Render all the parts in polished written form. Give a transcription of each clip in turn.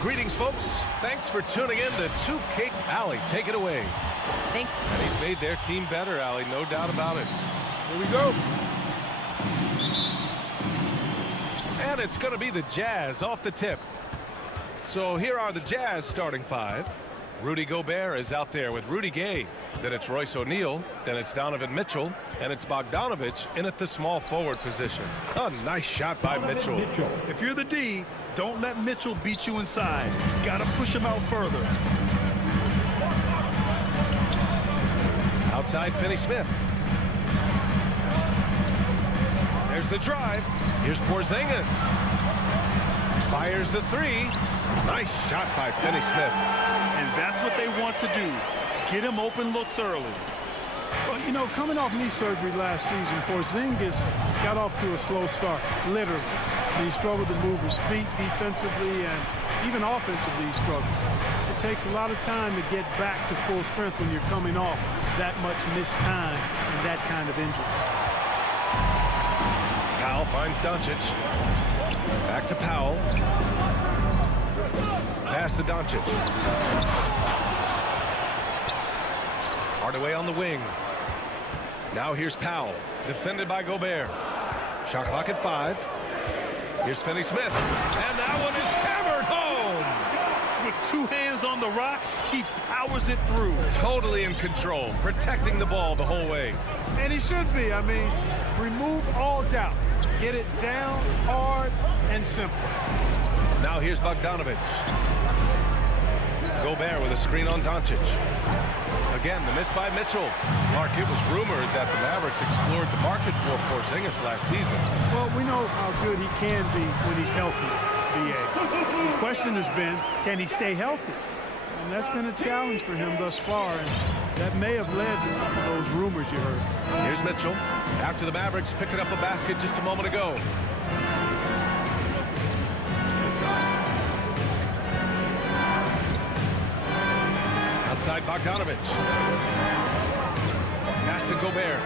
Greetings, folks. Thanks for tuning in to Two Cake Alley. Take it away. Thank And he's made their team better, Allie, no doubt about it. Here we go. And it's going to be the Jazz off the tip. So here are the Jazz starting five. Rudy Gobert is out there with Rudy Gay. Then it's Royce O'Neal. Then it's Donovan Mitchell. And it's Bogdanovich in at the small forward position. A nice shot by Mitchell. If you're the D, don't let Mitchell beat you inside. Got to push him out further. Outside Finney-Smith. There's the drive. Here's Porzingis. Fires the three. Nice shot by Finney-Smith. And that's what they want to do. Get him open looks early. Well, you know, coming off knee surgery last season, Porzingis got off to a slow start, literally. He struggled to move his feet defensively and even offensively he struggled. It takes a lot of time to get back to full strength when you're coming off that much missed time and that kind of injury. Powell finds Doncic. Back to Powell. Pass to Doncic. Hardaway on the wing. Now here's Powell. Defended by Gobert. Shot clock at 5. Here's Finney-Smith. And that one is hammered home. With 2 hands on the rock, he powers it through. Totally in control. Protecting the ball the whole way. And he should be. I mean, remove all doubt. Get it down, hard, and simple. Now here's Bogdanovich. Gobert with a screen on Doncic. Again, the miss by Mitchell. Mark, it was rumored that the Mavericks explored the market for Porzingis last season. Well, we know how good he can be when he's healthy, B.A. The question has been, can he stay healthy? And that's been a challenge for him thus far, and that may have led to some of those rumors you heard. Here's Mitchell. After the Mavericks picking up a basket just a moment ago. Outside Bogdanovich. Pass to Gobert.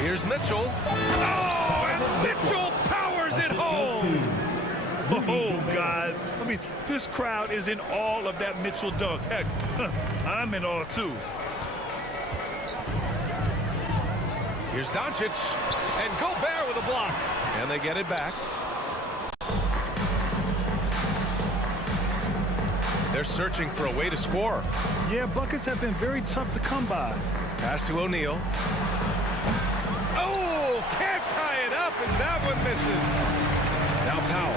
Here's Mitchell. Oh, and Mitchell powers it home. Oh, guys. I mean, this crowd is in awe of that Mitchell dunk. Heck, I'm in awe, too. Here's Doncic. And Gobert with a block. And they get it back. They're searching for a way to score. Yeah, buckets have been very tough to come by. Pass to O'Neal. Oh, can't tie it up as that one misses. Now Powell.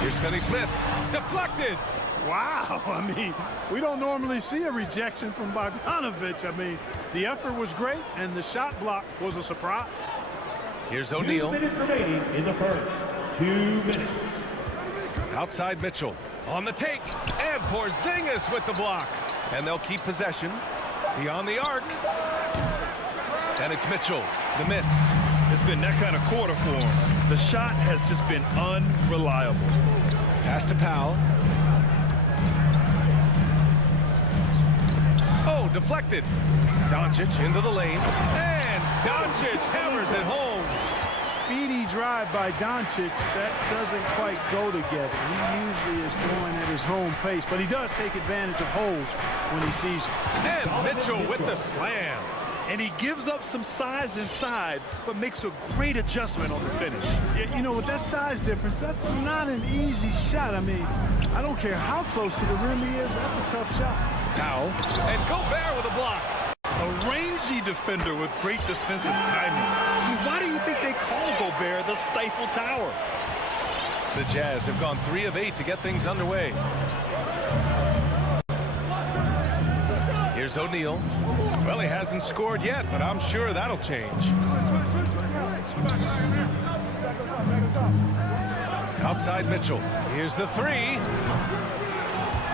Here's Finney-Smith. Deflected. Wow, I mean, we don't normally see a rejection from Bogdanovich. I mean, the effort was great, and the shot block was a surprise. Here's O'Neal. 2 minutes remaining in the first. 2 minutes. Outside Mitchell. On the take. And Porzingis with the block. And they'll keep possession. Beyond the arc. And it's Mitchell. The miss. It's been that kind of quarter for him. The shot has just been unreliable. Pass to Powell. Oh, deflected. Doncic into the lane. And Doncic hammers it home. Speedy drive by Doncic. That doesn't quite go together. He usually is going at his home pace, but he does take advantage of holes when he sees them. And Mitchell with the slam. And he gives up some size inside, but makes a great adjustment on the finish. Yeah, you know, with that size difference, that's not an easy shot. I mean, I don't care how close to the rim he is, that's a tough shot. Powell. And Gobert with a block. A rangy defender with great defensive timing. I mean, why do you think they call Gobert the Stifle Tower? The Jazz have gone 3 of 8 to get things underway. Here's O'Neal. Well, he hasn't scored yet, but I'm sure that'll change. Outside Mitchell. Here's the 3.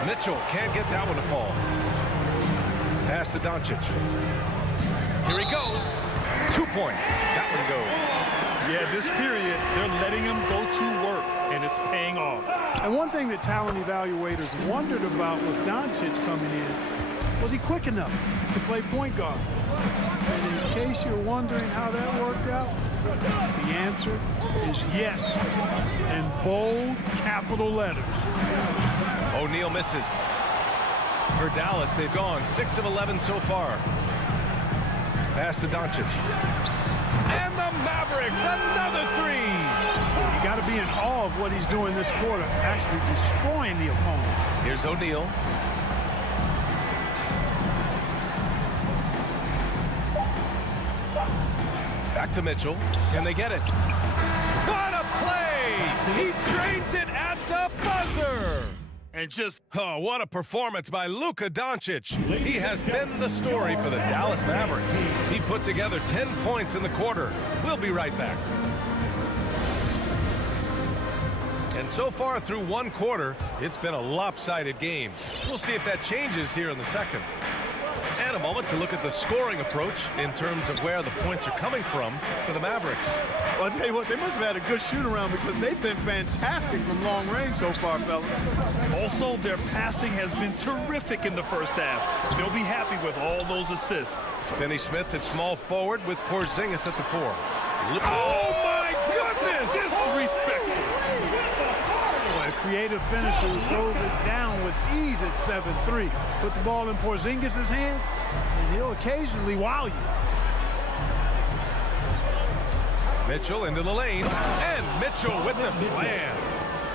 Mitchell can't get that one to fall. Pass to Doncic. Here he goes. 2 points. That one goes. Yeah, this period, they're letting him go to work, and it's paying off. And one thing that talent evaluators wondered about with Doncic coming in, was he quick enough to play point guard? And in case you're wondering how that worked out, the answer is yes, in bold capital letters. O'Neal misses. For Dallas, they've gone 6 of 11 so far. Pass to Doncic. And the Mavericks, another three. You got to be in awe of what he's doing this quarter, actually destroying the opponent. Here's O'Neal. Back to Mitchell. Can they get it? What a play! He drains it at the buzzer! And just, oh, what a performance by Luka Doncic. He has been the story for the Dallas Mavericks. He put together 10 points in the quarter. We'll be right back. And so far through one quarter, it's been a lopsided game. We'll see if that changes here in the second. And a moment to look at the scoring approach in terms of where the points are coming from for the Mavericks. Well, I'll tell you what, they must have had a good shoot-around because they've been fantastic from long range so far, fellas. also, their passing has been terrific in the first half. They'll be happy with all those assists. Finney Smith at small forward with Porzingis at the 4. Oh, my goodness! Disrespectful. A creative finisher who throws it down with ease at 7-3. Put the ball in Porzingis' hands, and he'll occasionally wow you. Mitchell into the lane, and Mitchell with the slam.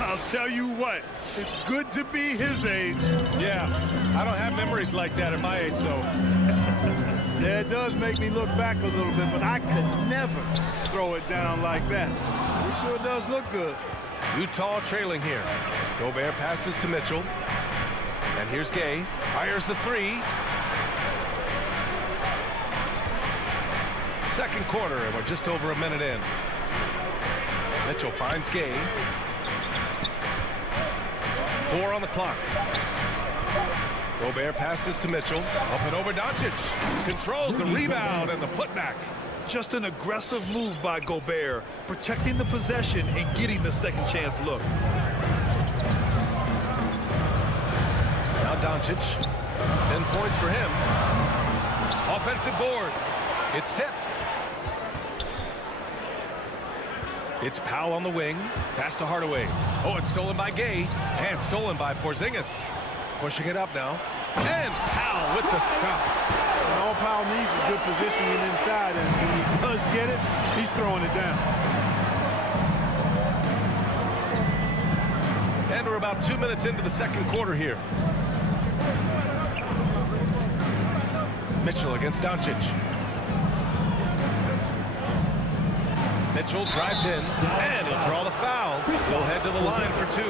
I'll tell you what, it's good to be his age. Yeah, I don't have memories like that at my age, though. Yeah, it does make me look back a little bit, but I could never throw it down like that. It sure does look good. Utah trailing here. Gobert passes to Mitchell. And here's Gay. Fires the 3. Second quarter, and we're just over a minute in. Mitchell finds Gay. 4 on the clock. Gobert passes to Mitchell. Up and over Doncic. Controls the rebound and the putback. Just an aggressive move by Gobert, protecting the possession and getting the second chance look. Now Doncic. 10 points for him. Offensive board. It's tipped. It's Powell on the wing. Pass to Hardaway. Oh, it's stolen by Gay. And stolen by Porzingis. Pushing it up now. And Powell with the stuff. And all Powell needs is good positioning inside, and when he does get it, he's throwing it down. And we're about 2 minutes into the second quarter here. Mitchell against Doncic. Mitchell drives in, and he'll draw the foul. He'll head to the line for 2.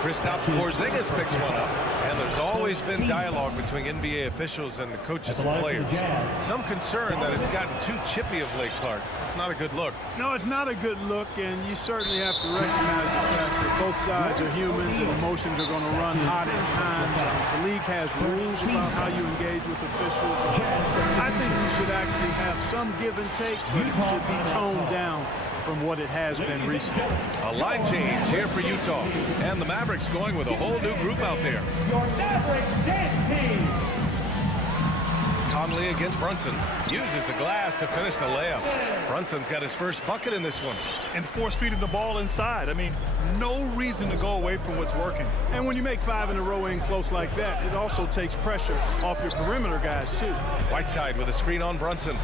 Kristaps Porzingis picks one up. And there's always been dialogue between NBA officials and the coaches and players. Some concern that it's gotten too chippy of late, Clark. It's not a good look. No, it's not a good look, and you certainly have to recognize the fact that both sides are humans and emotions are going to run hot at times. The league has rules about how you engage with officials. I think we should actually have some give and take, but it should be toned down from what it has been recently. A line change here for Utah. And the Mavericks going with a whole new group out there. Your Mavericks dance team. Conley against Brunson. Uses the glass to finish the layup. Brunson's got his first bucket in this one. And force feeding the ball inside. I mean, no reason to go away from what's working. And when you make 5 in a row in close like that, it also takes pressure off your perimeter guys, too. Whiteside with a screen on Brunson.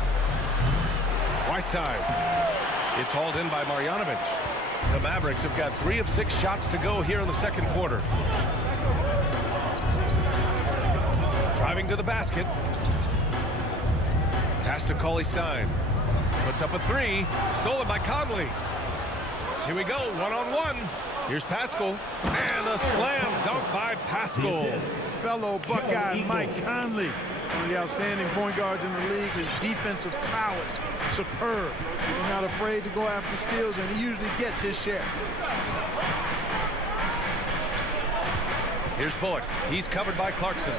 Whiteside. It's hauled in by Marjanovic. The Mavericks have got 3 of 6 shots to go here in the second quarter. Driving to the basket. Pass to Cauley-Stein. Puts up a 3. Stolen by Conley. Here we go, one-on-one. Here's Pascal. And a slam dunk by Pascal. Fellow Buckeye Mike Conley, one of the outstanding point guards in the league. His defensive prowess, superb. He's not afraid to go after steals, and he usually gets his share. Here's Bullock. He's covered by Clarkson.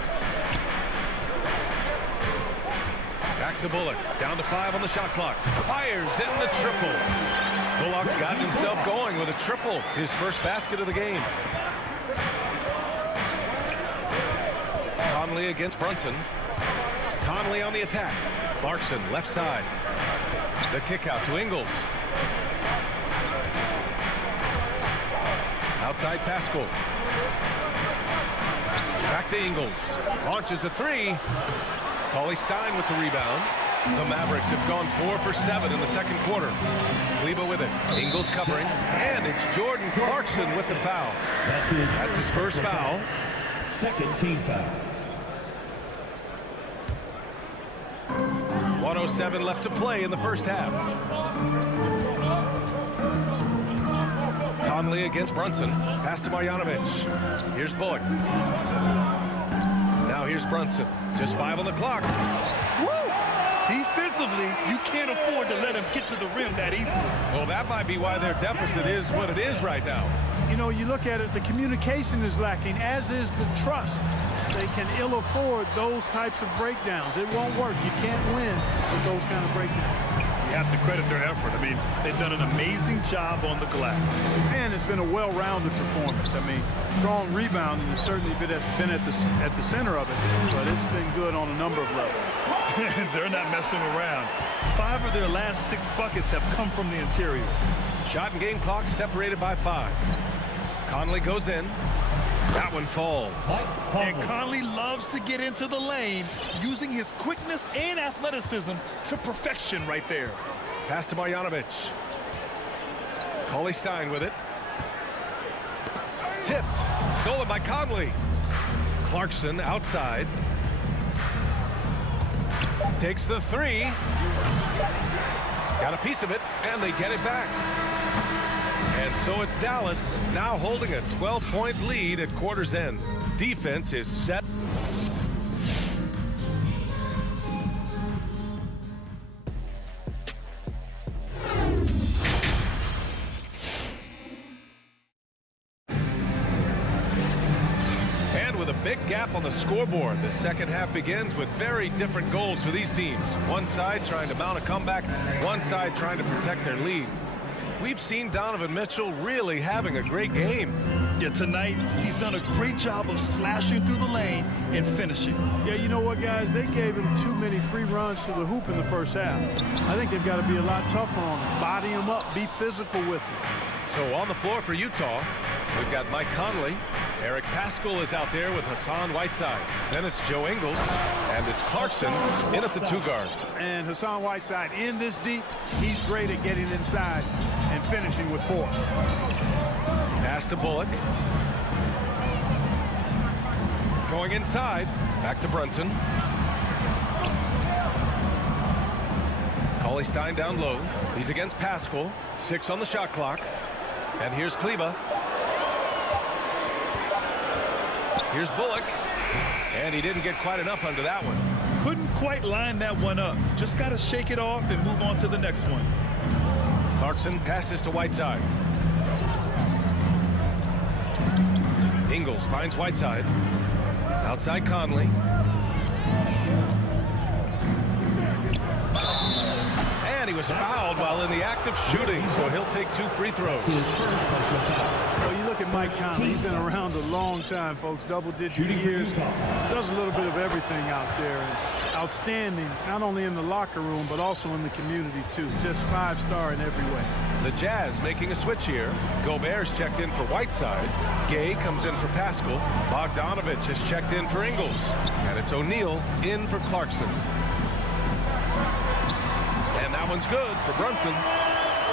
Back to Bullock. Down to 5 on the shot clock. Fires in the triple. Bullock's gotten himself going with a triple. His first basket of the game. Conley against Brunson. Conley on the attack. Clarkson left side. The kick out to Ingles. Outside Pascal. Back to Ingles. Launches a three. Cauley Stein with the rebound. The Mavericks have gone 4 for 7 in the second quarter. Kleber with it. Ingles covering. And it's Jordan Clarkson with the foul. That's his first foul. Second team foul. 1:07 left to play in the first half. Conley against Brunson. Pass to Marjanovic. Here's Bullock. Now here's Brunson. Just 5 on the clock. Defensively, you can't afford to let him get to the rim that easily. Well, that might be why their deficit is what it is right now. You know, you look at it, the communication is lacking, as is the trust. They can ill afford those types of breakdowns. It won't work. You can't win with those kind of breakdowns. You have to credit their effort. I mean, they've done an amazing job on the glass. And it's been a well-rounded performance. I mean, strong rebounding has certainly been at the center of it, but it's been good on a number of levels. They're not messing around. 5 of their last 6 buckets have come from the interior. Shot and game clock separated by 5. Conley goes in. That one falls. And Conley loves to get into the lane, using his quickness and athleticism to perfection right there. Pass to Marjanovic. Cauley Stein with it. Tipped. Stolen by Conley. Clarkson outside. Takes the three. Got a piece of it, and they get it back. And so it's Dallas now holding a 12-point lead at quarter's end. Defense is set. And with a big gap on the scoreboard, the second half begins with very different goals for these teams. One side trying to mount a comeback, one side trying to protect their lead. We've seen Donovan Mitchell really having a great game. Yeah, tonight he's done a great job of slashing through the lane and finishing. Yeah, you know what, guys? They gave him too many free runs to the hoop in the first half. I think they've got to be a lot tougher on him. Body him up. Be physical with him. So on the floor for Utah, we've got Mike Conley. Eric Pascal is out there with Hassan Whiteside. Then it's Joe Ingles, and it's Clarkson in at the 2 guard. And Hassan Whiteside in this deep, he's great at getting inside and finishing with force. Pass to Bullock. Going inside. Back to Brunson. Cauley Stein down low. He's against Pascal. 6 on the shot clock. And here's Kleber. Here's Bullock. And he didn't get quite enough under that one. Couldn't quite line that one up. Just got to shake it off and move on to the next one. Clarkson passes to Whiteside. Ingles finds Whiteside. Outside Conley. And he was fouled while in the act of shooting, so he'll take 2 free throws. Well, you look at Mike Conley. He's been around a long time, folks. Double-digit years. Does a little bit of everything out there. It's outstanding, not only in the locker room, but also in the community, too. Just 5-star in every way. The Jazz making a switch here. Gobert's checked in for Whiteside. Gay comes in for Pascal. Bogdanovich has checked in for Ingles. And it's O'Neal in for Clarkson. And that one's good for Brunson.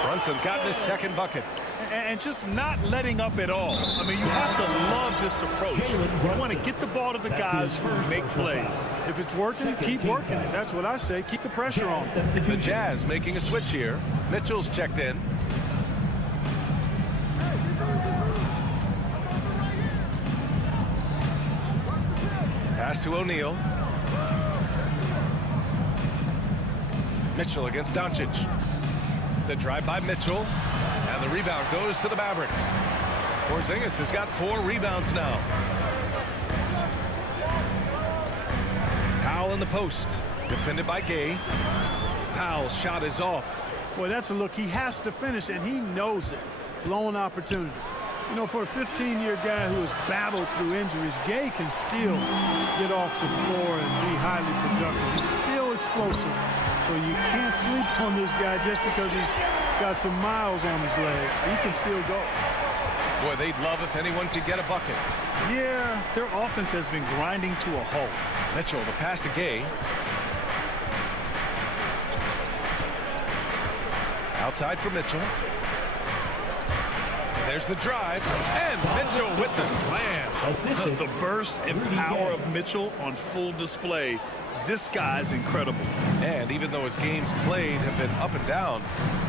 Brunson's gotten his second bucket. And just not letting up at all. I mean, you have to love this approach. You want to get the ball to the guys who make plays. If it's working, keep working it. That's what I say. Keep the pressure on. The Jazz making a switch here. Mitchell's checked in. Pass to O'Neal. Mitchell against Doncic. The drive by Mitchell. And the rebound goes to the Mavericks. Porzingis has got 4 rebounds now. Powell in the post. Defended by Gay. Powell's shot is off. Boy, that's a look he has to finish, and he knows it. Blown opportunity. You know, for a 15-year guy who has battled through injuries, Gay can still get off the floor and be highly productive. He's still explosive. So you can't sleep on this guy just because he's got some miles on his legs. He can still go. Boy, they'd love if anyone could get a bucket. Yeah, their offense has been grinding to a halt. Mitchell, the pass to Gay. Outside for Mitchell. There's the drive, and Mitchell with the slam. The burst and power of Mitchell on full display. This guy's incredible. And even though his games played have been up and down,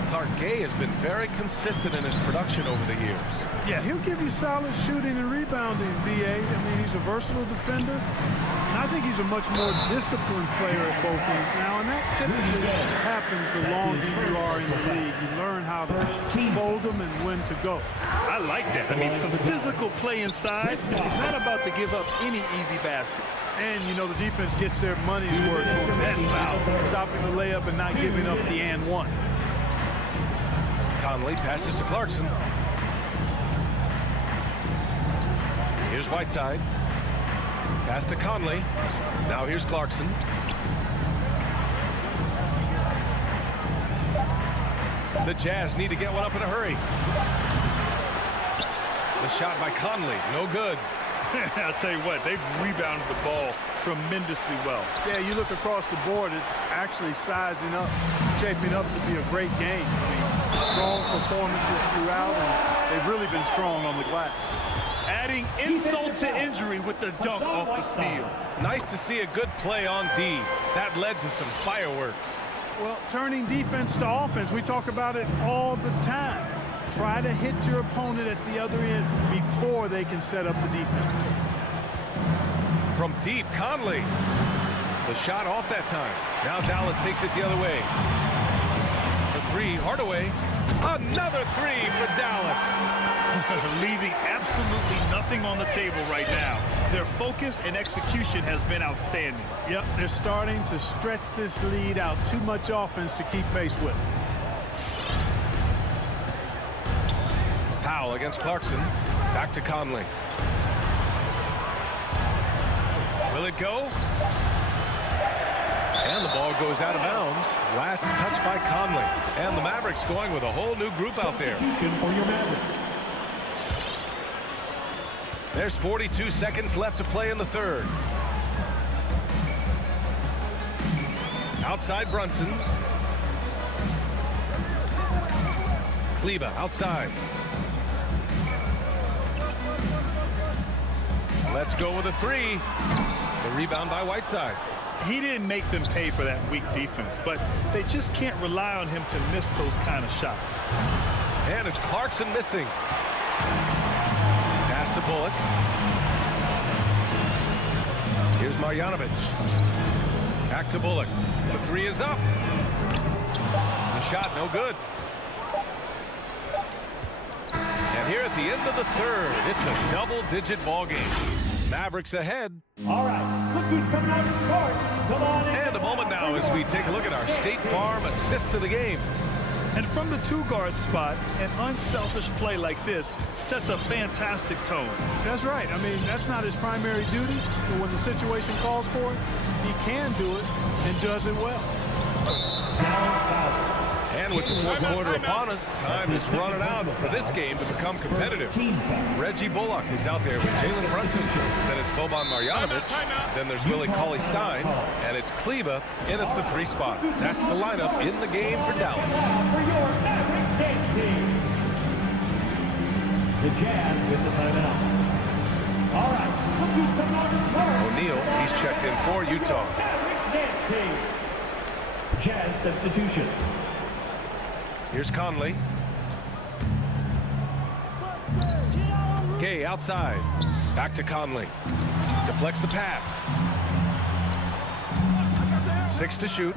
Clark Gay has been very consistent in his production over the years. Yeah, he'll give you solid shooting and rebounding, B.A. I mean, he's a versatile defender. And I think he's a much more disciplined player at both ends now, and that typically happens the longer you are in the league. You learn how to fold them and when to go. I like that. I mean, some physical play inside. He's not about to give up any easy baskets. And, you know, the defense gets their money's worth for that foul. Stopping the layup and not giving up the and one. Conley passes to Clarkson. Here's Whiteside. Pass to Conley. Now here's Clarkson. The Jazz need to get one up in a hurry. The shot by Conley, no good. I'll tell you what, they've rebounded the ball tremendously well. Yeah, you look across the board, it's actually sizing up, shaping up to be a great game. I mean, strong performances throughout, and they've really been strong on the glass. Adding insult to injury with the dunk off the steal. Nice to see a good play on D. That led to some fireworks. Well, turning defense to offense, we talk about it all the time. Try to hit your opponent at the other end before they can set up the defense. From deep, Conley. The shot off that time. Now Dallas takes it the other way. The three, Hardaway. Another three for Dallas. Leaving absolutely nothing on the table right now. Their focus and execution has been outstanding. Yep, they're starting to stretch this lead out. Too much offense to keep pace with. Powell against Clarkson. Back to Conley. Will it go? And the ball goes out of bounds. Last touch by Conley. And the Mavericks going with a whole new group out there. There's 42 seconds left to play in the third. Outside Brunson. Kleber outside. Let's go with a three. The rebound by Whiteside. He didn't make them pay for that weak defense, but they just can't rely on him to miss those kind of shots. And it's Clarkson missing. Pass to Bullock. Here's Marjanovic. Back to Bullock. The three is up. The shot no good. And here at the end of the third, it's a double-digit ball game. Mavericks ahead. All right, look who's coming out of the court. Come on in. And a moment now as we take a look at our State Farm assist of the game. And from the two-guard spot, an unselfish play like this sets a fantastic tone. That's right. I mean, that's not his primary duty, but when the situation calls for it, he can do it and does it well. And with the fourth quarter upon us, time is running out for this game to become competitive. Reggie Bullock is out there with Jalen Brunson. Then it's Boban Marjanovic. Then there's Willie Cauley-Stein. And it's Kleber in at the three spot. That's the lineup in the game for Dallas. For your Mavericks dance team. The Jazz with the timeout. All right, look who's coming out of the court. O'Neal, he's checked in for Utah. Mavericks dance team. Jazz substitution. Here's Conley. Gay outside. Back to Conley. Deflects the pass. 6 to shoot.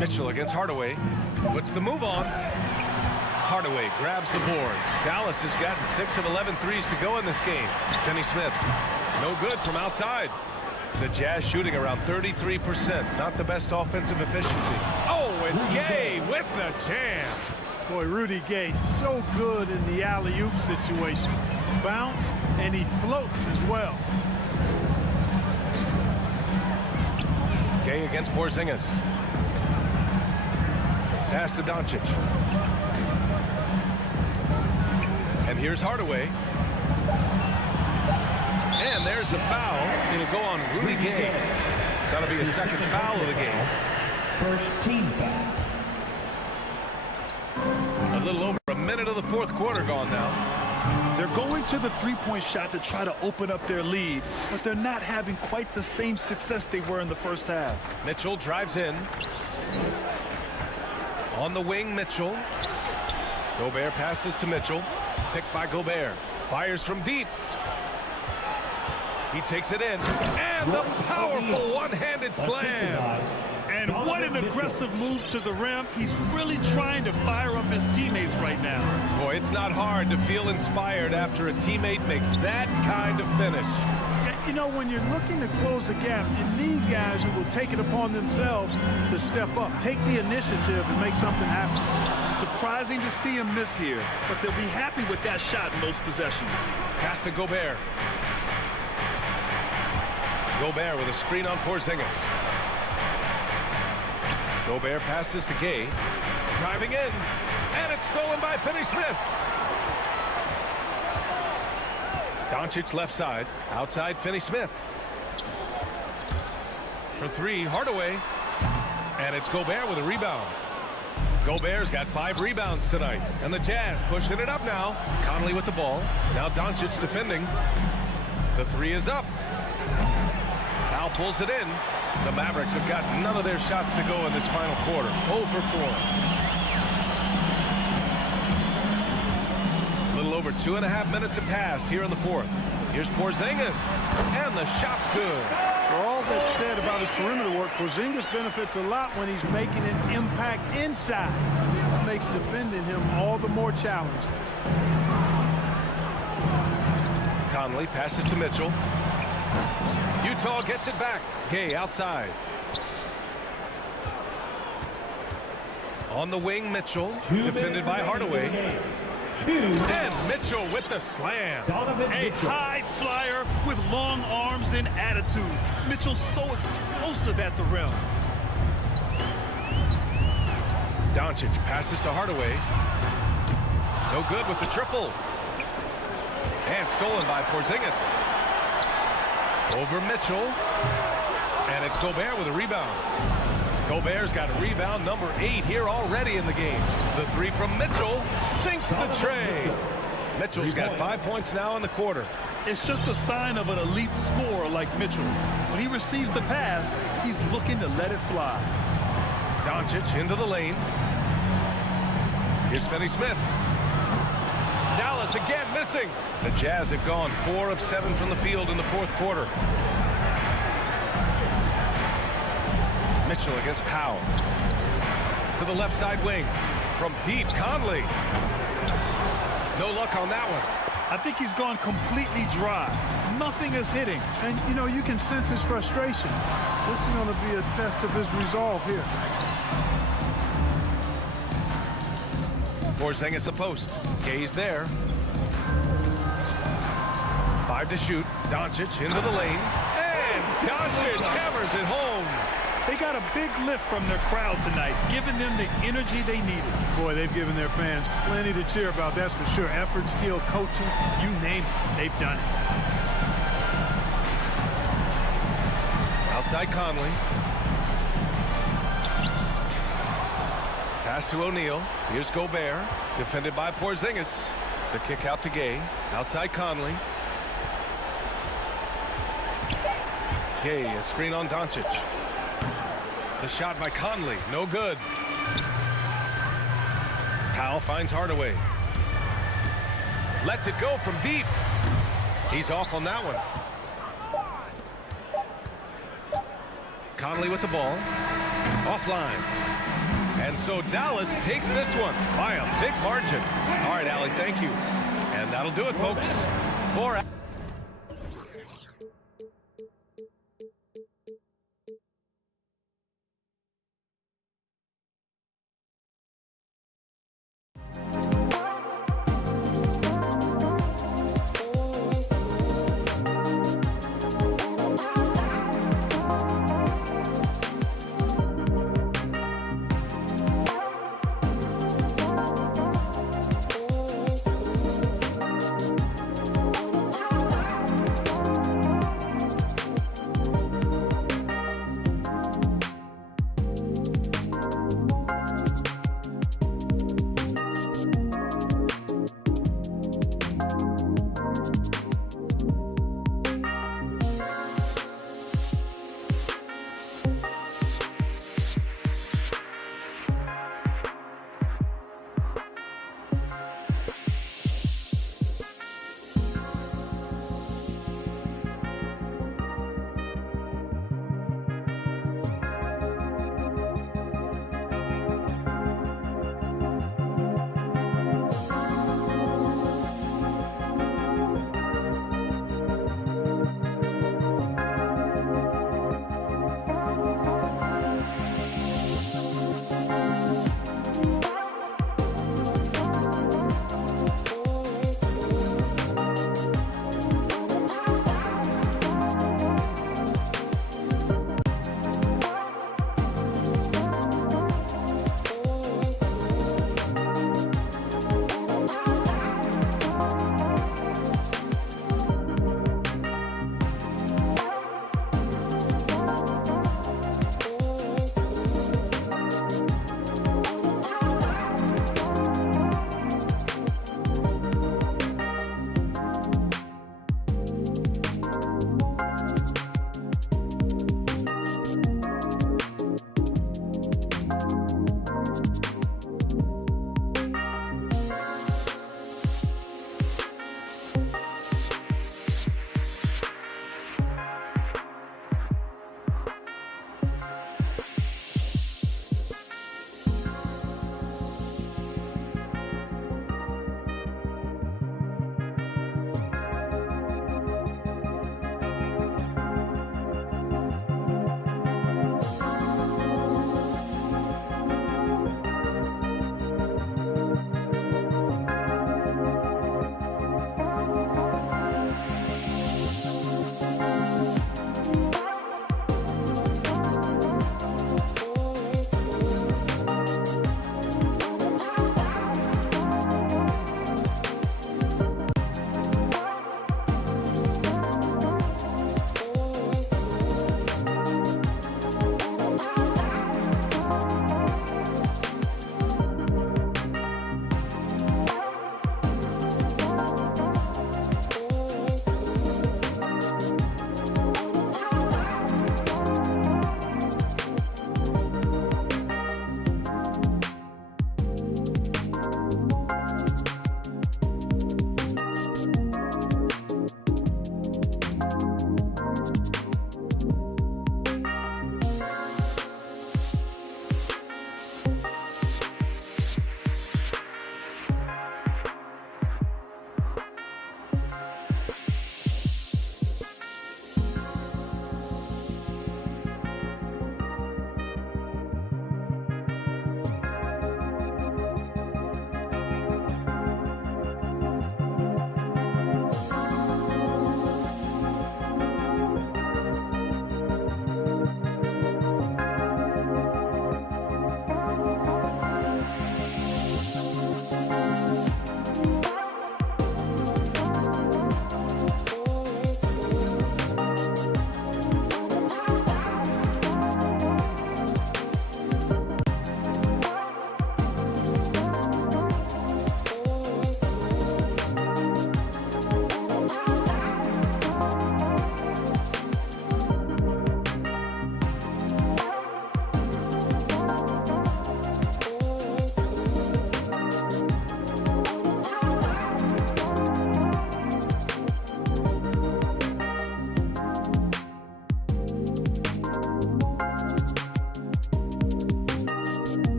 Mitchell against Hardaway. Puts the move on. Hardaway grabs the board. Dallas has gotten 6 of 11 threes to go in this game. Finney Smith. No good from outside. The Jazz shooting around 33%. Not the best offensive efficiency. Oh, it's Gay with the jam. Boy, Rudy Gay, so good in the alley-oop situation. Bounce, and he floats as well. Gay against Porzingis. Pass to Doncic. And here's Hardaway. And there's the foul. It'll go on Rudy Gay. That'll be a second foul of the game. First team foul. A little over a minute of the fourth quarter gone now. They're going to the three-point shot to try to open up their lead, but they're not having quite the same success they were in the first half. Mitchell drives in. On the wing, Mitchell. Gobert passes to Mitchell. Picked by Gobert. Fires from deep. He takes it in. And the powerful one-handed slam. And what an aggressive move to the rim. He's really trying to fire up his teammates right now. Boy, it's not hard to feel inspired after a teammate makes that kind of finish. You know, when you're looking to close the gap, you need guys who will take it upon themselves to step up, take the initiative and make something happen. Surprising to see him miss here, but they'll be happy with that shot in most possessions. Pass to Gobert. Gobert with a screen on Porzingis. Gobert passes to Gay. Driving in. And it's stolen by Finney-Smith. Doncic left side. Outside Finney-Smith. For three, Hardaway. And it's Gobert with a rebound. Gobert's got 5 rebounds tonight. And the Jazz pushing it up now. Conley with the ball. Now Doncic defending. The three is up. Now pulls it in. The Mavericks have got none of their shots to go in this final quarter. 0 for 4. A little over 2.5 minutes have passed here in the fourth. Here's Porzingis. And the shot's good. For all that's said about his perimeter work, Porzingis benefits a lot when he's making an impact inside. It makes defending him all the more challenging. Conley passes to Mitchell. Utah gets it back. Gay outside. On the wing, Mitchell. Defended by Hardaway. And Mitchell with the slam. A high flyer with long arms and attitude. Mitchell's so explosive at the rim. Doncic passes to Hardaway. No good with the triple. And stolen by Porzingis. Over Mitchell. And it's Gobert with a rebound. Gobert's got rebound number 8 here already in the game. The three from Mitchell sinks the tray. Mitchell's got 5 points now in the quarter. It's just a sign of an elite scorer like Mitchell. When he receives the pass, he's looking to let it fly. Doncic into the lane. Here's Finney-Smith. Dallas again missing. The Jazz have gone 4 of 7 from the field in the fourth quarter. Mitchell against Powell. To the left side wing. From deep, Conley. No luck on that one. I think he's gone completely dry. Nothing is hitting. And, you know, you can sense his frustration. This is going to be a test of his resolve here. Porzingis a post. Gay's there. 5 to shoot. Doncic into the lane. And Doncic hammers it home. They got a big lift from their crowd tonight, giving them the energy they needed. Boy, they've given their fans plenty to cheer about, that's for sure. Effort, skill, coaching, you name it, they've done it. Outside Conley. Pass to O'Neal. Here's Gobert. Defended by Porzingis. The kick out to Gay. Outside Conley. Gay, a screen on Doncic. The shot by Conley, no good. Powell finds Hardaway. Lets it go from deep. He's off on that one. Conley with the ball. Offline. And so Dallas takes this one by a big margin. All right, Allie, thank you. And that'll do it, folks. For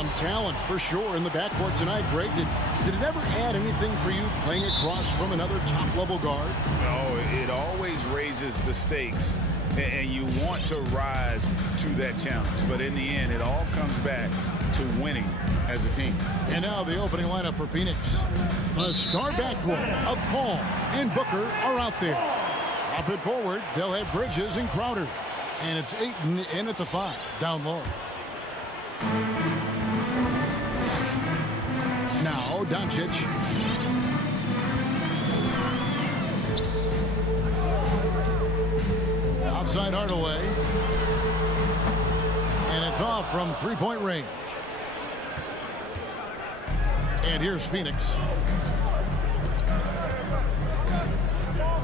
Some talent for sure in the backcourt tonight. Greg, did it ever add anything for you playing across from another top-level guard? No, it always raises the stakes, and you want to rise to that challenge. But in the end, it all comes back to winning as a team. And now the opening lineup for Phoenix. The star backcourt of Paul and Booker are out there. Up it forward, they'll have Bridges and Crowder. And it's Ayton in at the 5, down low. Now Doncic. Outside Hardaway. And it's off from three-point range. And here's Phoenix.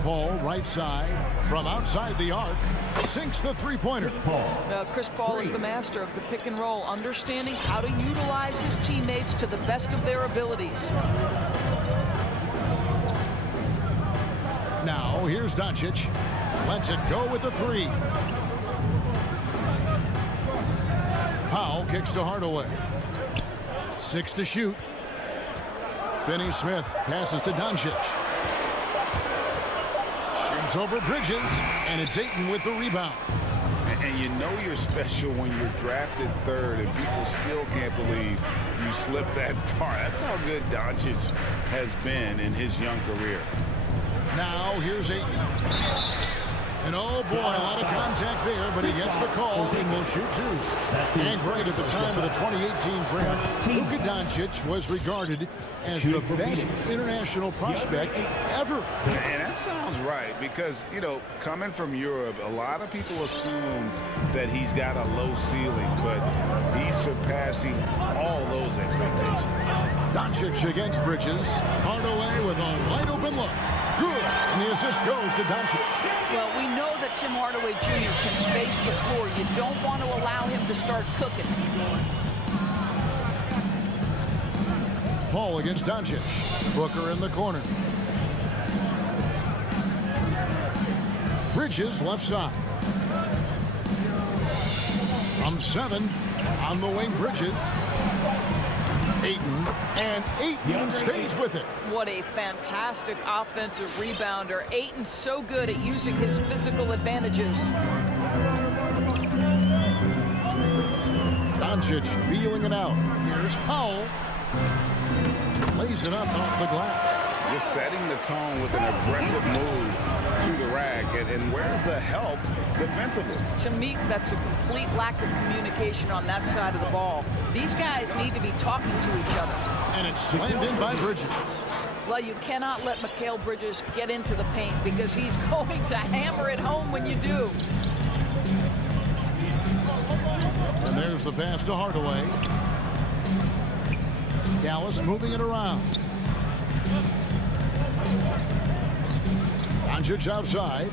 Paul, right side, from outside the arc, sinks the three-pointer. Chris Paul is the master of the pick and roll, understanding how to utilize his teammates to the best of their abilities. Now, here's Doncic. Lets it go with the 3. Powell kicks to Hardaway. 6 to shoot. Finney-Smith passes to Doncic. Shoots over Bridges, and it's Ayton with the rebound. And you know you're special when you're drafted 3rd and people still can't believe you slipped that far. That's how good Doncic has been in his young career. Now here's Ayton. And oh boy, a lot of contact there, but he gets the call and will shoot 2. And great, at the time of the 2018 draft, Luka Doncic was regarded as the best international prospect ever. And that sounds right because, you know, coming from Europe, a lot of people assume that he's got a low ceiling, but he's surpassing all those expectations. Doncic against Bridges. Hardaway with a wide open look. Good. And the assist goes to Doncic. Well, we know that Tim Hardaway Jr. can space the floor. You don't want to allow him to start cooking. Paul against Doncic. Booker in the corner. Bridges left side. From 7 on the wing, Bridges. Ayton, and Ayton stays with it. What a fantastic offensive rebounder. Ayton's so good at using his physical advantages. Doncic feeling it out. Here's Powell. Lays it up off the glass. Just setting the tone with an aggressive move to the rack. And where's the help defensively? To me, that's a complete lack of communication on that side of the ball. These guys need to be talking to each other. And it's slammed in by Bridges. Well, you cannot let Mikal Bridges get into the paint because he's going to hammer it home when you do. And there's the pass to Hardaway. Dallas moving it around. Doncic outside,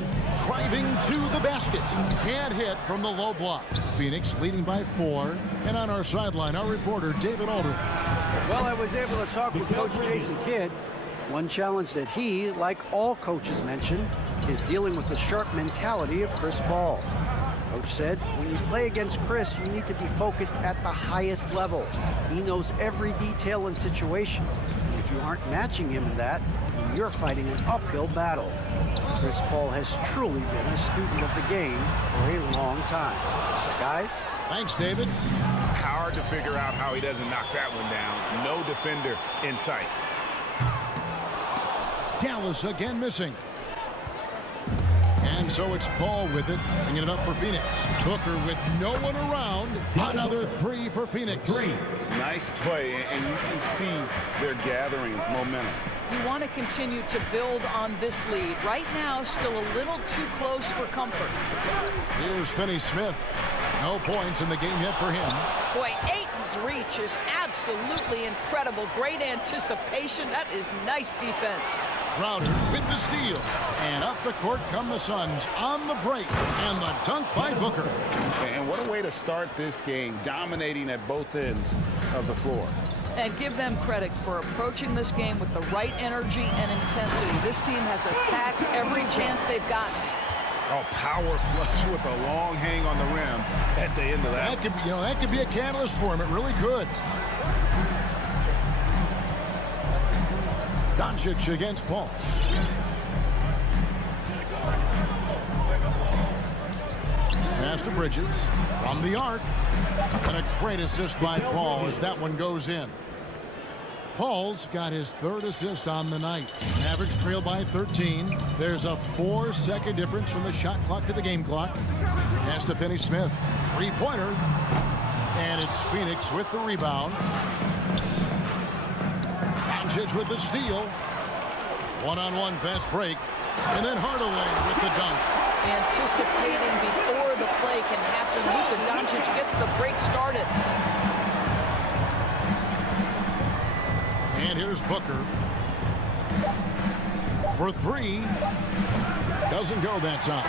driving to the basket. Can't hit from the low block. Phoenix leading by 4. And on our sideline, our reporter, David Aldridge. Well, I was able to talk with Coach Jason Kidd. One challenge that he, like all coaches mention, is dealing with the sharp mentality of Chris Paul. Coach said, when you play against Chris, you need to be focused at the highest level. He knows every detail and situation. And if you aren't matching him in that, you're fighting an uphill battle. Chris Paul has truly been a student of the game for a long time. Guys? Thanks, David. Hard to figure out how he doesn't knock that one down. No defender in sight. Dallas again missing. And so it's Paul with it, bringing it up for Phoenix. Booker with no one around. Another 3 for Phoenix. Nice play, and you can see they're gathering momentum. You want to continue to build on this lead. Right now, still a little too close for comfort. Here's Finney-Smith. No points in the game yet for him. Boy, Ayton's reach is absolutely incredible. Great anticipation. That is nice defense. Crowder with the steal. And up the court come the Suns on the break. And the dunk by Booker. And what a way to start this game, dominating at both ends of the floor. And give them credit for approaching this game with the right energy and intensity. This team has attacked every chance they've gotten. Oh, power flush with a long hang on the rim at the end of that. That could be a catalyst for him. It really could. Doncic against Paul. Pass to Bridges from the arc. And a great assist by Paul as that one goes in. Paul's got his 3rd assist on the night. Mavericks trail by 13. There's a 4-second difference from the shot clock to the game clock. Pass to Finney-Smith. 3-pointer. And it's Phoenix with the rebound. Doncic with the steal. One-on-one fast break. And then Hardaway with the dunk. Anticipating before the play can happen, Luka Doncic gets the break started. And here's Booker. For 3. Doesn't go that time.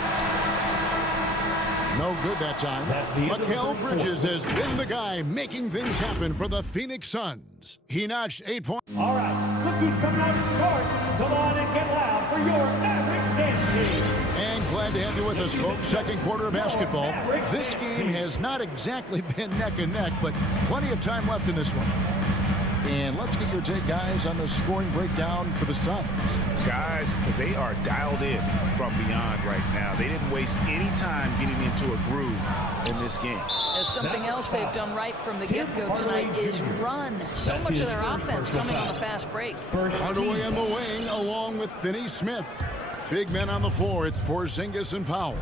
No good that time. Mikal Bridges has been the guy making things happen for the Phoenix Suns. He notched 8 points. All right, cookies coming out of court. Come on and get loud for your Mavericks dance team. And glad to have you with us, folks. Second quarter of basketball. This game has not exactly been neck and neck, but plenty of time left in this one. And let's get your take, guys, on the scoring breakdown for the Suns. Guys, they are dialed in from beyond right now. They didn't waste any time getting into a groove in this game. Something else they've done right from the get-go tonight is run. So much of their offense coming on the fast break. Hardaway on the wing along with Finney-Smith. Big men on the floor. It's Porzingis and Powell.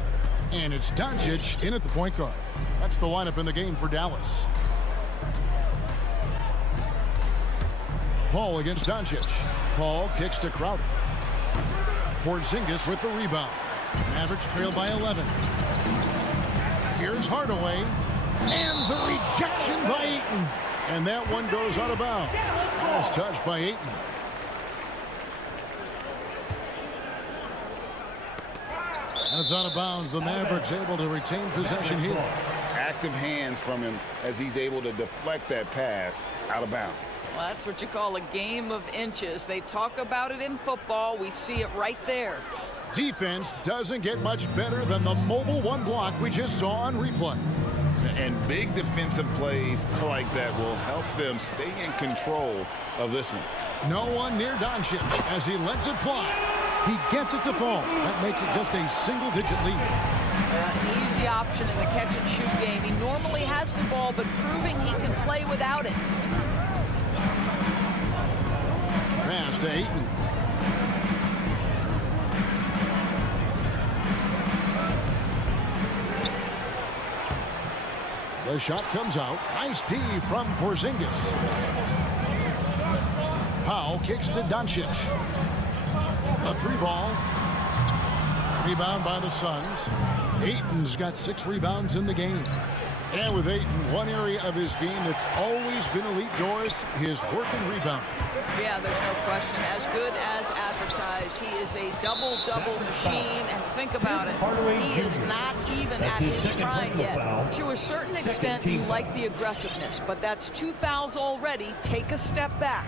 And it's Doncic in at the point guard. That's the lineup in the game for Dallas. Paul against Doncic. Paul kicks to Crowder. Porzingis with the rebound. Mavericks trail by 11. Here's Hardaway. And the rejection by Ayton. And that one goes out of bounds. Nice touch by Ayton. That's out of bounds. The Mavericks able to retain possession here. Active hands from him as he's able to deflect that pass out of bounds. Well, that's what you call a game of inches. They talk about it in football. We see it right there. Defense doesn't get much better than the mobile one block we just saw on replay. And big defensive plays like that will help them stay in control of this one. No one near Doncic as he lets it fly. He gets it to fall. That makes it just a single-digit lead. An easy option in the catch-and-shoot game. He normally has the ball, but proving he can play without it. Pass to Ayton. The shot comes out. Nice D from Porzingis. Powell kicks to Doncic. A 3-ball. Rebound by the Suns. Ayton's got 6 rebounds in the game. And with Ayton, one area of his game that's always been elite, Doris, his work and rebound. Yeah, there's no question. As good as advertised, he is a double-double machine. And think about it, he is not even at his prime yet. To a certain extent, you like the aggressiveness, but that's 2 fouls already. Take a step back.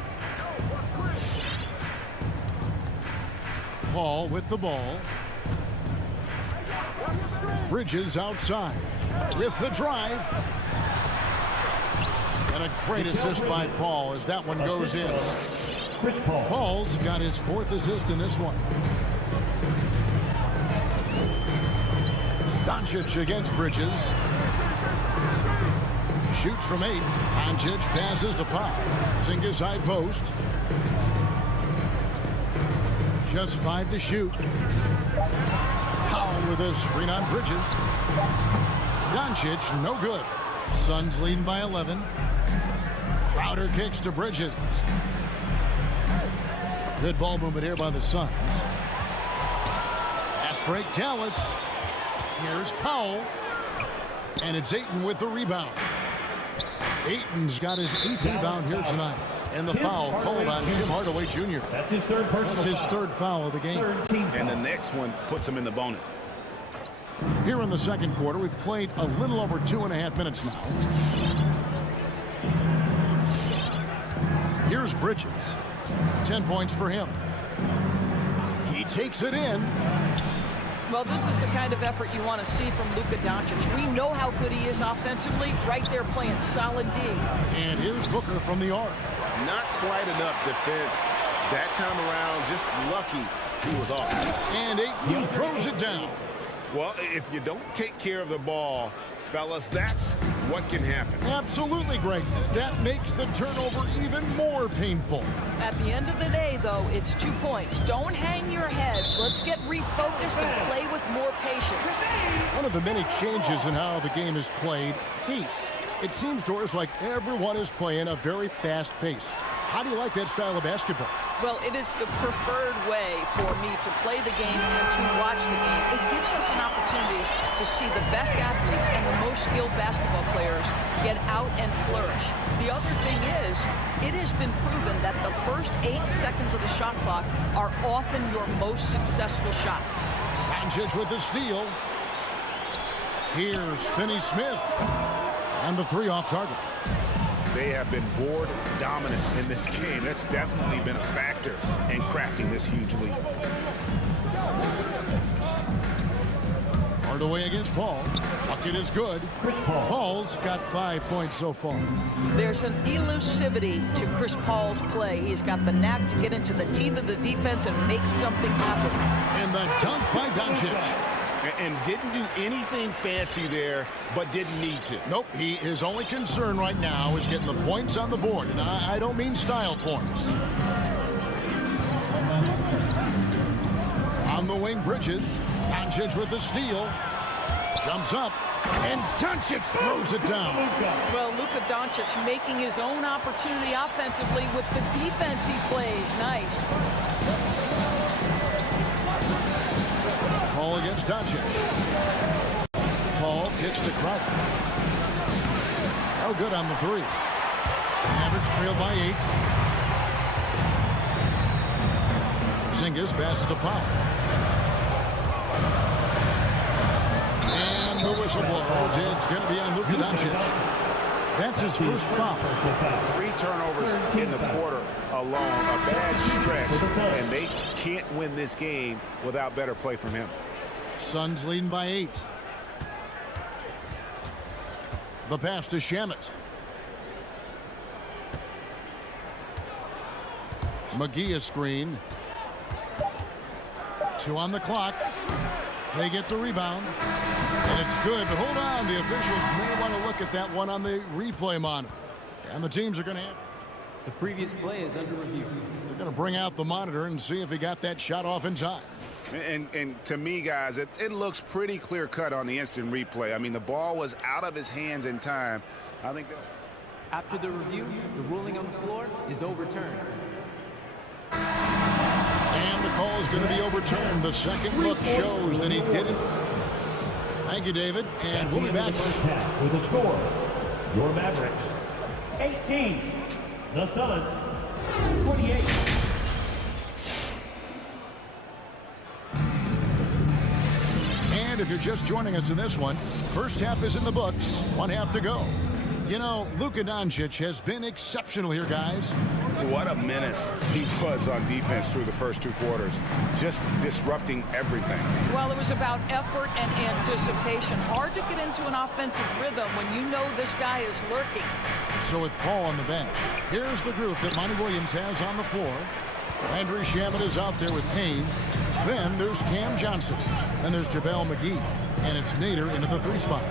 Paul with the ball. Bridges outside with the drive. And a great assist by Paul as that one goes in. Paul's got his 4th assist in this one. Doncic against Bridges. Shoots from 8. Doncic passes to Powell. Porzingis high post. Just 5 to shoot. Powell with a screen on Bridges. Doncic, no good. Suns leading by 11. Crowder kicks to Bridges. Good ball movement here by the Suns. Fast break, Dallas. Here's Powell. And it's Ayton with the rebound. Ayton's got his 8th rebound here tonight. And the foul called on Tim Hardaway Jr. That's his 3rd personal. That's his 3rd foul of the game. And the next one puts him in the bonus. Here in the second quarter, we've played a little over 2.5 minutes now. Here's Bridges. 10 points for him. He takes it in. Well, this is the kind of effort you want to see from Luka Doncic. We know how good he is offensively, right there playing solid D. And here's Booker from the arc. Not quite enough defense that time around. Just lucky he was off. And Ayton throws it down. Well, if you don't take care of the ball, fellas, that's what can happen. Absolutely, Greg. That makes the turnover even more painful. At the end of the day, though, it's 2 points. Don't hang your heads. Let's get refocused and play with more patience. One of the many changes in how the game is played, pace. It seems to us like everyone is playing a very fast pace. How do you like that style of basketball? Well, it is the preferred way for me to play the game and to watch the game. It gives us an opportunity to see the best athletes and the most skilled basketball players get out and flourish. The other thing is, it has been proven that the first 8 seconds of the shot clock are often your most successful shots. Doncic with the steal. Here's Finney-Smith. And the 3 off target. They have been board dominant in this game. That's definitely been a factor in crafting this huge lead. Hardaway against Paul. Bucket is good. Paul's got 5 points so far. There's an elusivity to Chris Paul's play. He's got the knack to get into the teeth of the defense and make something happen. And the dunk by Doncic. And didn't do anything fancy there, but didn't need to. Nope, his only concern right now is getting the points on the board. And I don't mean style points. On the wing, Bridges. Doncic with the steal. Jumps up. And Doncic throws it down. Well, Luka Doncic making his own opportunity offensively with the defense he plays. Nice. Paul against Doncic. Paul kicks to Crowder. Oh, good on the 3. Mavericks trailed by 8. Zingis passes to Powell. And the whistle blows. It's going to be on Luka Doncic. That's his first foul. 3 turnovers in the quarter alone. A bad stretch. And they can't win this game without better play from him. Suns leading by 8. The pass to Shamet. McGee a screen. 2 on the clock. They get the rebound. And it's good, but hold on. The officials may want to look at that one on the replay monitor. And the teams are going to have... The previous play is under review. They're going to bring out the monitor and see if he got that shot off in time. And to me, guys, it looks pretty clear-cut on the instant replay. I mean, the ball was out of his hands in time. I think that... After the review, the ruling on the floor is overturned. And the call is going to be overturned. The second look shows that he didn't. Thank you, David. And we'll be back. With the score, your Mavericks, 18. The Suns, 28. And if you're just joining us in this one, first half is in the books. 1 half to go. You know, Luka Doncic has been exceptional here, guys. What a menace he was on defense through the first 2 quarters. Just disrupting everything. Well, it was about effort and anticipation. Hard to get into an offensive rhythm when you know this guy is lurking. So with Paul on the bench, here's the group that Monty Williams has on the floor. Landry Shamet is out there with Payne. Then there's Cam Johnson. Then there's JaVale McGee. And it's Nader into the 3 spot.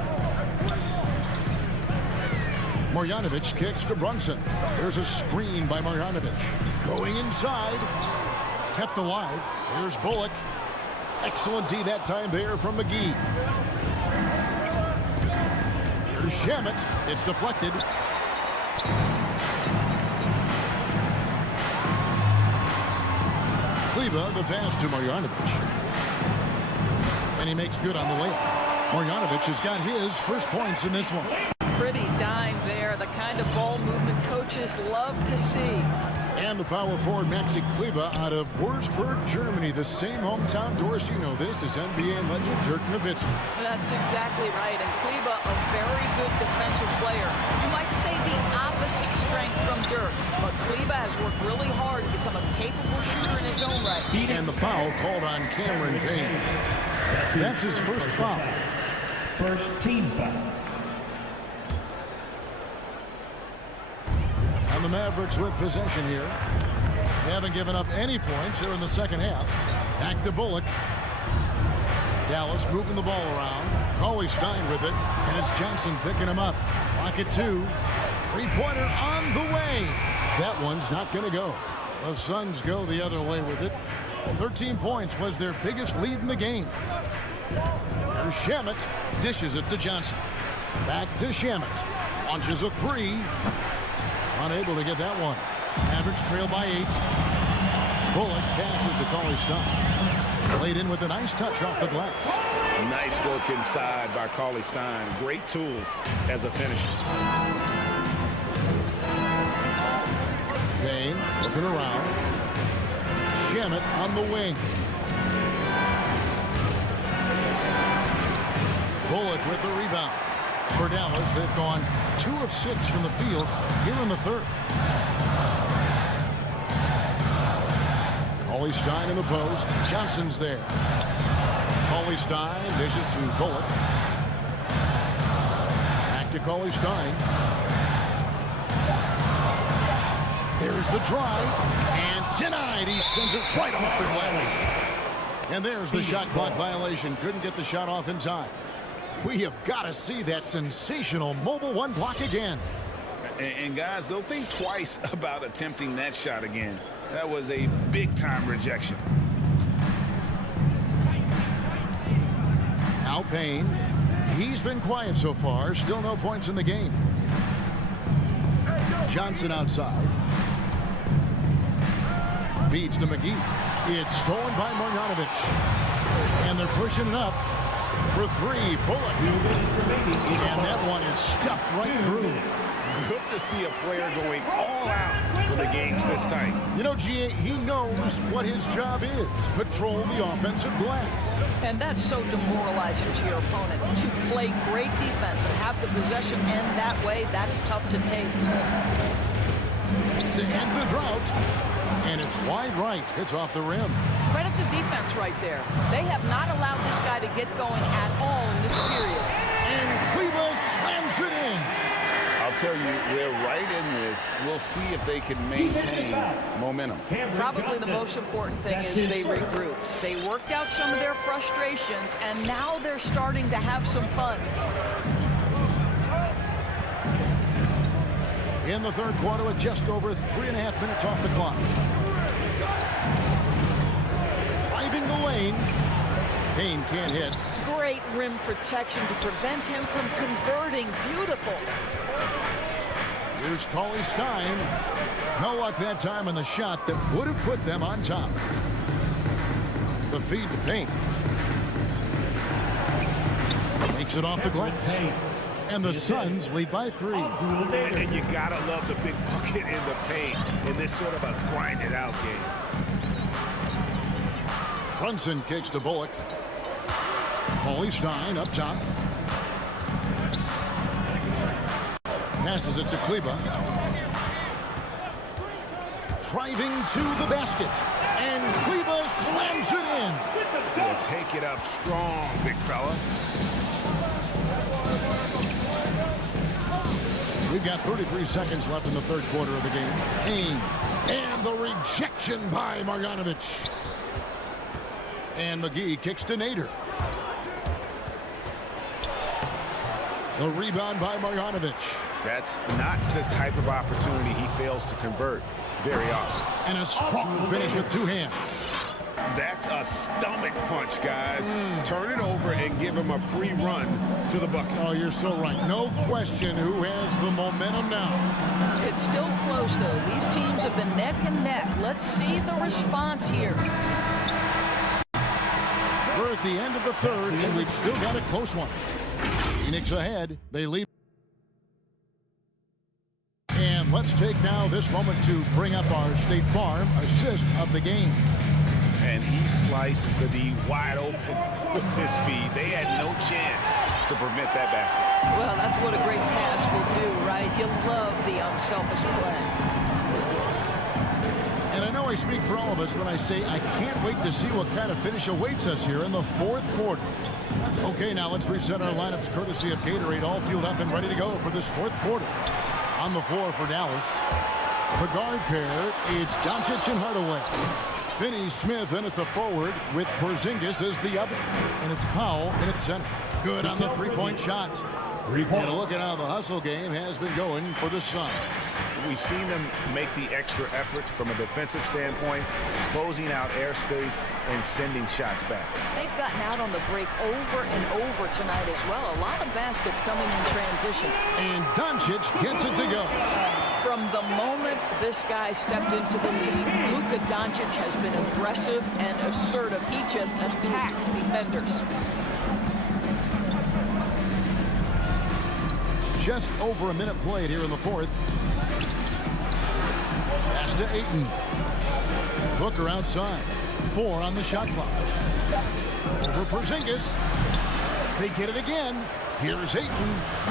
Marjanovic kicks to Brunson. There's a screen by Marjanovic. Going inside. Kept alive. Here's Bullock. Excellent D that time there from McGee. Here's Shamet. It's deflected. Kleba, the pass to Marjanovic. And he makes good on the layup. Marjanovic has got his first points in this one. Pretty dime there, the kind of ball movement coaches love to see. And the power forward Maxi Kleba out of Würzburg, Germany, the same hometown. Doris, you know this is NBA legend Dirk Nowitzki. That's exactly right, and Kleba, a very good defensive player. You might say the opposite strength from Dirk, but Kleba has worked really hard to become a capable shooter in his own right. And the foul called on Cameron Payne. That's his first foul. First team foul. And the Mavericks with possession here. They haven't given up any points here in the second half. Back to Bullock. Dallas moving the ball around. Cauley Stein with it. And it's Johnson picking him up. Lock it 2. Three-pointer on the way. That one's not going to go. The Suns go the other way with it. 13 points was their biggest lead in the game. Here's Shamet. Dishes it to Johnson. Back to Shamet. Launches a 3. Unable to get that one. Mavericks trail by 8. Bullock passes to Cauley Stein. Laid in with a nice touch off the glass. Nice work inside by Cauley Stein. Great tools as a finisher. Dane looking around. Shamet on the wing. Bullock with the rebound. For Dallas, they've gone 2 of 6 from the field here in the third. Cauley Stein in the post. Johnson's there. Cauley Stein dishes to Bullock. Back to Cauley Stein. There's the drive. And denied. He sends it right off the glass. And there's the shot clock violation. Couldn't get the shot off in time. We have got to see that sensational mobile 1 block again. And guys, they'll think twice about attempting that shot again. That was a big-time rejection. Now Payne. He's been quiet so far. Still no points in the game. Johnson outside. Feeds to McGee. It's stolen by Marjanovic. And they're pushing it up for 3. Bullock. And that one is stuffed right through. Good to see a player going all out for the games this tight. You know, G.A., he knows what his job is. Patrol the offensive glass. And that's so demoralizing to your opponent. To play great defense and have the possession end that way, that's tough to take. To end the drought. And it's wide right. It's off the rim. Credit the defense right there. They have not allowed this guy to get going at all in this period. And Cleveland slams it in. I'll tell you, they're right in this. We'll see if they can maintain momentum. Probably the most important thing is they regroup. They worked out some of their frustrations, and now they're starting to have some fun. In the third quarter with just over 3.5 minutes off the clock. Driving the lane. Payne can't hit. Great rim protection to prevent him from converting. Beautiful. Here's Cauley Stein. No luck that time on the shot that would have put them on top. The feed to Payne. Makes it off the glass. And the Suns lead by 3. And you gotta love the big bucket in the paint in this sort of a grind-it-out game. Brunson kicks to Bullock. Cauley Stein up top. Passes it to Kleba. Driving to the basket. And Kleba slams it in. He'll take it up strong, big fella. We've got 33 seconds left in the third quarter of the game. Payne. And the rejection by Marjanovic. And McGee kicks to Nader. The rebound by Marjanovic. That's not the type of opportunity he fails to convert very often. And a strong finish with 2 hands. That's a stomach punch, guys. Turn it over and give him a free run to the bucket. Oh, you're so right. No question who has the momentum now. It's still close, though. These teams have been neck and neck. Let's see the response here. We're at the end of the third, and we've still got a close one. Phoenix ahead. They lead. And let's take now this moment to bring up our State Farm assist of the game. And he sliced the D wide open with his feed. They had no chance to prevent that basket. Well, that's what a great pass will do, right? You love the unselfish play. And I know I speak for all of us when I say I can't wait to see what kind of finish awaits us here in the fourth quarter. Okay, now let's reset our lineups courtesy of Gatorade, all fueled up and ready to go for this fourth quarter. On the floor for Dallas, the guard pair, it's Doncic and Hardaway. Finney-Smith in at the forward with Porzingis as the other. And it's Powell in at center. Good on the three-point shot. And look at how the hustle game has been going for the Suns. We've seen them make the extra effort from a defensive standpoint, closing out airspace and sending shots back. They've gotten out on the break over and over tonight as well. A lot of baskets coming in transition. And Doncic gets it to go. From the moment this guy stepped into the league, Luka Doncic has been aggressive and assertive. He just attacks defenders. Just over a minute played here in the fourth. Pass to Ayton. Booker outside. 4 on the shot clock. Over Porzingis. They get it again. Here's Ayton.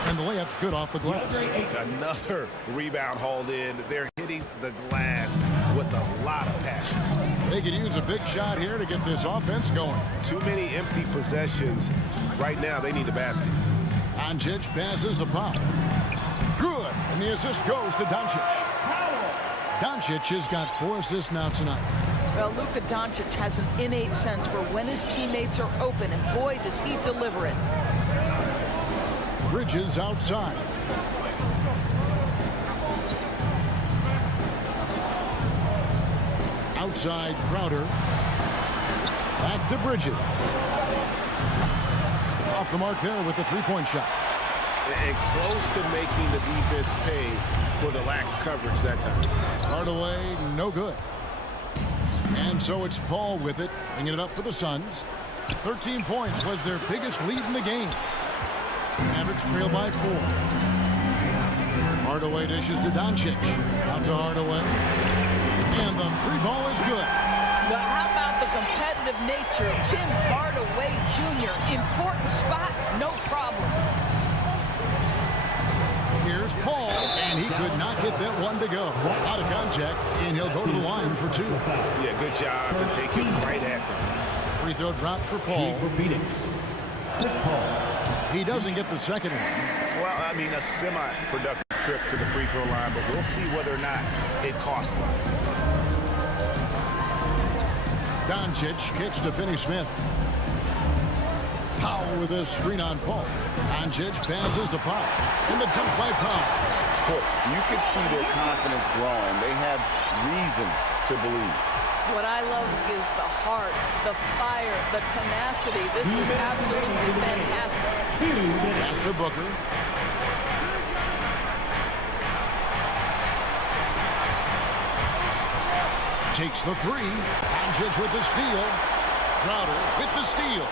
And the layup's good off the glass. Another rebound hauled in. They're hitting the glass with a lot of passion. They could use a big shot here to get this offense going. Too many empty possessions. Right now, they need a basket. Doncic passes to Powell. Good. And the assist goes to Doncic. Doncic has got 4 assists now tonight. Well, Luka Doncic has an innate sense for when his teammates are open, and boy, does he deliver it. Bridges outside. Outside Crowder. Back to Bridges. Off the mark there with the three-point shot. And close to making the defense pay for the lax coverage that time. Hardaway, no good. And so it's Paul with it, bringing it up for the Suns. 13 points was their biggest lead in the game. Mavericks trail by 4. Hardaway dishes to Doncic. Out to Hardaway. And the three ball is good. Well, how about the competitive nature of Tim Hardaway Jr.? Important spot, no problem. Here's Paul, and he could not get that one to go. Out of contact, and he'll go to the line for 2. Yeah, good job to take it right at them. Free throw drops for Paul. He doesn't get the second one. Well, I mean, a semi-productive trip to the free throw line, but we'll see whether or not it costs them. Doncic kicks to Finney-Smith. Powell with a screen on Paul. Doncic passes to Powell. And the dunk by Powell. You can see their confidence growing. They have reason to believe. What I love is the heart, the fire, the tenacity. This is absolutely fantastic. Pass to Booker. Takes the 3. Doncic with the steal. Crowder with the steal.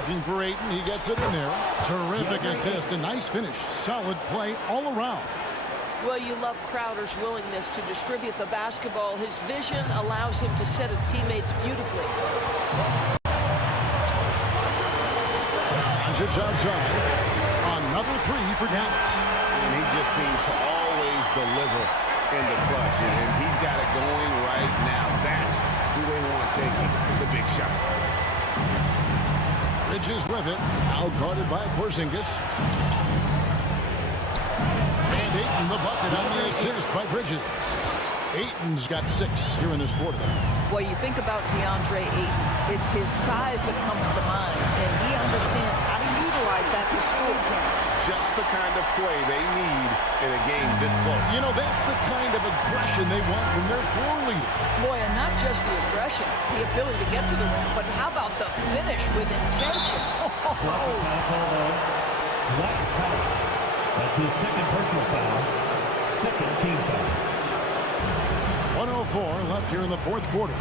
Looking for Ayton. He gets it in there. Terrific assist. A nice finish. Solid play all around. Well, you love Crowder's willingness to distribute the basketball. His vision allows him to set his teammates beautifully. Doncic outside. Another 3 for Dallas. And he just seems to always deliver in the clutch. And he's got it going right now. That's who they want taking the big shot. Bridges with it. Out guarded by Porzingis. And Ayton the bucket on the assist by Bridges. Ayton's got 6 here in this quarter. Boy, you think about DeAndre Ayton. It's his size that comes to mind, and he understands how to utilize that to score. Just the kind of play they need in a game this close. You know, that's the kind of aggression they want from their floor leader. Boy, and not just the aggression, the ability to get to the rim, but how about the finish with intention? That's his second personal foul. Second team foul. 1:04 left here in the fourth quarter.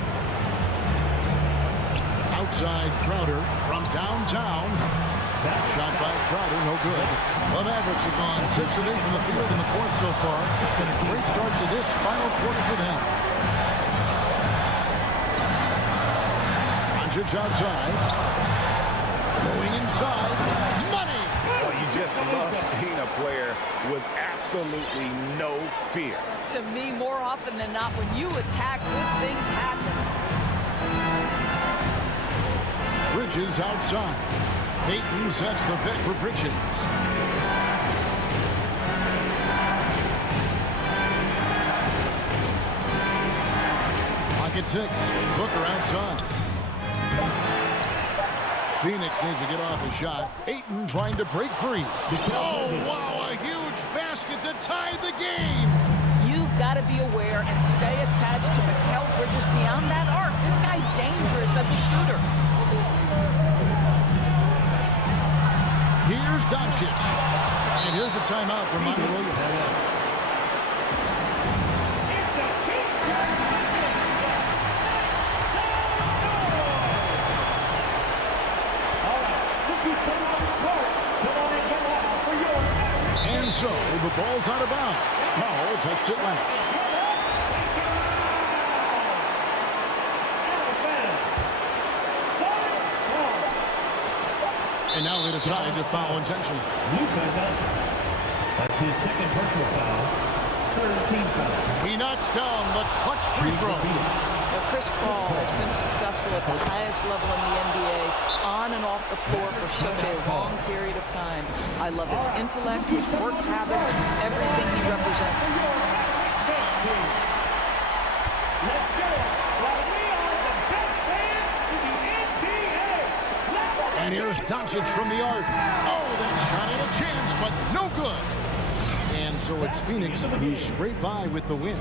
Outside Crowder from downtown. That shot by Crowder, no good. The Mavericks have gone 6 of 8 from the field in the fourth so far. It's been a great start to this final quarter for them. Doncic outside. Going inside. Money! Well, you just love seeing a player with absolute absolutely no fear. To me, more often than not, when you attack, good things happen. Bridges outside. Peyton sets the pick for Bridges. Pocket 6. Booker outside. Phoenix needs to get off a shot. Ayton trying to break free. Oh, wow, a huge basket to tie the game. You've got to be aware and stay attached to Mikal Bridges beyond that arc. This guy dangerous as a shooter. Here's Doncic. And here's a timeout from Monty Williams. And so the ball's out of bounds. Powell touched it last. And now they decide to foul intentionally. That's his second personal foul. Third team foul. He knocks down the clutch free throw. Chris Paul has been successful at the highest level in the NBA, on and off the floor for such a long period of time. I love his intellect, his work habits, everything he represents. Let's go. While we are the best fans in the NBA. And here's Doncic from the arc. Oh, that shot had a chance, but no good. And so it's Phoenix who scraped by with the win.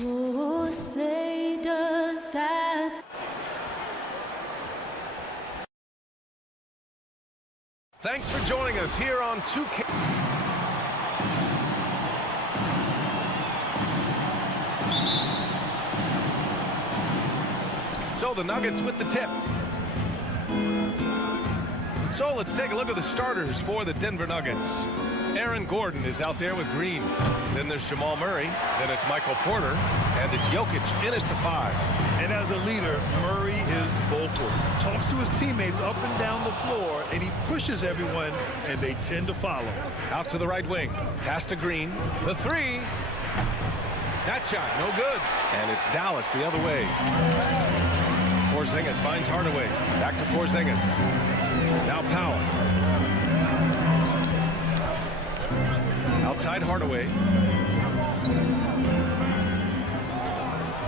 Oh, say does that. Thanks for joining us here on 2K. So the Nuggets with the tip. So let's take a look at the starters for the Denver Nuggets. Aaron Gordon is out there with Green. Then there's Jamal Murray. Then it's Michael Porter. And it's Jokic in at the 5. And as a leader, Murray is vocal. Talks to his teammates up and down the floor, and he pushes everyone, and they tend to follow. Out to the right wing. Pass to Green. The 3. That shot, no good. And it's Dallas the other way. Porzingis finds Hardaway. Back to Porzingis. Now Powell. Outside Hardaway.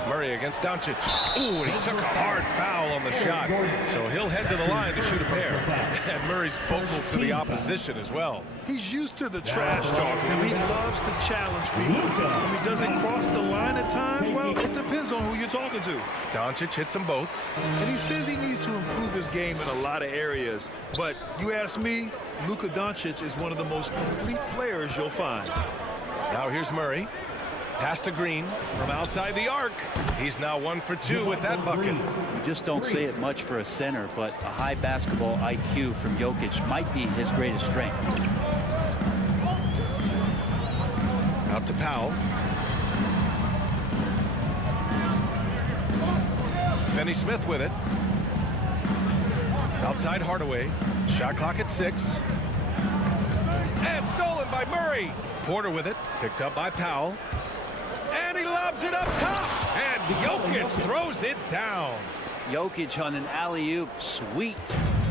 Murray against Doncic. Ooh, and he took a hard foul on the shot. So he'll head to the line to shoot a pair. And Murray's vocal to the opposition as well. He's used to the trash talk, and he loves to challenge people. When he doesn't cross the line at times, well, it depends on who you're talking to. Doncic hits them both. And he says he needs to improve his game in a lot of areas. But you ask me, Luka Doncic is one of the most complete players you'll find. Now here's Murray. Pass to Green from outside the arc. He's now 1 for 2 with that bucket. You just don't say it much for a center, but a high basketball IQ from Jokic might be his greatest strength. Out to Powell. Finney-Smith with it. Outside Hardaway. Shot clock at 6. And stolen by Murray. Porter with it. Picked up by Powell. And he lobs it up top. And Jokic throws it down. Jokic on an alley-oop. Sweet.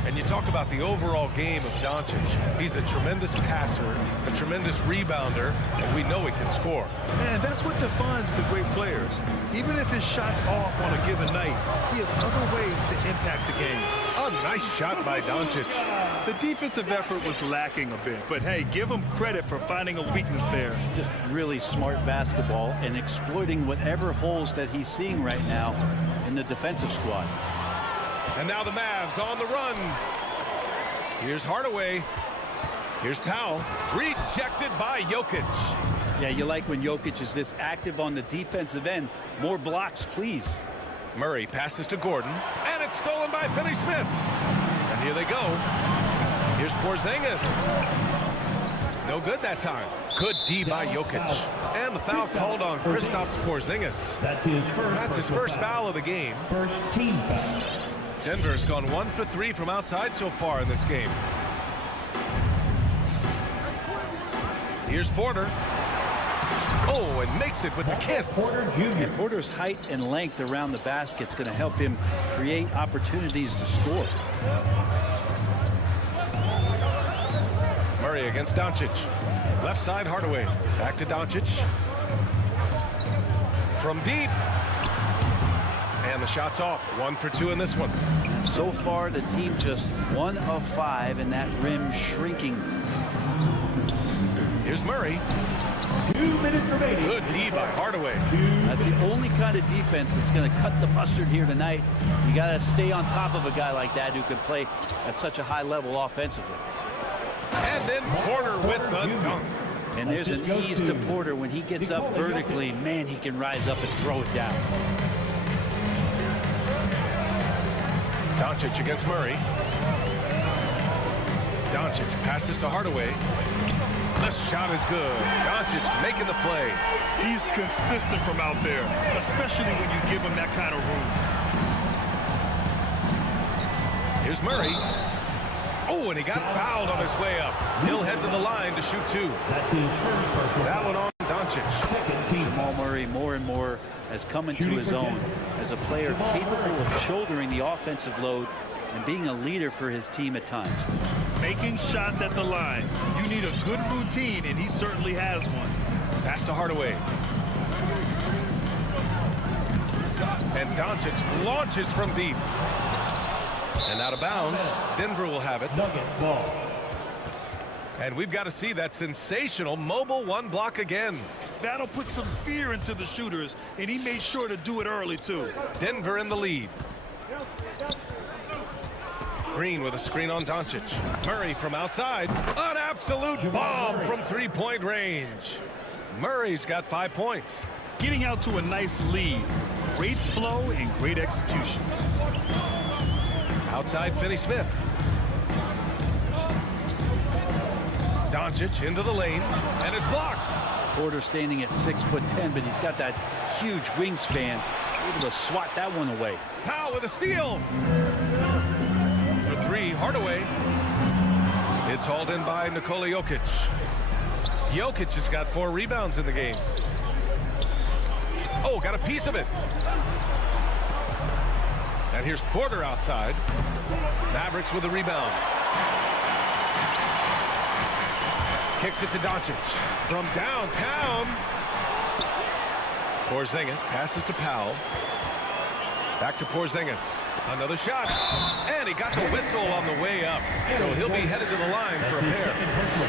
And you talk about the overall game of Doncic. He's a tremendous passer, a tremendous rebounder, and we know he can score. And that's what defines the great players. Even if his shot's off on a given night, he has other ways to impact the game. A nice shot by Doncic. The defensive effort was lacking a bit, but hey, give him credit for finding a weakness there. Just really smart basketball and exploiting whatever holes that he's seeing right now in the defensive squad. And now the Mavs on the run. Here's Hardaway. Here's Powell. Rejected by Jokic. Yeah, you like when Jokic is this active on the defensive end. More blocks, please. Murray passes to Gordon. And it's stolen by Finney-Smith. And here they go. Here's Porzingis. No good that time. Good D by Jokic. And the foul called on Kristaps Porzingis. That's his first foul of the game. First team foul. Denver's gone 1 for 3 from outside so far in this game. Here's Porter. Oh, and makes it with the kiss. Porter Jr. And Porter's height and length around the basket is going to help him create opportunities to score. Murray against Doncic. Left side Hardaway. Back to Doncic. From deep. And the shot's off. 1 for 2 in this one. So far, the team just 1 of 5 and that rim shrinking. Here's Murray. 2 minutes remaining. Good D by Hardaway. That's the only kind of defense that's going to cut the mustard here tonight. You got to stay on top of a guy like that who can play at such a high level offensively. And then Porter with the dunk. And there's an ease to Porter when he gets up vertically. Man, he can rise up and throw it down. Doncic against Murray. Doncic passes to Hardaway. The shot is good. Doncic making the play. He's consistent from out there, especially when you give him that kind of room. Here's Murray. Oh, and he got fouled on his way up. He'll head to the line to shoot 2. That's his first personal That foul. one on Doncic. Second team Jamal Murray more and more has come into his own as a player capable of shouldering the offensive load and being a leader for his team at times. Making shots at the line. You need a good routine, and he certainly has one. Pass to Hardaway. And Doncic launches from deep. And out of bounds. Denver will have it. Nuggets ball. And we've got to see that sensational mobile 1 block again. That'll put some fear into the shooters, and he made sure to do it early, too. Denver in the lead. Green with a screen on Doncic. Murray from outside. An absolute bomb from three-point range. Murray's got 5 points. Getting out to a nice lead. Great flow and great execution. Outside Finney-Smith. Doncic into the lane, and it's blocked. Porter standing at 6'10", but he's got that huge wingspan, able to swat that one away. Powell with a steal. For three, Hardaway. It's hauled in by Nikola Jokic. Jokic has got 4 rebounds in the game. Oh, got a piece of it. And here's Porter outside. Mavericks with a rebound. Kicks it to Doncic. From downtown. Porzingis passes to Powell. Back to Porzingis. Another shot. And he got the whistle on the way up. So he'll be headed to the line for a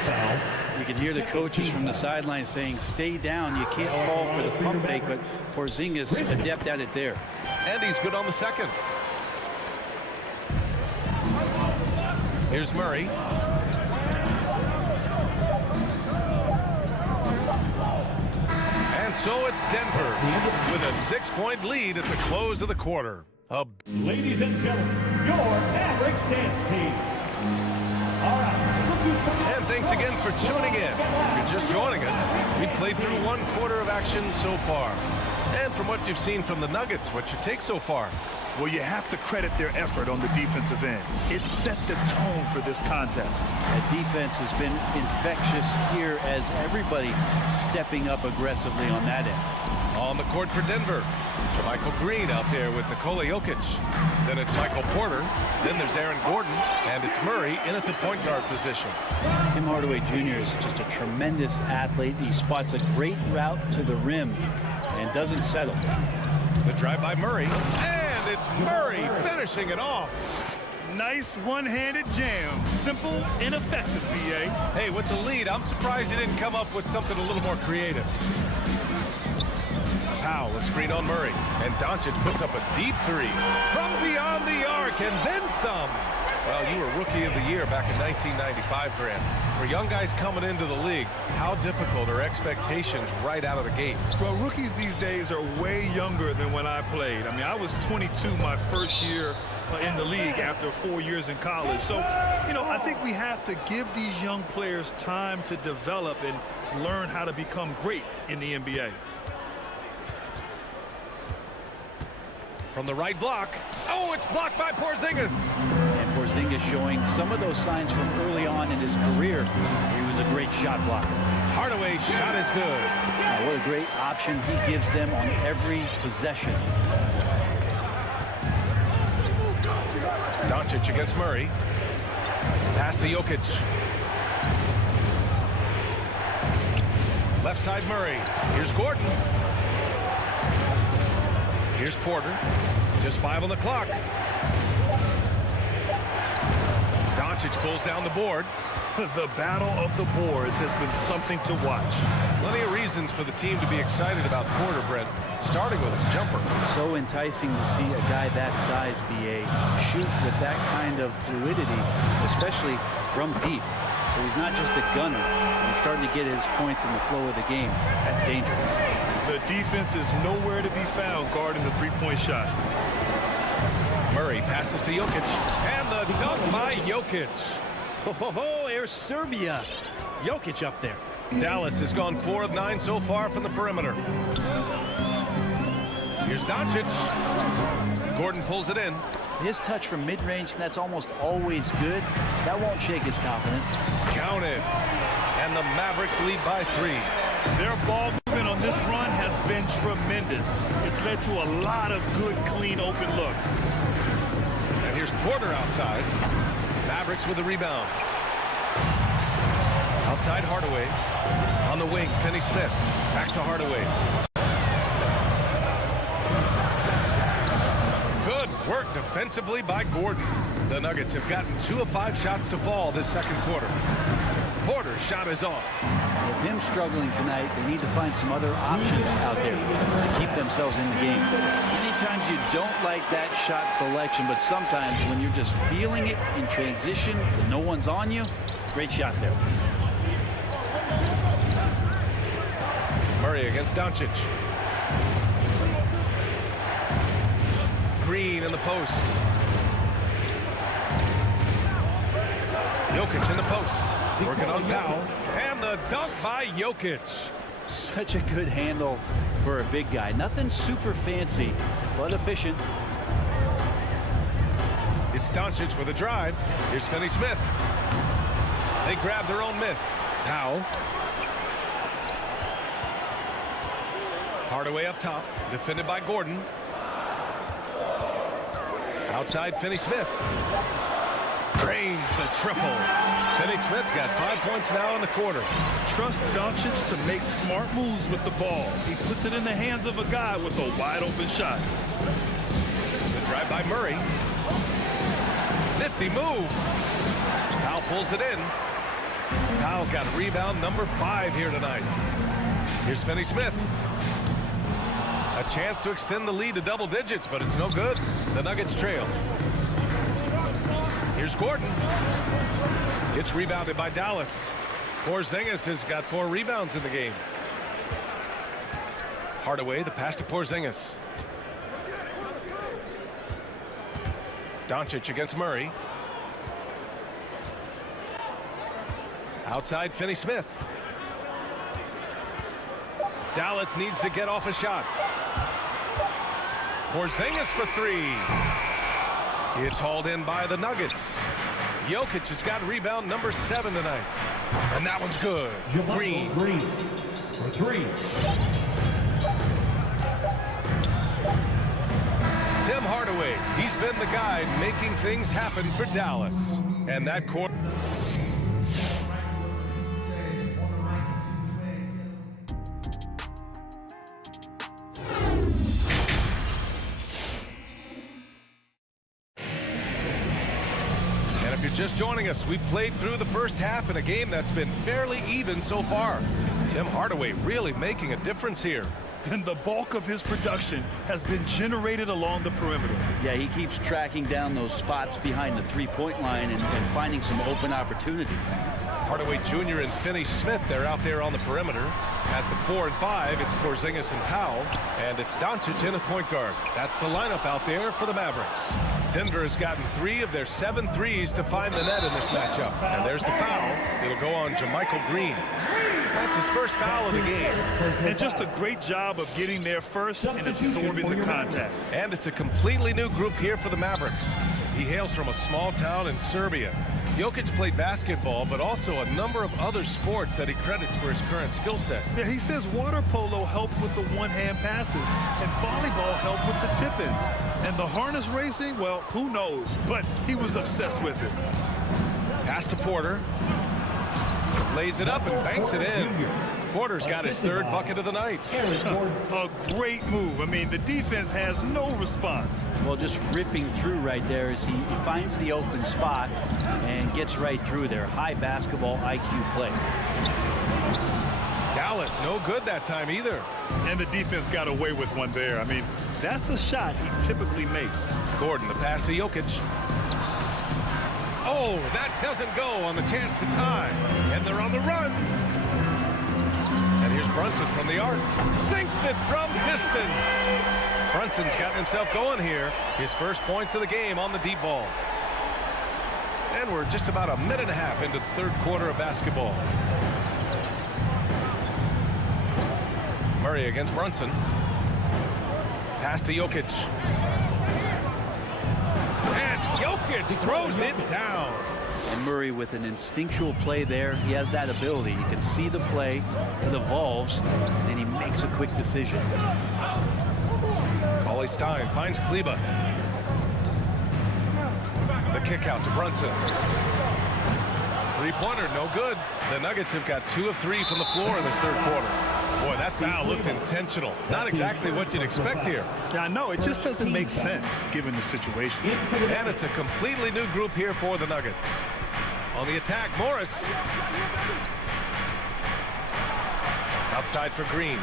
pair. You can hear the coaches from the sideline saying, stay down. You can't fall for the pump fake, but Porzingis adept at it there. And he's good on the second. Here's Murray. And so it's Denver with a 6-point lead at the close of the quarter. Ladies and gentlemen, your Mavericks dance team. All right. And thanks again for tuning in. If you're just joining us, we played through 1 quarter of action so far. And from what you've seen from the Nuggets, what's your take so far? Well, you have to credit their effort on the defensive end. It set the tone for this contest. The defense has been infectious here as everybody stepping up aggressively on that end. On the court for Denver, Michael Green out there with Nikola Jokic. Then it's Michael Porter. Then there's Aaron Gordon. And it's Murray in at the point guard position. Tim Hardaway Jr. is just a tremendous athlete. He spots a great route to the rim and doesn't settle. The drive by Murray. And it's Murray finishing it off. Nice one-handed jam. Simple and effective, B.A. Hey, with the lead, I'm surprised he didn't come up with something a little more creative. Powell, a screen on Murray. And Doncic puts up a deep 3 from beyond the arc and then some. Well, you were Rookie of the Year back in 1995, Grant. For young guys coming into the league, how difficult are expectations right out of the gate? Well, rookies these days are way younger than when I played. I mean, I was 22 my first year in the league after 4 years in college. So, you know, I think we have to give these young players time to develop and learn how to become great in the NBA. From the right block. Oh, it's blocked by Porzingis. And Porzingis showing some of those signs from early on in his career. He was a great shot blocker. Hardaway's shot is good. What a great option he gives them on every possession. Doncic against Murray. Pass to Jokic. Left side Murray. Here's Gordon. Here's Porter. Just 5 on the clock. Doncic pulls down the board. The battle of the boards has been something to watch. Plenty of reasons for the team to be excited about Porter, Brent, starting with his jumper. So enticing to see a guy that size be a shoot with that kind of fluidity, especially from deep. So he's not just a gunner. He's starting to get his points in the flow of the game. That's dangerous. The defense is nowhere to be found guarding the three-point shot. Murray passes to Jokic. And the dunk by Jokic. Oh, here's Serbia. Jokic up there. Dallas has gone 4 of 9 so far from the perimeter. Here's Doncic. Gordon pulls it in. His touch from mid-range, that's almost always good. That won't shake his confidence. Counted. And the Mavericks lead by 3. Their ball movement on this run has been tremendous. It's led to a lot of good, clean, open looks. And here's Porter outside. Mavericks with the rebound. Outside Hardaway. On the wing, Finney-Smith. Back to Hardaway. Good work defensively by Gordon. The Nuggets have gotten 2 of 5 shots to fall this second quarter. Porter's shot is off. If him struggling tonight, they need to find some other options out there to keep themselves in the game. Anytime you don't like that shot selection, but sometimes when you're just feeling it in transition, no one's on you, great shot there. Murray against Doncic. Green in the post. Jokic in the post. Working on Powell. And the dunk by Jokic. Such a good handle for a big guy. Nothing super fancy, but efficient. It's Doncic with a drive. Here's Finney-Smith. They grab their own miss. Powell. Hardaway up top. Defended by Gordon. Outside Finney-Smith. Drains the triple. Finney-Smith's got 5 points now in the quarter. Trust Doncic to make smart moves with the ball. He puts it in the hands of a guy with a wide open shot. The drive by Murray. Nifty move. Powell pulls it in. Powell's got rebound number 5 here tonight. Here's Finney-Smith. A chance to extend the lead to double digits, but it's no good. The Nuggets trail. Here's Gordon. It's rebounded by Dallas. Porzingis has got 4 rebounds in the game. Hardaway, the pass to Porzingis. Doncic against Murray. Outside Finney-Smith. Dallas needs to get off a shot. Porzingis for 3. It's hauled in by the Nuggets. Jokic has got rebound number 7 tonight. And that one's good. Green for 3. Tim Hardaway, he's been the guy making things happen for Dallas. And that court. Just joining us, we played through the first half in a game that's been fairly even so far. Tim Hardaway really making a difference here. And the bulk of his production has been generated along the perimeter. Yeah, he keeps tracking down those spots behind the three-point line and finding some open opportunities. Hardaway Jr. and Finney-Smith, they're out there on the perimeter. At the 4 and 5, it's Porzingis and Powell, and it's Doncic in a point guard. That's the lineup out there for the Mavericks. Denver has gotten 3 of their 7 threes to find the net in this matchup. And there's the foul. It'll go on JaMychal Green. That's his first foul of the game. And just a great job of getting there first and absorbing the contact. And it's a completely new group here for the Mavericks. He hails from a small town in Serbia. Jokic played basketball, but also a number of other sports that he credits for his current skill set. Yeah, he says water polo helped with the one-hand passes, and volleyball helped with the tip-ins. And the harness racing, well, who knows? But he was obsessed with it. Pass to Porter. Lays it up and banks it in. Porter's got his 3rd bucket of the night. A great move. I mean, the defense has no response. Well, just ripping through right there as he finds the open spot and gets right through there. High basketball IQ play. Dallas, no good that time either. And the defense got away with one there. I mean, that's a shot he typically makes. Gordon, the pass to Jokic. Oh, that doesn't go on the chance to tie. And they're on the run. And here's Brunson from the arc. Sinks it from distance. Brunson's gotten himself going here. His first points of the game on the deep ball. And we're just about a minute and a half into the 3rd quarter of basketball. Murray against Brunson. Pass to Jokic. And Jokic throws it down. And Murray with an instinctual play there. He has that ability. You can see the play. It evolves, and he makes a quick decision. Cauley Stein finds Kleba. The kick out to Brunson. 3-pointer, no good. The Nuggets have got 2 of 3 from the floor in this 3rd quarter. Boy, that foul looked intentional. Not exactly what you'd expect here. Yeah, I know. It just doesn't make sense given the situation. And it's a completely new group here for the Nuggets. On the attack, Morris. Outside for Green.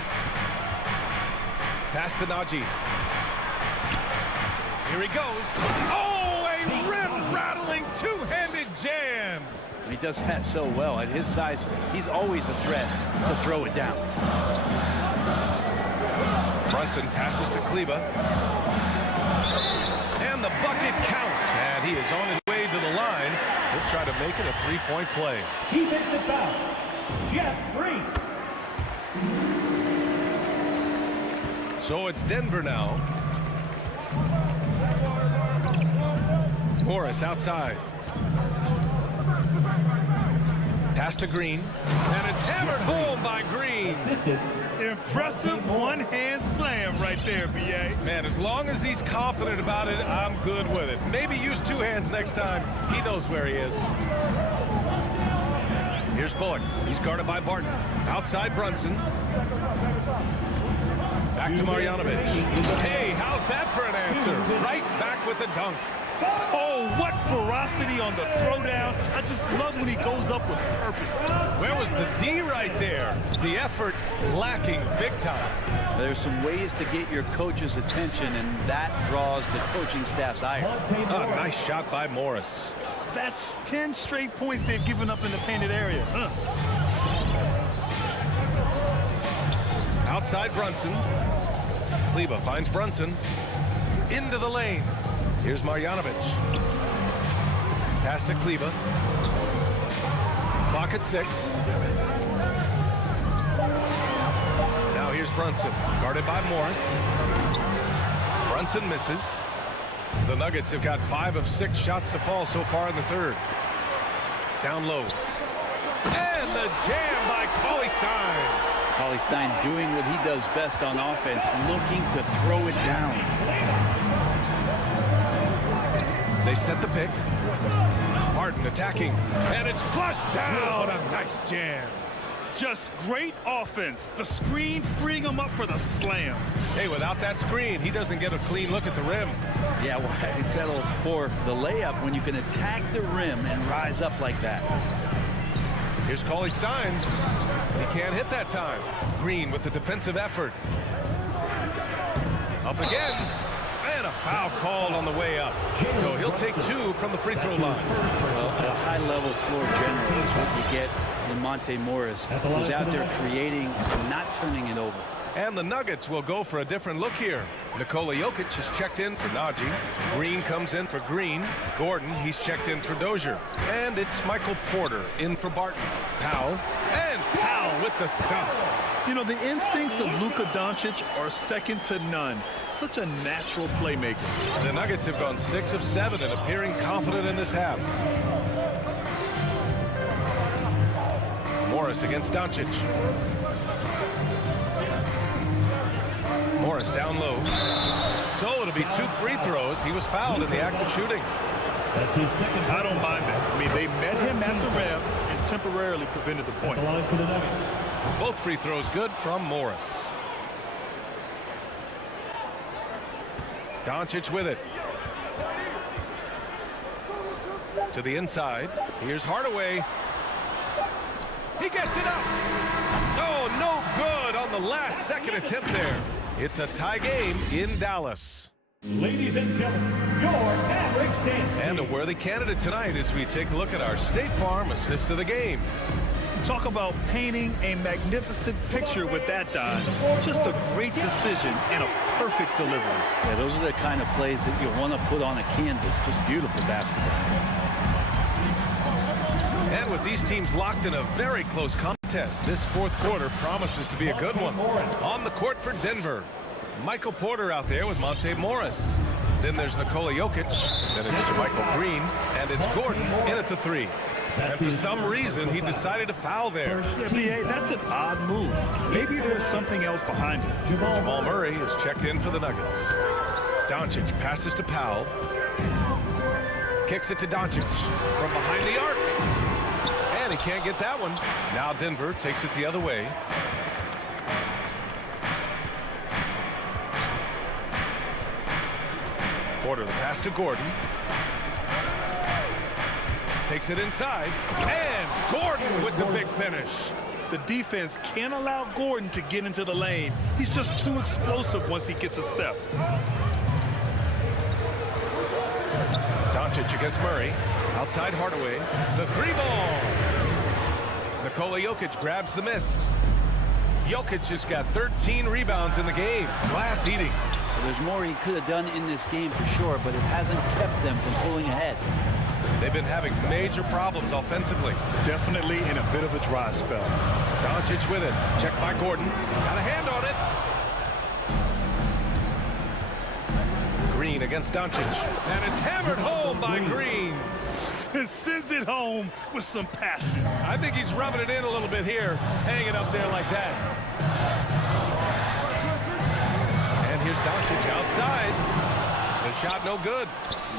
Pass to Najee. Here he goes. Oh, a rim-rattling two-handed jam. He does that so well. At his size, he's always a threat to throw it down. Brunson passes to Kleba. And the bucket counts. And he is on his way to the line. He'll try to make it a three-point play. Defensive foul. Jeff Green. So it's Denver now. Morris outside. Pass to Green. And it's hammered home by Green. Impressive one-hand slam right there, B.A. Man, as long as he's confident about it, I'm good with it. Maybe use two hands next time. He knows where he is. Here's Bullock. He's guarded by Barton. Outside Brunson. Back to Marjanovic. Hey, how's that for an answer? Right back with the dunk. Oh, what ferocity on the throwdown. I just love when he goes up with purpose. Where was the D right there? The effort lacking big time. There's some ways to get your coach's attention, and that draws the coaching staff's ire. Oh, nice shot by Morris. That's 10 straight points they've given up in the painted area. Outside Brunson. Kleba finds Brunson. Into the lane. Here's Marjanovic. Pass to Kleba. Clock at 6. Now here's Brunson. Guarded by Morris. Brunson misses. The Nuggets have got 5 of 6 shots to fall so far in the third. Down low. And the jam by Cauley-Stein. Cauley-Stein doing what he does best on offense, looking to throw it down. They set the pick. Martin attacking. And it's flushed down. A nice jam. Just great offense. The screen freeing him up for the slam. Hey, without that screen, he doesn't get a clean look at the rim. Yeah, why settle for the layup when you can attack the rim and rise up like that? Here's Cauley-Stein. He can't hit that time. Green with the defensive effort. Up again. And a foul called on the way up. So he'll take 2 from the free throw line. Well, at a high-level floor generally is what you get in Monte Morris, who's out there creating and not turning it over. And the Nuggets will go for a different look here. Nikola Jokic has checked in for Najee. Green comes in for Green. Gordon, he's checked in for Dozier. And it's Michael Porter in for Barton. Powell. And Powell with the stuff. You know, the instincts of Luka Doncic are second to none. Such a natural playmaker. The Nuggets have gone 6 of 7 and appearing confident in this half. Morris against Doncic. Morris down low. So it'll be 2 free throws. He was fouled in the act of shooting. That's his second. I don't mind that. I mean, they met him at the rim and temporarily prevented the point. Both free throws good from Morris. Doncic with it. To the inside. Here's Hardaway. He gets it up. Oh, no good on the last second attempt there. It's a tie game in Dallas. Ladies and gentlemen, your Mavericks dance. And a worthy candidate tonight as we take a look at our State Farm assist of the game. Talk about painting a magnificent picture with that dive. Just a great decision and a perfect delivery. Yeah, those are the kind of plays that you want to put on a canvas. Just beautiful basketball. And with these teams locked in a very close contest, this fourth quarter promises to be a good one. On the court for Denver, Michael Porter out there with Monte Morris. Then there's Nikola Jokic. Then it's JaMychal Green. And it's Gordon in at the 3. And for some reason, he decided to foul there. Yeah, that's an odd move. Maybe there's something else behind it. Jamal Murray is checked in for the Nuggets. Doncic passes to Powell. Kicks it to Doncic from behind the arc. And he can't get that one. Now Denver takes it the other way. Porter, the pass to Gordon. Takes it inside. And Gordon with the big finish. The defense can't allow Gordon to get into the lane. He's just too explosive once he gets a step. Doncic against Murray. Outside Hardaway. The three ball. Nikola Jokic grabs the miss. Jokic just got 13 rebounds in the game. Glass eating. Well, there's more he could have done in this game for sure, but it hasn't kept them from pulling ahead. They've been having major problems offensively. Definitely in a bit of a dry spell. Doncic with it. Checked by Gordon. Got a hand on it. Green against Doncic. And it's hammered home by Green. And sends it home with some passion. I think he's rubbing it in a little bit here. Hang it up there like that. And here's Doncic outside. The shot no good.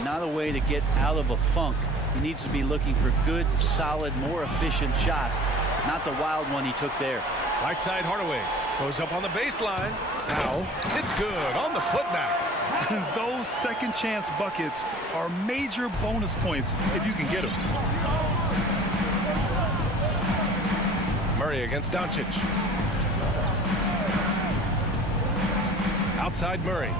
Not a way to get out of a funk. He needs to be looking for good, solid, more efficient shots. Not the wild one he took there. Right side Hardaway. Goes up on the baseline. Now it's good on the putback. Those second chance buckets are major bonus points if you can get them. Murray against Doncic. Outside Murray.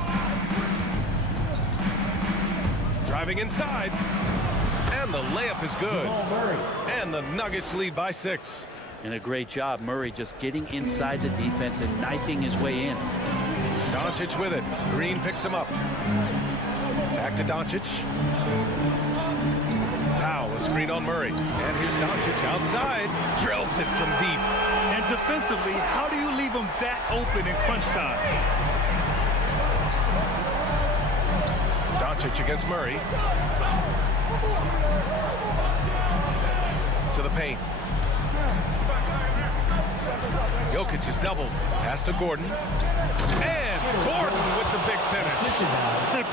Driving inside. And the layup is good. And the Nuggets lead by 6. And a great job, Murray just getting inside the defense and knifing his way in. Doncic with it. Green picks him up. Back to Doncic. Powell, a screen on Murray. And here's Doncic outside. Drills it from deep. And defensively, how do you leave him that open in crunch time? Doncic against Murray. To the paint. Jokic is doubled. Pass to Gordon. And Gordon with the big finish.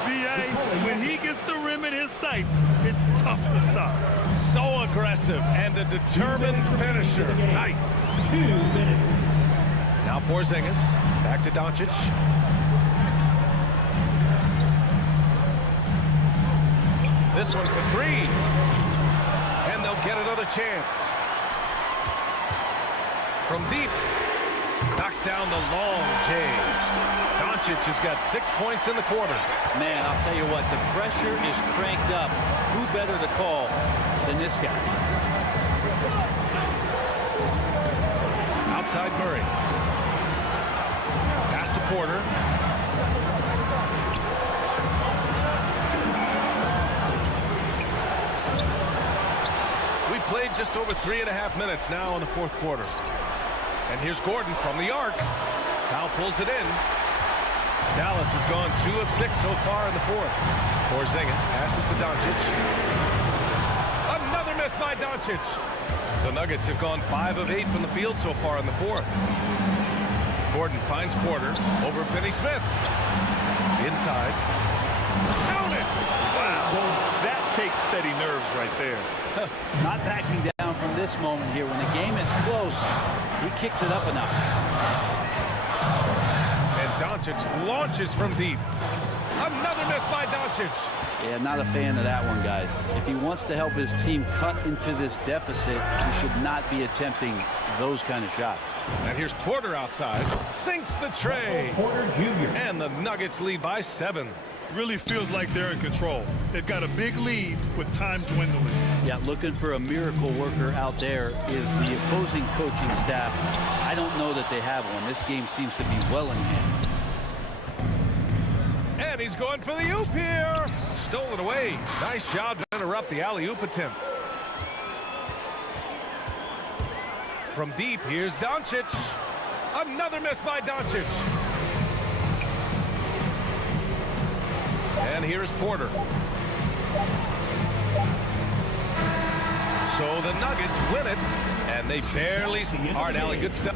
B.A., when he gets the rim in his sights, it's tough to stop. So aggressive and a determined finisher. Nice. 2 minutes. Now Porzingis. Back to Doncic. This one for 3. And they'll get another chance. From deep. Knocks down the long J. Doncic has got 6 points in the quarter. Man, I'll tell you what, the pressure is cranked up. Who better to call than this guy? Outside Murray. Pass to Porter. We played just over 3.5 minutes now in the fourth quarter. And here's Gordon from the arc. Powell pulls it in. Dallas has gone 2 of 6 so far in the fourth. Porzingis passes to Doncic. Another miss by Doncic. The Nuggets have gone 5 of 8 from the field so far in the fourth. Gordon finds Porter over Finney-Smith. Inside. Count it! Wow, that takes steady nerves right there. Not backing down from this moment here. When the game is close, he kicks it up a notch. And Doncic launches from deep. Another miss by Doncic. Yeah, not a fan of that one, guys. If he wants to help his team cut into this deficit, he should not be attempting those kind of shots. And here's Porter outside. Sinks the tray. Porter Jr. And the Nuggets lead by 7. Really feels like they're in control. They've got a big lead with time dwindling. Yeah, looking for a miracle worker out there is the opposing coaching staff. I don't know that they have one. This game seems to be well in hand. And he's going for the oop here. Stolen away. Nice job to interrupt the alley-oop attempt. From deep, here's Doncic. Another miss by Doncic. And here's Porter. So the Nuggets win it, and they barely... All right, Allie, good stuff.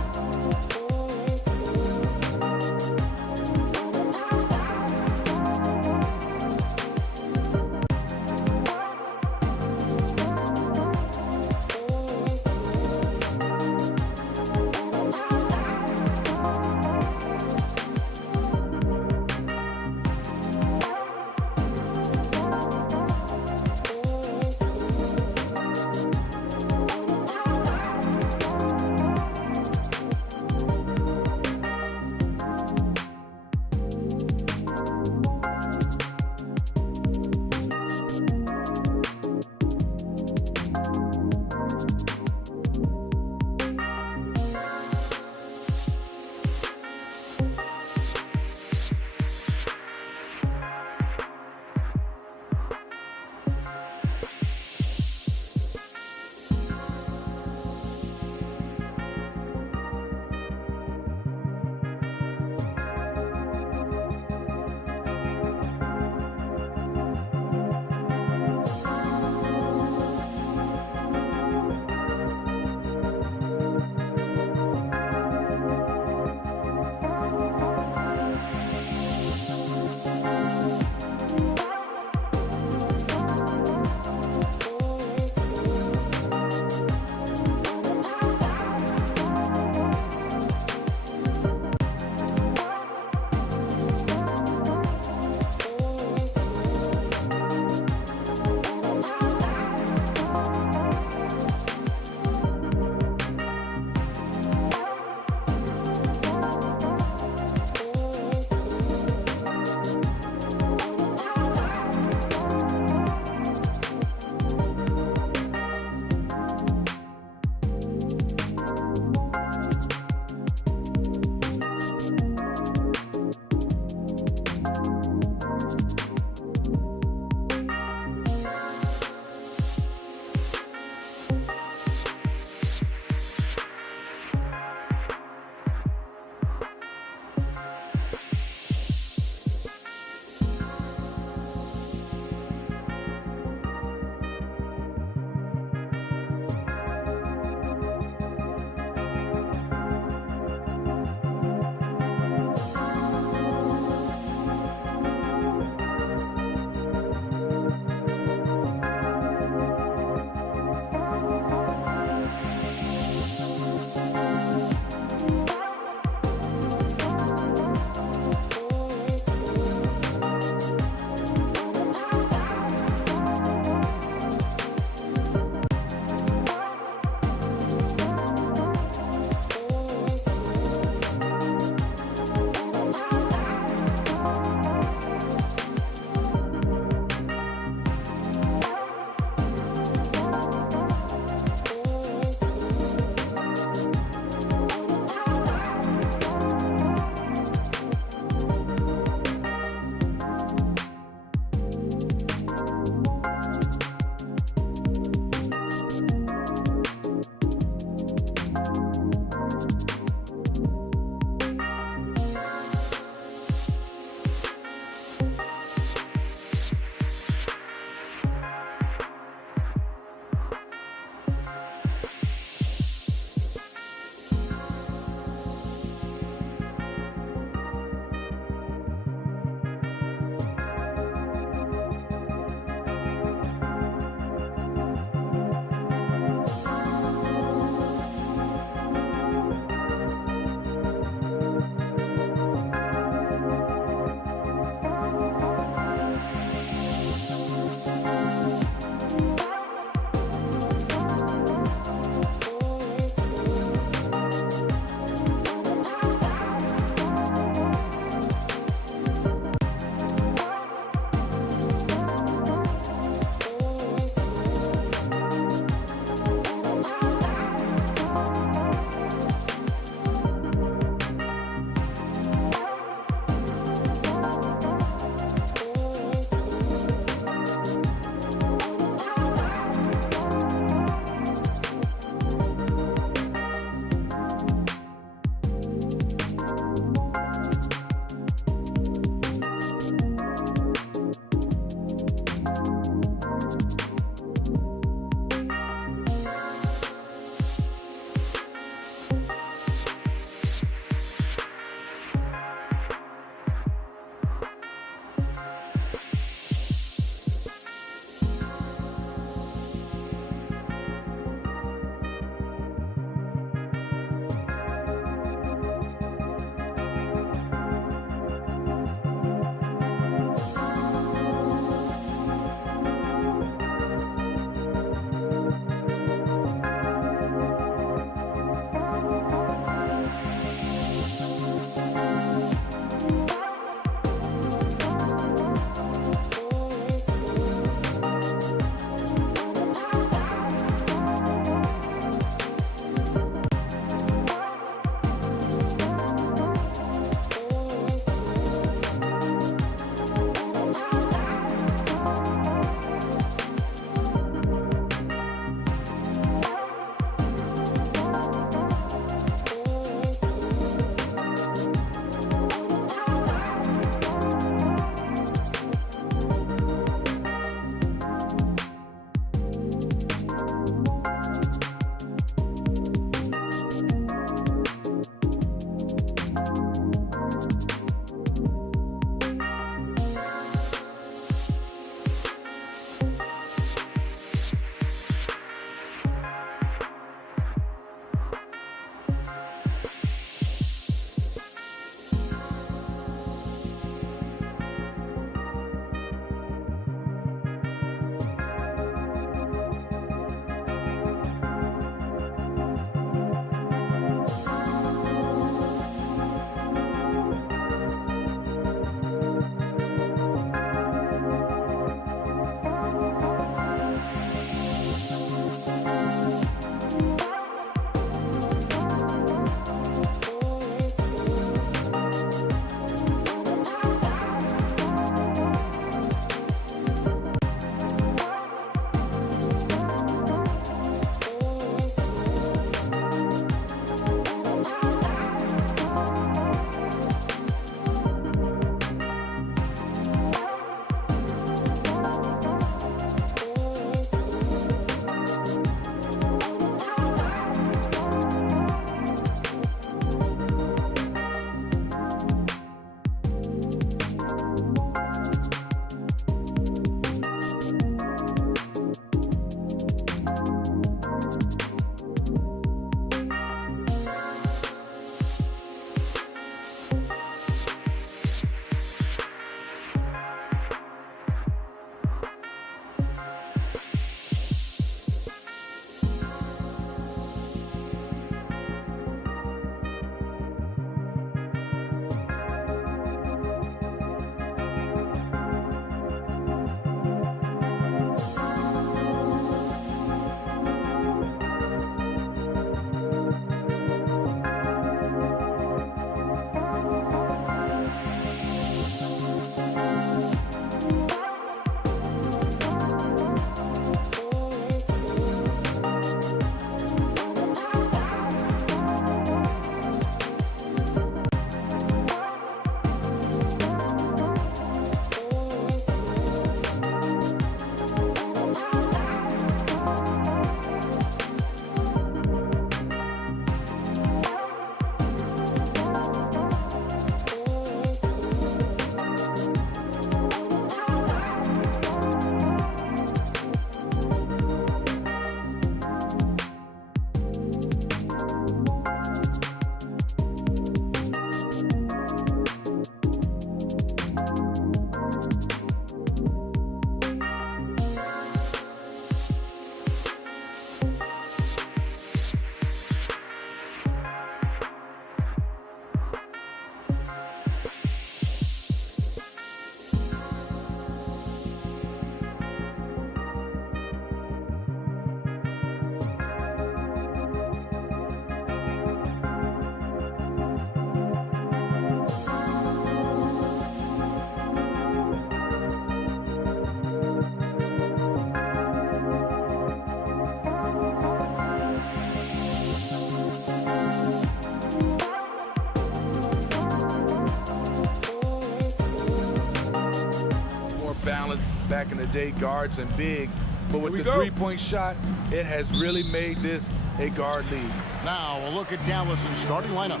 back in the day, guards and bigs. But with the three-point shot, it has really made this a guard league. Now we'll look at Dallas' starting lineup.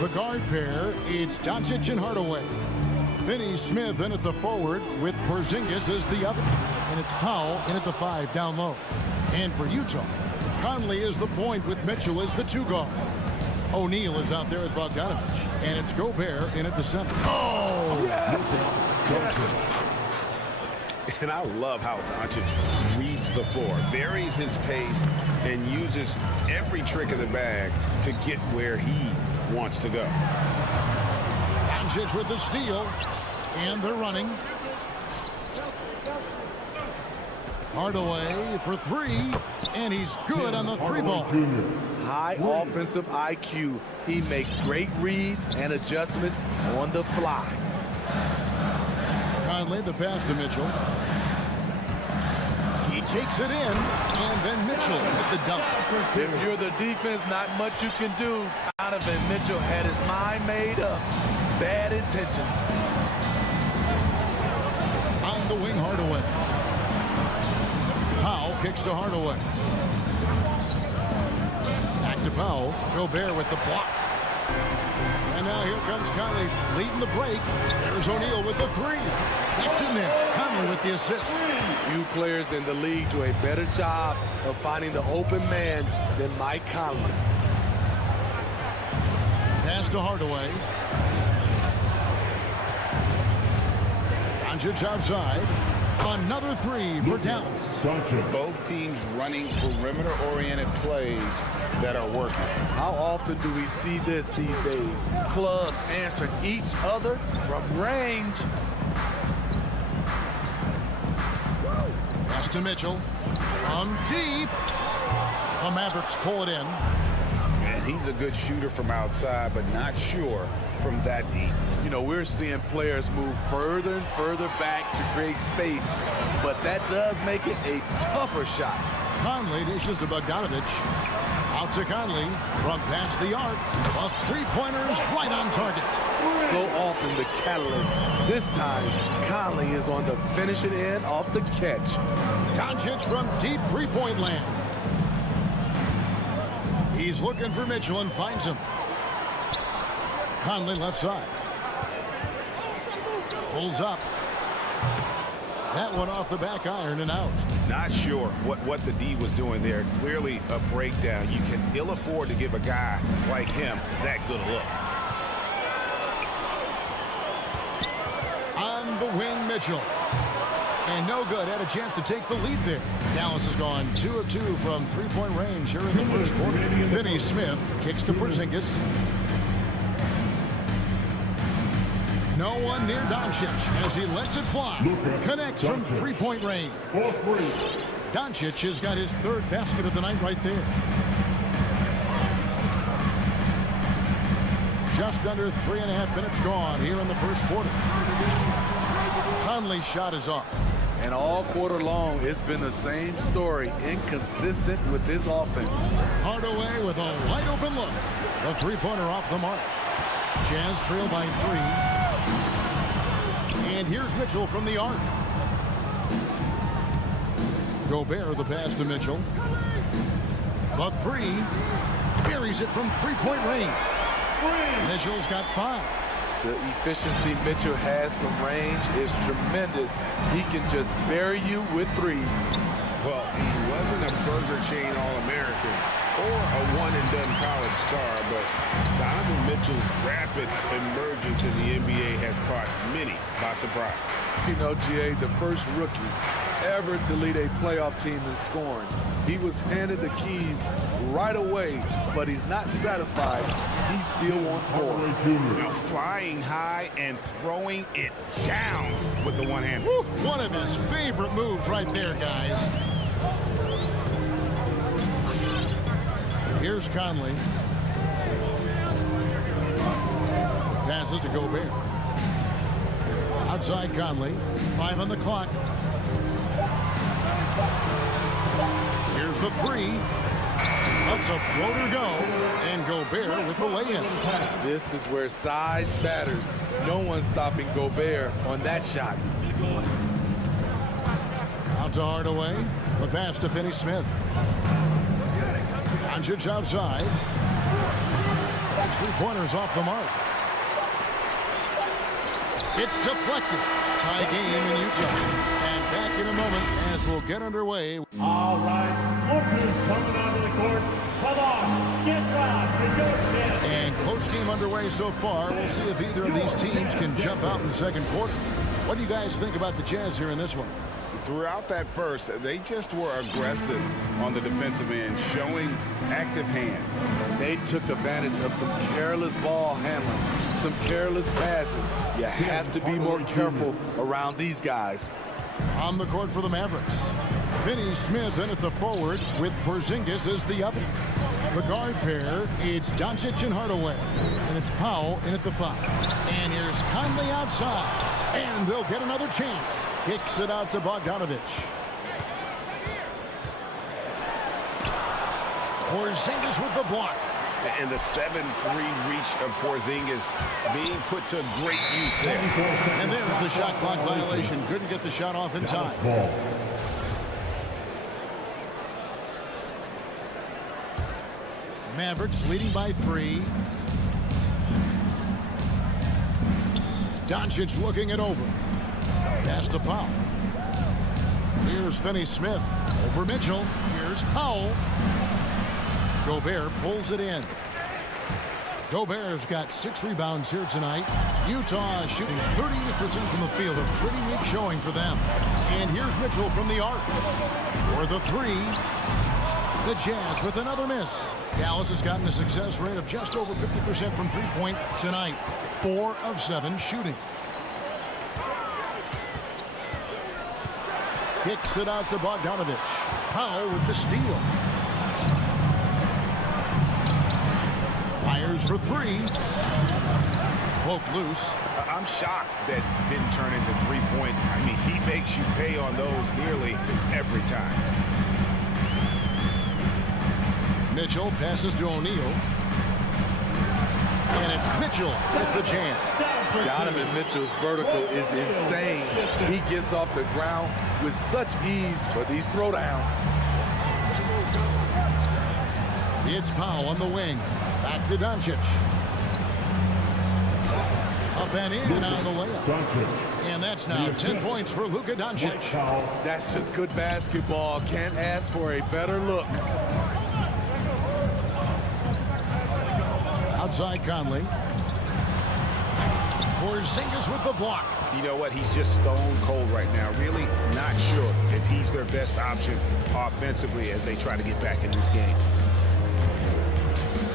The guard pair, it's Doncic and Hardaway. Finney-Smith in at the forward with Porzingis as the other. And it's Powell in at the 5 down low. And for Utah, Conley is the point with Mitchell as the 2 guard. O'Neal is out there with Bogdanovich. And it's Gobert in at the center. Oh! Yes! And I love how Doncic reads the floor, varies his pace, and uses every trick of the bag to get where he wants to go. Doncic with the steal. And they're running. Hardaway for 3. And he's good on the 3-ball. High offensive IQ. He makes great reads and adjustments on the fly. Conley the pass to Mitchell. He takes it in, and then Mitchell with the dunk. If you're the defense, not much you can do. Donovan Mitchell had his mind made up. Bad intentions. On the wing, Hardaway. Powell kicks to Hardaway. Back to Powell. Gobert with the block. And now here comes Conley leading the break. There's O'Neal with the 3. That's in there. Conley with the assist. Few players in the league do a better job of finding the open man than Mike Conley. Pass to Hardaway. Doncic outside. Another 3 for Dallas. Both teams running perimeter-oriented plays that are working. How often do we see this these days? Clubs answering each other from range. Pass to Mitchell. Deep. The Mavericks pull it in. And he's a good shooter from outside, but not sure from that deep. You know, we're seeing players move further and further back to create space, but that does make it a tougher shot. Conley dishes to Bogdanovich. Out to Conley from past the arc. A 3-pointer is right on target. So often the catalyst. This time, Conley is on the finishing end of the catch. Doncic from deep 3-point land. He's looking for Mitchell and finds him. Conley left side. Pulls up. That one off the back iron and out. Not sure what the D was doing there. Clearly a breakdown. You can ill afford to give a guy like him that good a look. On the wing, Mitchell. And no good. Had a chance to take the lead there. Dallas has gone 2 of 2 from 3-point range here in the first quarter. Finney-Smith kicks to Porzingis. No one near Doncic as he lets it fly. Connects from 3-point range. Doncic has got his 3rd basket of the night right there. Just under 3.5 minutes gone here in the first quarter. Conley's shot is off. And all quarter long, it's been the same story. Inconsistent with his offense. Hardaway with a wide open look. The 3-pointer off the mark. Jazz trail by 3. And here's Mitchell from the arc. Gobert the pass to Mitchell. The 3. Buries it from 3-point range. Mitchell's got 5. The efficiency Mitchell has from range is tremendous. He can just bury you with 3s. Well, he wasn't a Burger Chain All-American or a one-and-done college star, but Donovan Mitchell's rapid emergence in the NBA has caught many by surprise. You know, GA, the first rookie ever to lead a playoff team in scoring. He was handed the keys right away, but he's not satisfied. He still wants more. Now flying high and throwing it down with the one hand. Woo, one of his favorite moves right there, guys. Here's Conley. Passes to Gobert. Outside Conley. 5 on the clock. Here's the 3. Lets a floater go. And Gobert with the lay-in. This is where size matters. No one's stopping Gobert on that shot. Out to Hardaway. The pass to Finney Smith. Doncic outside. His three-pointers off the mark. It's deflected. Tie game in Utah. And back in a moment as we'll get underway. All right, Lucas coming onto the court. Come on, get rocked in your chest. And close game underway so far. We'll see if either of these teams can jump out in the second quarter. What do you guys think about the Jazz here in this one? Throughout that first, they just were aggressive on the defensive end, showing active hands. They took advantage of some careless ball handling, some careless passing. You have to be more careful around these guys. On the court for the Mavericks, Finney Smith in at the forward with Porzingis as the other. The guard pair, it's Doncic and Hardaway. And it's Powell in at the 5. And here's Conley outside. And they'll get another chance. Kicks it out to Bogdanovich. Porzingis with the block. And the 7-3 reach of Porzingis being put to great use there. And there's the shot clock violation. Couldn't get the shot off in time. Mavericks leading by 3. Doncic looking it over. Pass to Powell. Here's Finney Smith. Over Mitchell. Here's Powell. Gobert pulls it in. Gobert's got 6 rebounds here tonight. Utah shooting 38% from the field. A pretty weak showing for them. And here's Mitchell from the arc. For the 3. The Jazz with another miss. Dallas has gotten a success rate of just over 50% from three-point tonight. 4 of 7 shooting. Kicks it out to Bogdanovich. Powell with the steal. Fires for 3. Poke loose. I'm shocked that didn't turn into 3 points. I mean, he makes you pay on those nearly every time. Mitchell passes to O'Neal. And it's Mitchell with the jam. Donovan Mitchell's vertical is insane. He gets off the ground with such ease for these throwdowns. It's Powell on the wing. Back to Doncic. Up and in and out of the layup. And that's now 10 points for Luka Doncic. That's just good basketball. Can't ask for a better look. Outside Conley. Porzingis with the block. You know what? He's just stone cold right now. Really not sure if he's their best option offensively as they try to get back in this game.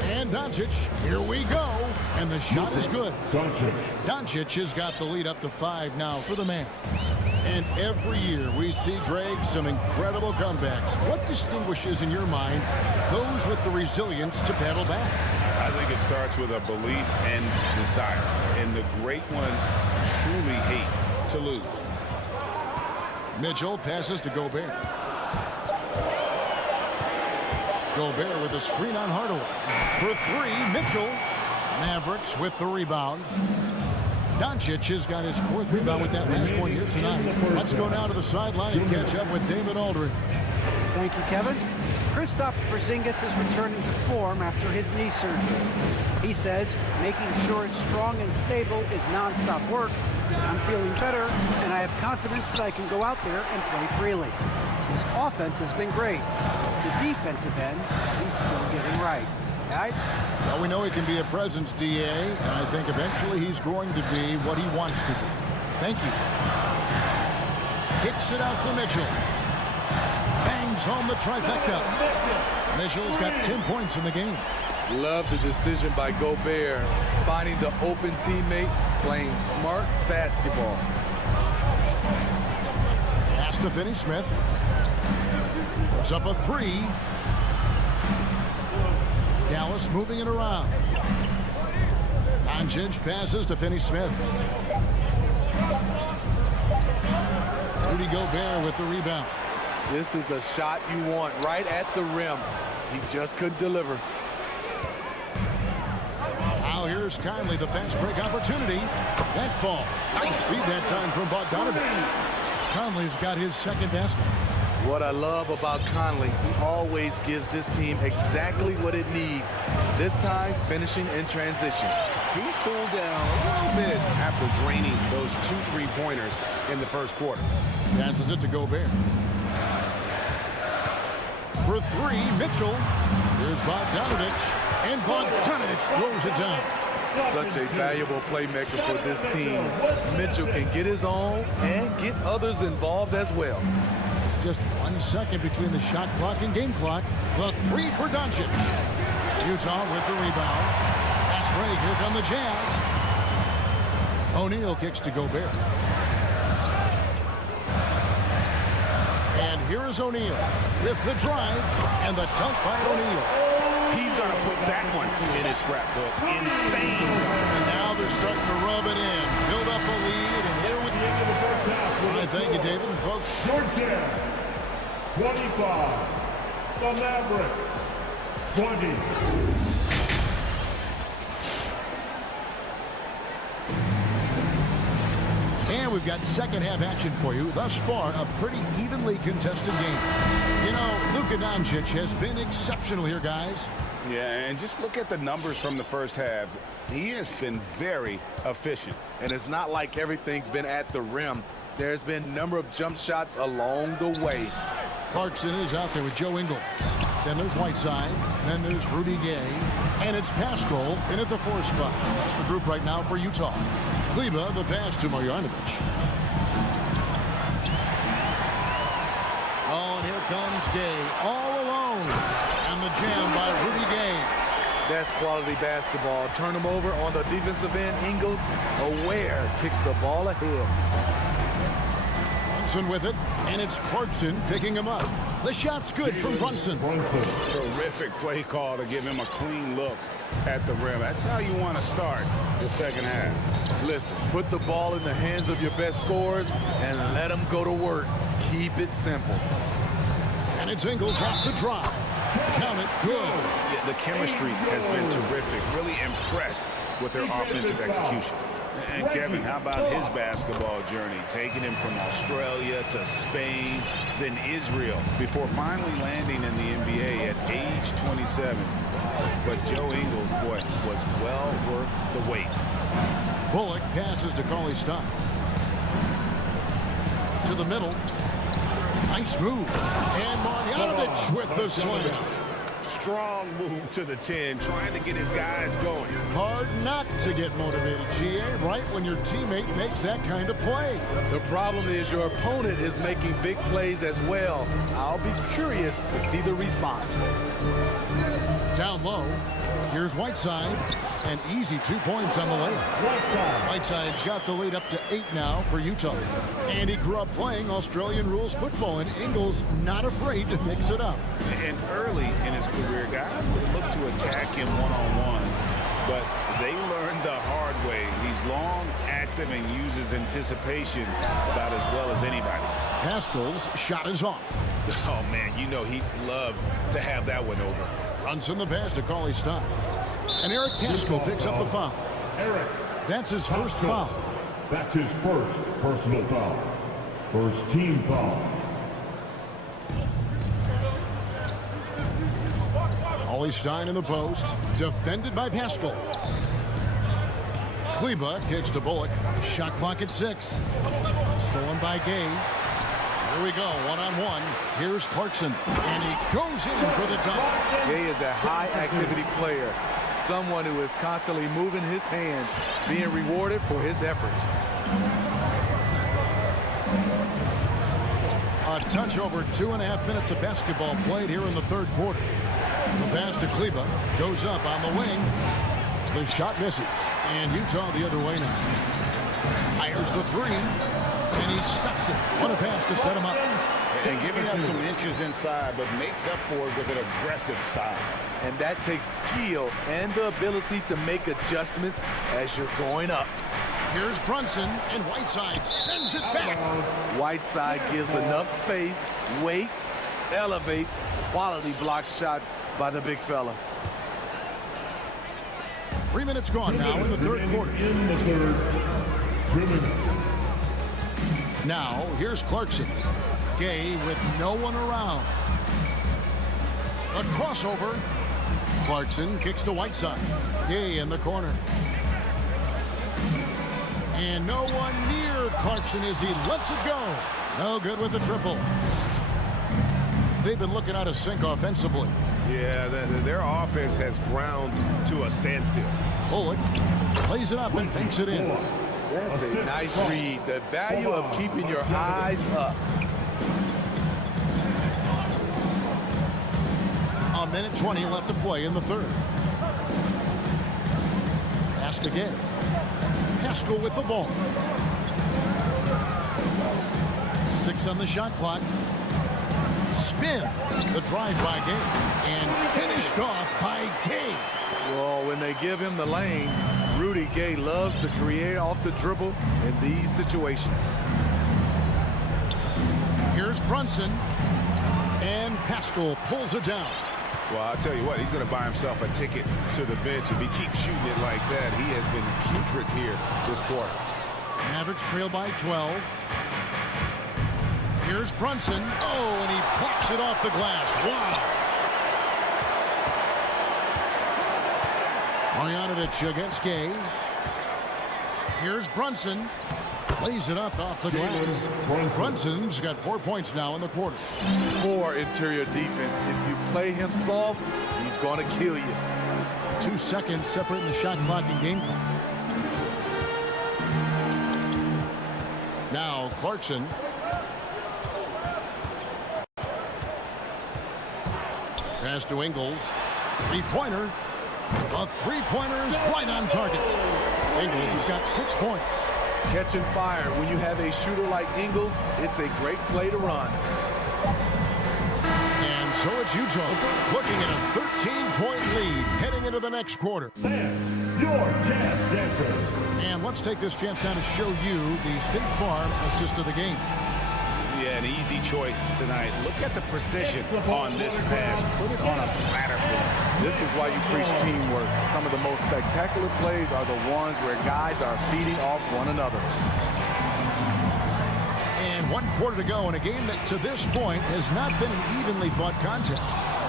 And Doncic, here we go. And the shot is good. Doncic has got the lead up to 5 now for the Mavs. And every year we see, Greg, some incredible comebacks. What distinguishes, in your mind, those with the resilience to battle back? I think it starts with a belief and desire. And the great ones truly hate to lose. Mitchell passes to Gobert. Gobert with a screen on Hardaway. For 3, Mitchell. Mavericks with the rebound. Doncic has got his 4th rebound with that last one here tonight. Let's go now to the sideline and catch up with David Aldridge. Thank you, Kevin. Kristaps Porzingis is returning to form after his knee surgery. He says making sure it's strong and stable is nonstop work. I'm feeling better, and I have confidence that I can go out there and play freely. His offense has been great. It's the defensive end he's still getting right. Guys? Well, we know he can be a presence, DA, and I think eventually he's going to be what he wants to be. Thank you. Kicks it out to Mitchell. Bangs home the trifecta. Mitchell's got 10 points in the game. Love the decision by Gobert, finding the open teammate, playing smart basketball. Pass to Finney Smith. Puts up a 3. Dallas moving it around. Doncic passes to Finney Smith. Rudy Gobert with the rebound. This is the shot you want right at the rim. He just couldn't deliver. Now here's Conley, the fast break opportunity. That fall. Nice feed that time from Bogdanovich. Conley's got his 2nd basket. What I love about Conley, he always gives this team exactly what it needs. This time, finishing in transition. He's cooled down a little bit after draining those 2 3-pointers in the first quarter. Passes it to Gobert. For 3, Mitchell. Here's Bogdanovich. And Bogdanovich throws it down. Such a valuable playmaker for this team. Mitchell can get his own and get others involved as well. Just 1 second between the shot clock and game clock. The 3 for Doncic. Utah with the rebound. Pass break. Here come the Jazz. O'Neal kicks to Gobert. And here is O'Neal with the drive and the dunk by O'Neal. He's going to put that one in his scrapbook. Insane. And now they're starting to rub it in. Build up a lead. And here we the end of the first half. Thank you, David. And folks. Georgia, 25. The Mavericks, 20. And we've got second half action for you. Thus far, a pretty evenly contested game. You know, Luka Doncic has been exceptional here, guys. Yeah, and just look at the numbers from the first half. He has been very efficient. And it's not like everything's been at the rim. There's been a number of jump shots along the way. Clarkson is out there with Joe Ingles. Then there's Whiteside. Then there's Rudy Gay. And it's Pascal in at the 4 spot. That's the group right now for Utah. Kleba, the pass to Marjanovic. Oh, and here comes Gay all alone. And the jam by Rudy Gay. That's quality basketball. Turn him over on the defensive end. Ingles, aware, kicks the ball ahead. Brunson with it, and it's Clarkson picking him up. The shot's good from Brunson. Terrific play call to give him a clean look at the rim. That's how you want to start the second half. Listen, put the ball in the hands of your best scorers and let them go to work. Keep it simple. And it's Ingles off the drop. Count it, good. Yeah, the chemistry has been terrific. Really impressed with their offensive execution. And Kevin, how about his basketball journey? Taking him from Australia to Spain, then Israel, before finally landing in the NBA at age 27. But Joe Ingles, boy, was well worth the wait. Bullock passes to Cauley-Stein. To the middle. Nice move. And Marjanovic with the slam. Strong move to the 10, trying to get his guys going. Hard not to get motivated, GA, right when your teammate makes that kind of play. The problem is your opponent is making big plays as well. I'll be curious to see the response. Down low, here's Whiteside, and easy 2 points on the layup. Whiteside's got the lead up to 8 now for Utah. And he grew up playing Australian rules football, and Ingles not afraid to mix it up. And early in his career, guys would look to attack him one-on-one, but they learned the hard way. He's long, active, and uses anticipation about as well as anybody. Pascal's shot is off. Oh, man, you know he'd love to have that one over. Brunson the pass to Cauley-Stein. And Eric Pascal picks up the foul. Eric. That's his first foul. That's his first personal foul. First team foul. Cauley-Stein in the post. Defended by Pascal. Kleba kicks to Bullock. Shot clock at 6. Stolen by Gay. Here we go, one-on-one. Here's Clarkson, and he goes in for the dunk. Gay is a high-activity player, someone who is constantly moving his hands, being rewarded for his efforts. A touch over 2.5 minutes of basketball played here in the third quarter. The pass to Kleba goes up on the wing. The shot misses, and Utah the other way now. Fires the 3. And he stuffs it. What a pass to set him up. And giving up some inches inside, but makes up for it with an aggressive style. And that takes skill and the ability to make adjustments as you're going up. Here's Brunson, and Whiteside sends it back. Whiteside gives enough space, waits, elevates, quality block shots by the big fella. 3 minutes gone now in the third quarter. In the third. 2 minutes. Now, here's Clarkson. Gay with no one around. A crossover. Clarkson kicks to Whiteside. Gay in the corner. And no one near Clarkson as he lets it go. No good with the triple. They've been looking out of sync offensively. Yeah, their offense has ground to a standstill. Bullock plays it up and banks it in. That's a nice read. The value of keeping your eyes up. A minute 20 left to play in the third. Passed again. Haskell with the ball. 6 on the shot clock. Spins the drive by Gay and finished off by Gay. Well, when they give him the lane, Rudy Gay loves to create off the dribble in these situations. Here's Brunson, and Haskell pulls it down. Well, I'll tell you what, he's going to buy himself a ticket to the bench. If he keeps shooting it like that, he has been putrid here this quarter. Mavericks trail by 12. Here's Brunson. Oh, and he plucks it off the glass. Wow. Marjanovic against Gay. Here's Brunson. Lays it up off the glass. Brunson's got 4 points now in the quarter. Poor interior defense. If you play him soft, he's going to kill you. 2 seconds separating the shot clock and game clock. Now Clarkson. Pass to Ingles. Three-pointer. A three-pointer is right on target. Ingles has got 6 points. Catching fire. When you have a shooter like Ingles, it's a great play to run. And so it's Utah looking at a 13-point lead heading into the next quarter. And your Jazz Dancer. And let's take this chance now to show you the State Farm assist of the game. Yeah, an easy choice tonight. Look at the precision on this pass. Put it on a platter for him. This is why you preach teamwork. Some of the most spectacular plays are the ones where guys are feeding off one another. And 1 quarter to go in a game that to this point has not been an evenly fought contest.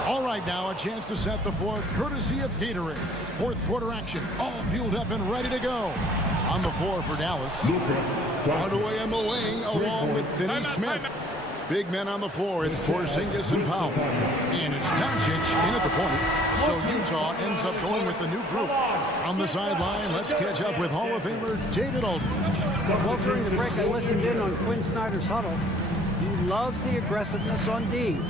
All right, now a chance to set the floor courtesy of Gatorade. Fourth quarter action, all fueled up and ready to go. On the floor for Dallas. Hardaway on the wing along with Finney Smith. Big men on the floor. It's Porzingis and Powell. And it's Doncic in at the point. So Utah ends up going with the new group. On the sideline, let's catch up with Hall of Famer David Aldridge. Well, during the break, I listened in on Quinn Snyder's huddle. He loves the aggressiveness on D.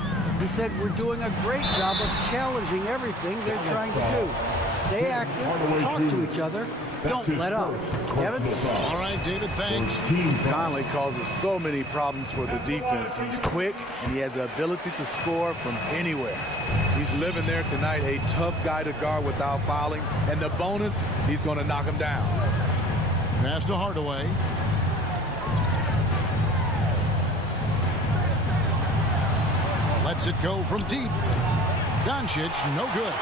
He said we're doing a great job of challenging everything they're trying to do. Stay active, talk to each other, don't let up. Kevin? All right, David, thanks. Conley causes so many problems for the defense. He's quick, and he has the ability to score from anywhere. He's living there tonight, a tough guy to guard without fouling. And the bonus, he's going to knock him down. Pass to Hardaway. Lets it go from deep. Doncic, no good.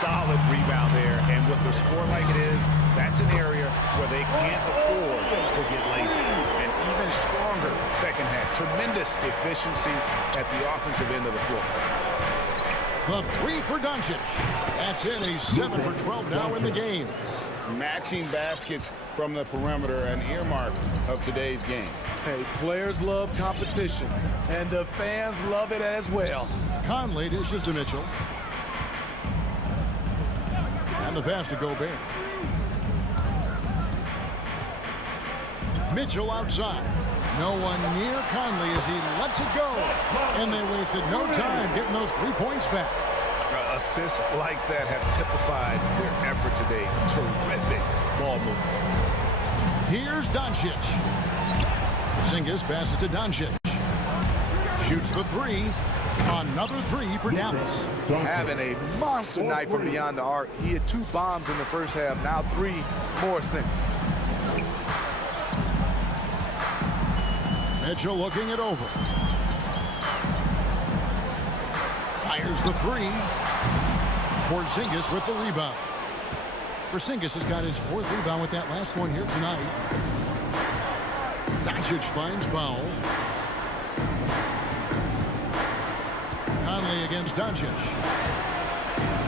Solid rebound there, and with the score like it is, that's an area where they can't afford to get lazy. And even stronger second half. Tremendous efficiency at the offensive end of the floor. The three for Doncic. That's it. He's 7 for 12 now in the game. Matching baskets from the perimeter, an earmark of today's game. Hey, players love competition, and the fans love it as well. Conley dishes to Mitchell. And the pass to Gobert. Mitchell outside. No one near Conley as he lets it go. And they wasted no time getting those 3 points back. Assists like that have typified their effort today. Terrific ball movement. Here's Doncic. Porzingis passes to Doncic. Shoots the three. Another three for Dallas. Having a monster night from beyond the arc. He had 2 bombs in the first half. Now 3 more since. Mitchell looking it over. Fires the three. Porzingis with the rebound. Porzingis has got his 4th rebound with that last one here tonight. Doncic finds Powell. Doncic.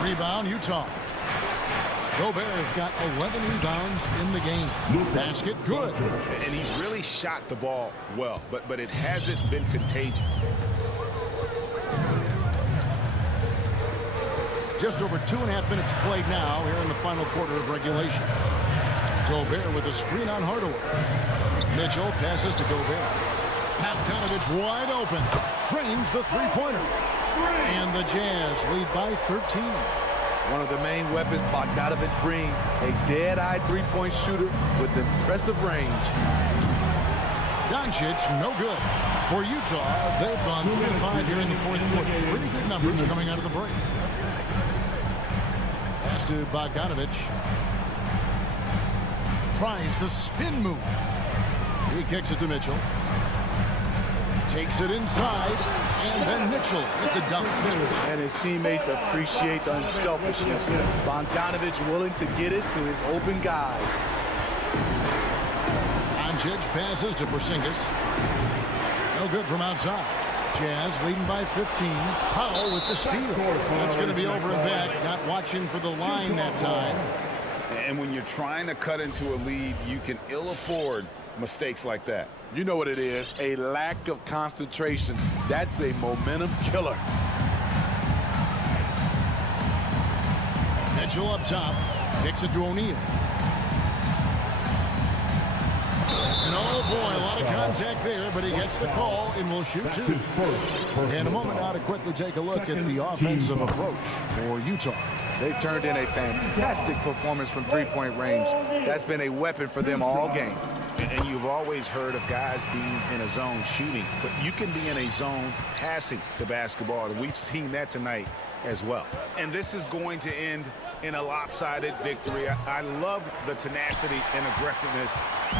Rebound, Utah. Gobert has got 11 rebounds in the game. Basket, good. And he's really shot the ball well, but it hasn't been contagious. Just over 2.5 minutes played now here in the final quarter of regulation. Gobert with a screen on Hardaway. Mitchell passes to Gobert. Bogdanovich wide open. Drains the three-pointer. And the Jazz lead by 13. One of the main weapons Bogdanovich brings, a dead-eye three-point shooter with impressive range. Doncic, no good. For Utah, they've gone 3 of 5 here in the fourth quarter. Pretty good numbers coming out of the break. Pass to Bogdanovich. Tries the spin move. He kicks it to Mitchell. Takes it inside, and then Mitchell with the dunk. And his teammates appreciate the unselfishness. Bogdanovich willing to get it to his open guys. Doncic passes to Porzingis. No good from outside. Jazz leading by 15. Powell with the steal. That's going to be over and back. Not watching for the line that time. And when you're trying to cut into a lead, you can ill afford mistakes like that. You know what it is, a lack of concentration. That's a momentum killer. Mitchell up top. Kicks it to O'Neal. And oh boy, a lot of contact there, but he gets the call and will shoot 2. In a moment now to quickly take a look at the offensive approach for Utah. They've turned in a fantastic performance from three-point range. That's been a weapon for them all game. And you've always heard of guys being in a zone shooting, but you can be in a zone passing the basketball, and we've seen that tonight as well. And this is going to end in a lopsided victory. I love the tenacity and aggressiveness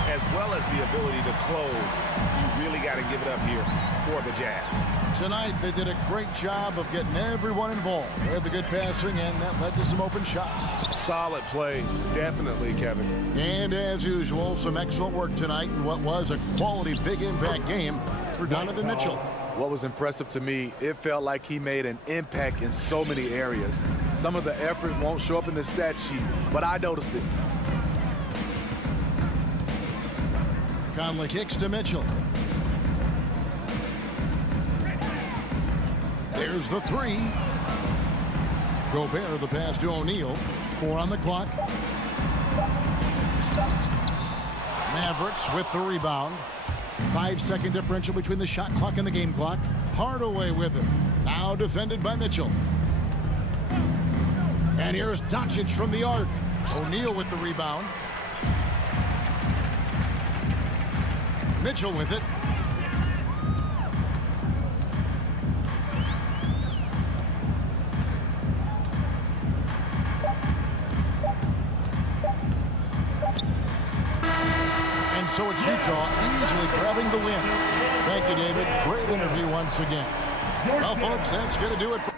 as well as the ability to close. You really got to give it up here for the Jazz. Tonight, they did a great job of getting everyone involved. They had the good passing, and that led to some open shots. Solid play, definitely, Kevin. And as usual, some excellent work tonight in what was a quality big impact game for Donovan Mitchell. What was impressive to me, it felt like he made an impact in so many areas. Some of the effort won't show up in the stat sheet, but I noticed it. Conley kicks to Mitchell. There's the 3. Gobert the pass to O'Neal. 4 on the clock. Mavericks with the rebound. 5-second differential between the shot clock and the game clock. Hardaway with it. Now defended by Mitchell. And here's Doncic from the arc. O'Neal with the rebound. Mitchell with it. And so it's Utah easily grabbing the win. Thank you, David. Great interview once again. Well, folks, that's going to do it for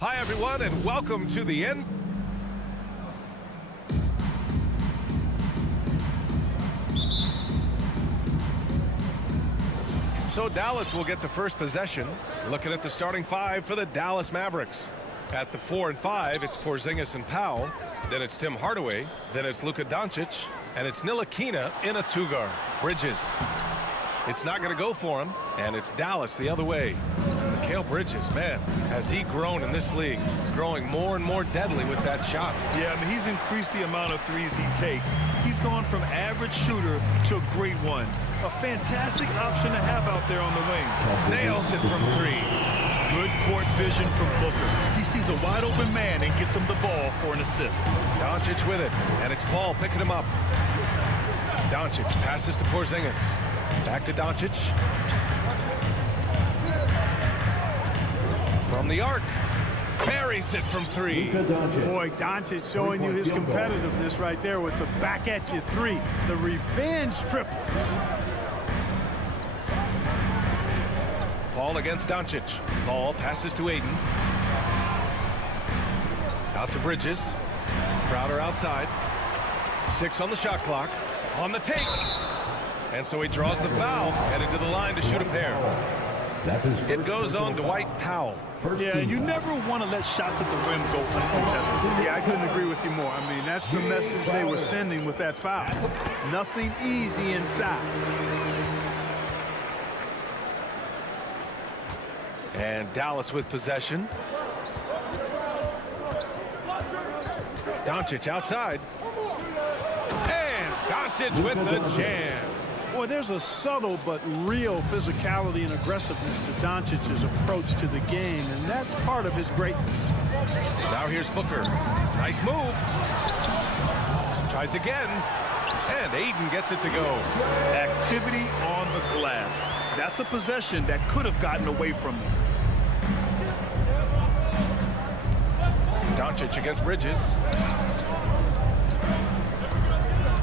Hi, everyone, and welcome to the end. So Dallas will get the first possession. Looking at the starting five for the Dallas Mavericks. At the 4 and 5, it's Porzingis and Powell. Then it's Tim Hardaway. Then it's Luka Doncic. And it's Ntilikina in a two-guard. Bridges. It's not going to go for him. And it's Dallas the other way. Mikal Bridges, man, has he grown in this league. Growing more and more deadly with that shot. Yeah, I mean, he's increased the amount of threes he takes. He's gone from average shooter to a great one. A fantastic option to have out there on the wing. Nails it from 3. Good court vision from Booker. He sees a wide open man and gets him the ball for an assist. Doncic with it, and it's Paul picking him up. Doncic passes to Porzingis. Back to Doncic. From the arc. Buries it from 3. Boy, Doncic showing you his competitiveness right there with the back at you 3. The revenge triple. Paul against Doncic. Paul passes to Aiden. Out to Bridges. Crowder outside. 6 on the shot clock. On the take. And so he draws the foul. Headed to the line to shoot a pair. It goes on Dwight Powell. Yeah, you never want to let shots at the rim go uncontested. Yeah, I couldn't agree with you more. I mean, that's the message they were sending with that foul. Nothing easy inside. And Dallas with possession. Doncic outside. And Doncic with the jam. Boy, there's a subtle but real physicality and aggressiveness to Doncic's approach to the game, and that's part of his greatness. Now here's Booker. Nice move. Tries again. And Aiden gets it to go. Activity on the glass. That's a possession that could have gotten away from them. Doncic against Bridges.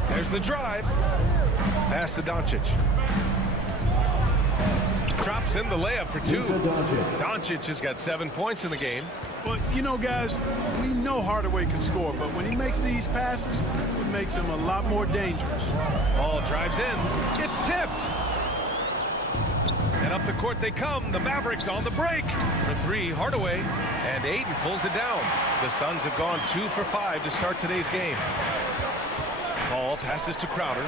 There's the drive. Pass to Doncic. Drops in the layup for 2. Doncic has got 7 points in the game. Well, you know, guys, we know Hardaway can score, but when he makes these passes, it makes him a lot more dangerous. Ball drives in. It's tipped. And up the court they come. The Mavericks on the break. For 3, Hardaway. And Aiden pulls it down. The Suns have gone 2 for 5 to start today's game. Paul passes to Crowder.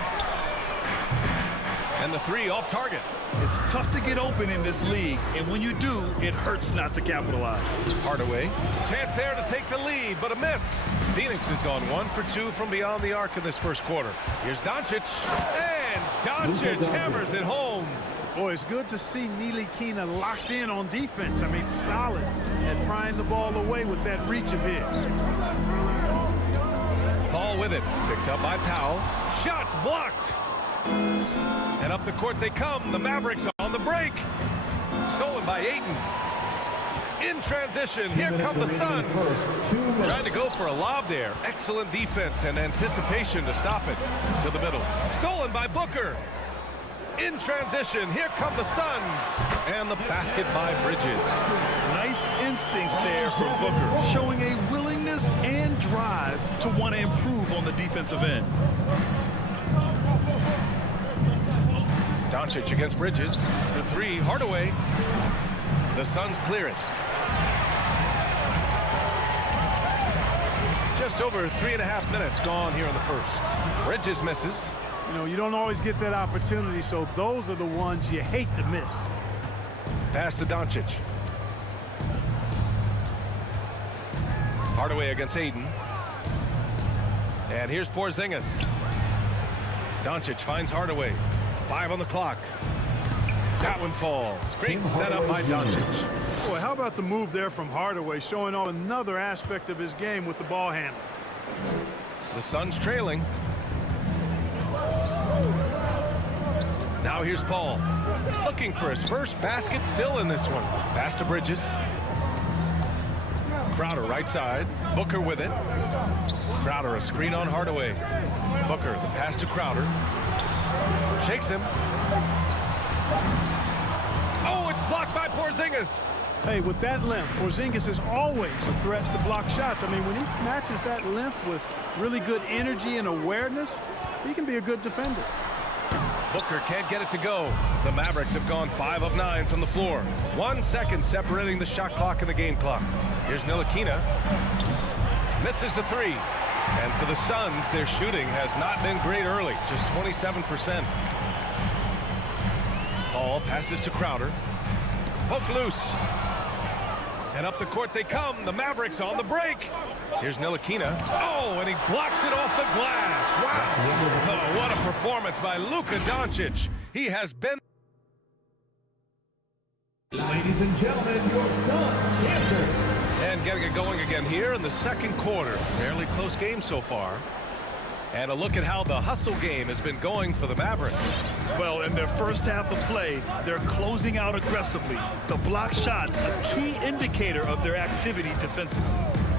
And the 3 off target. It's tough to get open in this league, and when you do, it hurts not to capitalize. Hardaway. Chance there to take the lead, but a miss. Phoenix has gone 1 for 2 from beyond the arc in this first quarter. Here's Doncic. And Doncic hammers it home. Boy, it's good to see Ntilikina locked in on defense. I mean, solid at prying the ball away with that reach of his. Paul with it. Picked up by Powell. Shots blocked. And up the court they come. The Mavericks on the break. Stolen by Aiden. In transition, here come the Suns. Trying to go for a lob there. Excellent defense and anticipation to stop it. To the middle. Stolen by Booker. In transition, here come the Suns. And the basket by Bridges. Nice instincts there from Booker, showing a willingness and drive to want to improve on the defensive end. Doncic against Bridges. For 3, Hardaway. The Suns clear it. Just over 3.5 minutes gone here in the first. Bridges misses. You know, you don't always get that opportunity, so those are the ones you hate to miss. Pass to Doncic. Hardaway against Aiden. And here's Porzingis. Doncic finds Hardaway. 5 on the clock. That one falls. Great setup by Doncic. Boy, how about the move there from Hardaway, showing off another aspect of his game with the ball handle. The Suns trailing. Now here's Paul. Looking for his first basket, still in this one. Pass to Bridges. Crowder right side. Booker with it. Crowder a screen on Hardaway. Booker, the pass to Crowder. Shakes him. Oh, it's blocked by Porzingis. Hey, with that length, Porzingis is always a threat to block shots. I mean, when he matches that length with really good energy and awareness, he can be a good defender. Booker can't get it to go. The Mavericks have gone 5 of 9 from the floor. 1 second separating the shot clock and the game clock. Here's Ntilikina. Misses the three. And for the Suns, their shooting has not been great early, just 27%. Paul passes to Crowder. Poke loose. And up the court they come. The Mavericks on the break. Here's Ntilikina. Oh, and he blocks it off the glass. Wow. Oh, what a performance by Luka Doncic. He has been... Ladies and gentlemen, your Suns answer. And getting it going again here in the second quarter. Fairly close game so far. And a look at how the hustle game has been going for the Mavericks. Well, in their first half of play, they're closing out aggressively. The block shots, a key indicator of their activity defensively.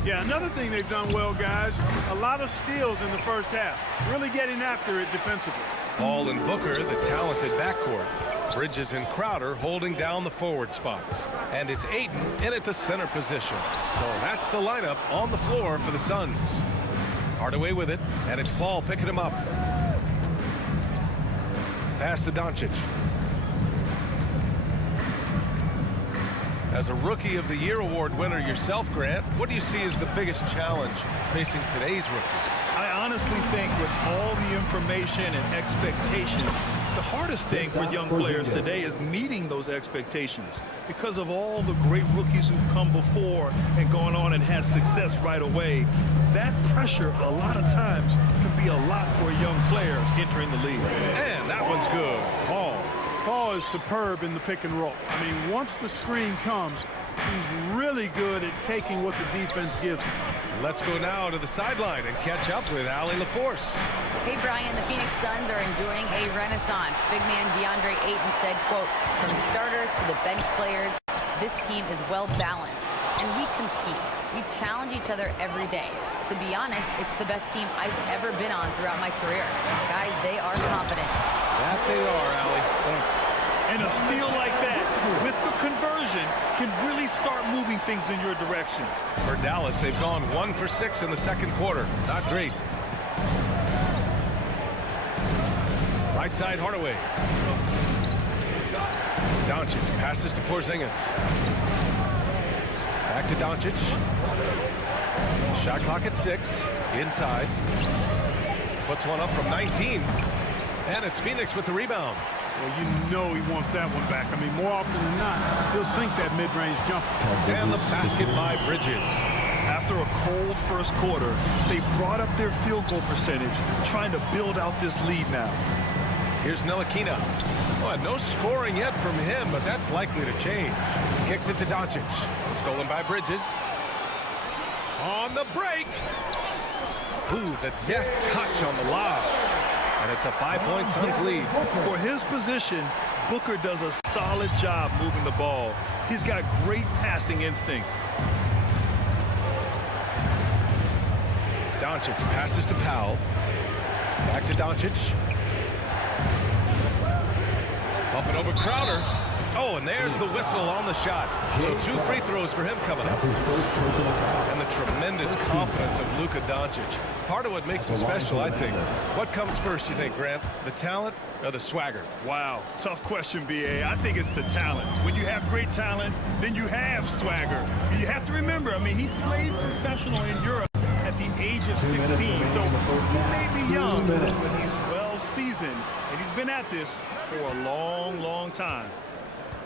Yeah, another thing they've done well, guys, a lot of steals in the first half. Really getting after it defensively. Paul and Booker, the talented backcourt. Bridges and Crowder holding down the forward spots. And it's Ayton in at the center position. So that's the lineup on the floor for the Suns. Hardaway with it, and it's Paul picking him up. Pass to Doncic. As a Rookie of the Year award winner yourself, Grant, what do you see as the biggest challenge facing today's rookies? I honestly think with all the information and expectations, the hardest thing for young players today is meeting those expectations because of all the great rookies who've come before and gone on and had success right away. That pressure a lot of times can be a lot for a young player entering the league. And that one's good. Paul is superb in the pick and roll. I mean, once the screen comes, he's really good at taking what the defense gives him. Let's go now to the sideline and catch up with Allie LaForce. Hey, Brian, the Phoenix Suns are enduring a renaissance. Big man DeAndre Ayton said, quote, from starters to the bench players, this team is well balanced, and we compete. We challenge each other every day. To be honest, it's the best team I've ever been on throughout my career. Guys, they are confident. That they are, Allie. Thanks. And a steal like that, with the conversion, can really start moving things in your direction. For Dallas, they've gone 1 for 6 in the second quarter. Not great. Right side, Hardaway. Doncic passes to Porzingis. Back to Doncic. Shot clock at 6. Inside. Puts one up from 19. And it's Phoenix with the rebound. Well, you know he wants that one back. I mean, more often than not, he'll sink that mid-range jumper. And the basket by Bridges. After a cold first quarter, they brought up their field goal percentage, trying to build out this lead now. Here's Ntilikina. Well, no scoring yet from him, but that's likely to change. Kicks it to Doncic. Stolen by Bridges. On the break. Ooh, the deft touch on the lob. And it's a 5-point Suns lead. For his position, Booker does a solid job moving the ball. He's got great passing instincts. Doncic passes to Powell. Back to Doncic. Up and over Crowder. Oh, and there's the whistle on the shot. So 2 free throws for him coming up. And the tremendous confidence of Luka Doncic. Part of what makes him special, I think. What comes first, you think, Grant? The talent or the swagger? Wow, tough question, B.A. I think it's the talent. When you have great talent, then you have swagger. And you have to remember, I mean, he played professional in Europe at the age of 16. So he may be young, but he's well seasoned. And he's been at this for a long, long time.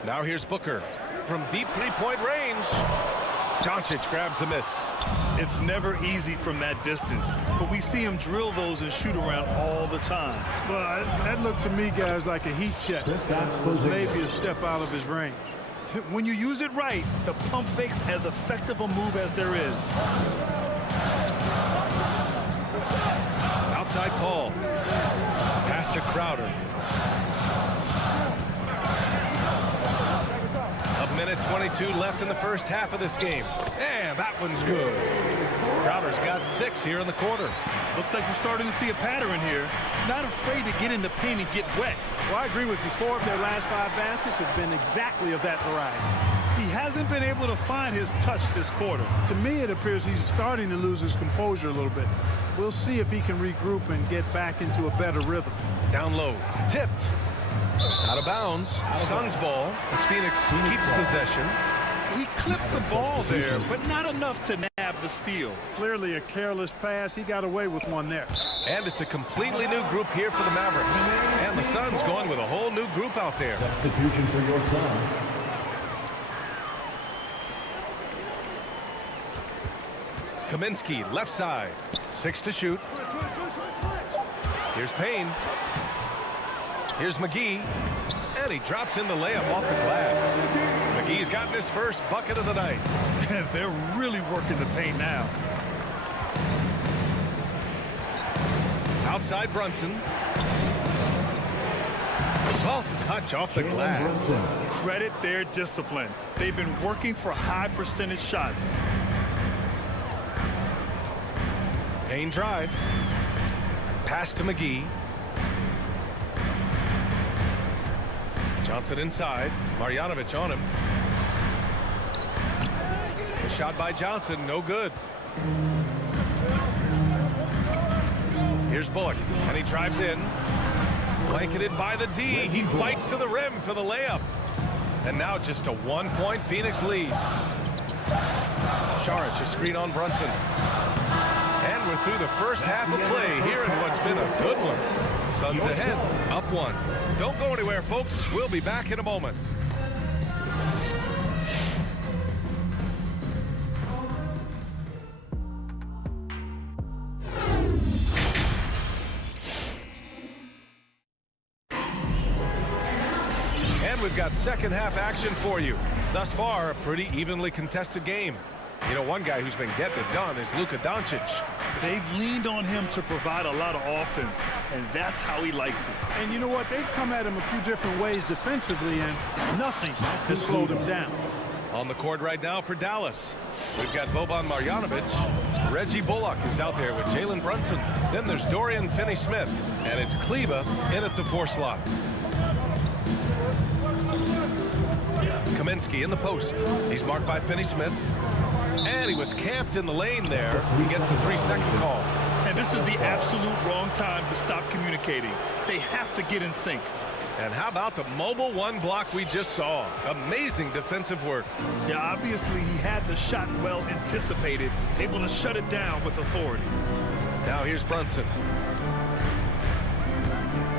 Now here's Booker from deep three-point range. Doncic grabs the miss. It's never easy from that distance, but we see him drill those and shoot around all the time. Well, that looked to me, guys, like a heat check. Maybe a step out of his range. When you use it right, the pump fake's as effective a move as there is. Outside Paul. Pass to Crowder. A minute 22 left in the first half of this game. And that one's good. Crowder's got 6 here in the quarter. Looks like we're starting to see a pattern here. Not afraid to get in the paint and get wet. Well, I agree with you. 4 of their last 5 baskets have been exactly of that variety. He hasn't been able to find his touch this quarter. To me, it appears he's starting to lose his composure a little bit. We'll see if he can regroup and get back into a better rhythm. Down low, tipped. Out of bounds, Suns ball as Phoenix keeps possession. He clipped the ball there, but not enough to nab the steal. Clearly a careless pass. He got away with one there. And it's a completely new group here for the Mavericks. And the Suns going with a whole new group out there. Substitution for your Suns. Kaminsky, left side. 6 to shoot. Here's Payne. Here's McGee. And he drops in the layup off the glass. McGee's gotten his first bucket of the night. They're really working the paint now. Outside Brunson. Soft touch off the glass. Credit their discipline. They've been working for high percentage shots. Payne drives. Pass to McGee. Johnson inside. Marjanovic on him. The shot by Johnson, no good. Here's Bullock, and he drives in. Blanketed by the D. He fights to the rim for the layup. And now just a 1-point Phoenix lead. Saric, a screen on Brunson. And we're through the first half of play here in what's been a good one. Suns ahead, up 1. Don't go anywhere, folks. We'll be back in a moment. And we've got second half action for you. Thus far, a pretty evenly contested game. You know, one guy who's been getting it done is Luka Doncic. They've leaned on him to provide a lot of offense, and that's how he likes it. And you know what? They've come at him a few different ways defensively, and nothing has slowed him down. On the court right now for Dallas, we've got Boban Marjanovic. Reggie Bullock is out there with Jalen Brunson. Then there's Dorian Finney-Smith, and it's Kleba in at the 4 slot. Kaminsky in the post. He's marked by Finney-Smith. And he was camped in the lane there. He gets a 3-second call. And this is the absolute wrong time to stop communicating. They have to get in sync. And how about the mobile 1 block we just saw? Amazing defensive work. Yeah, obviously he had the shot well anticipated, able to shut it down with authority. Now here's Brunson.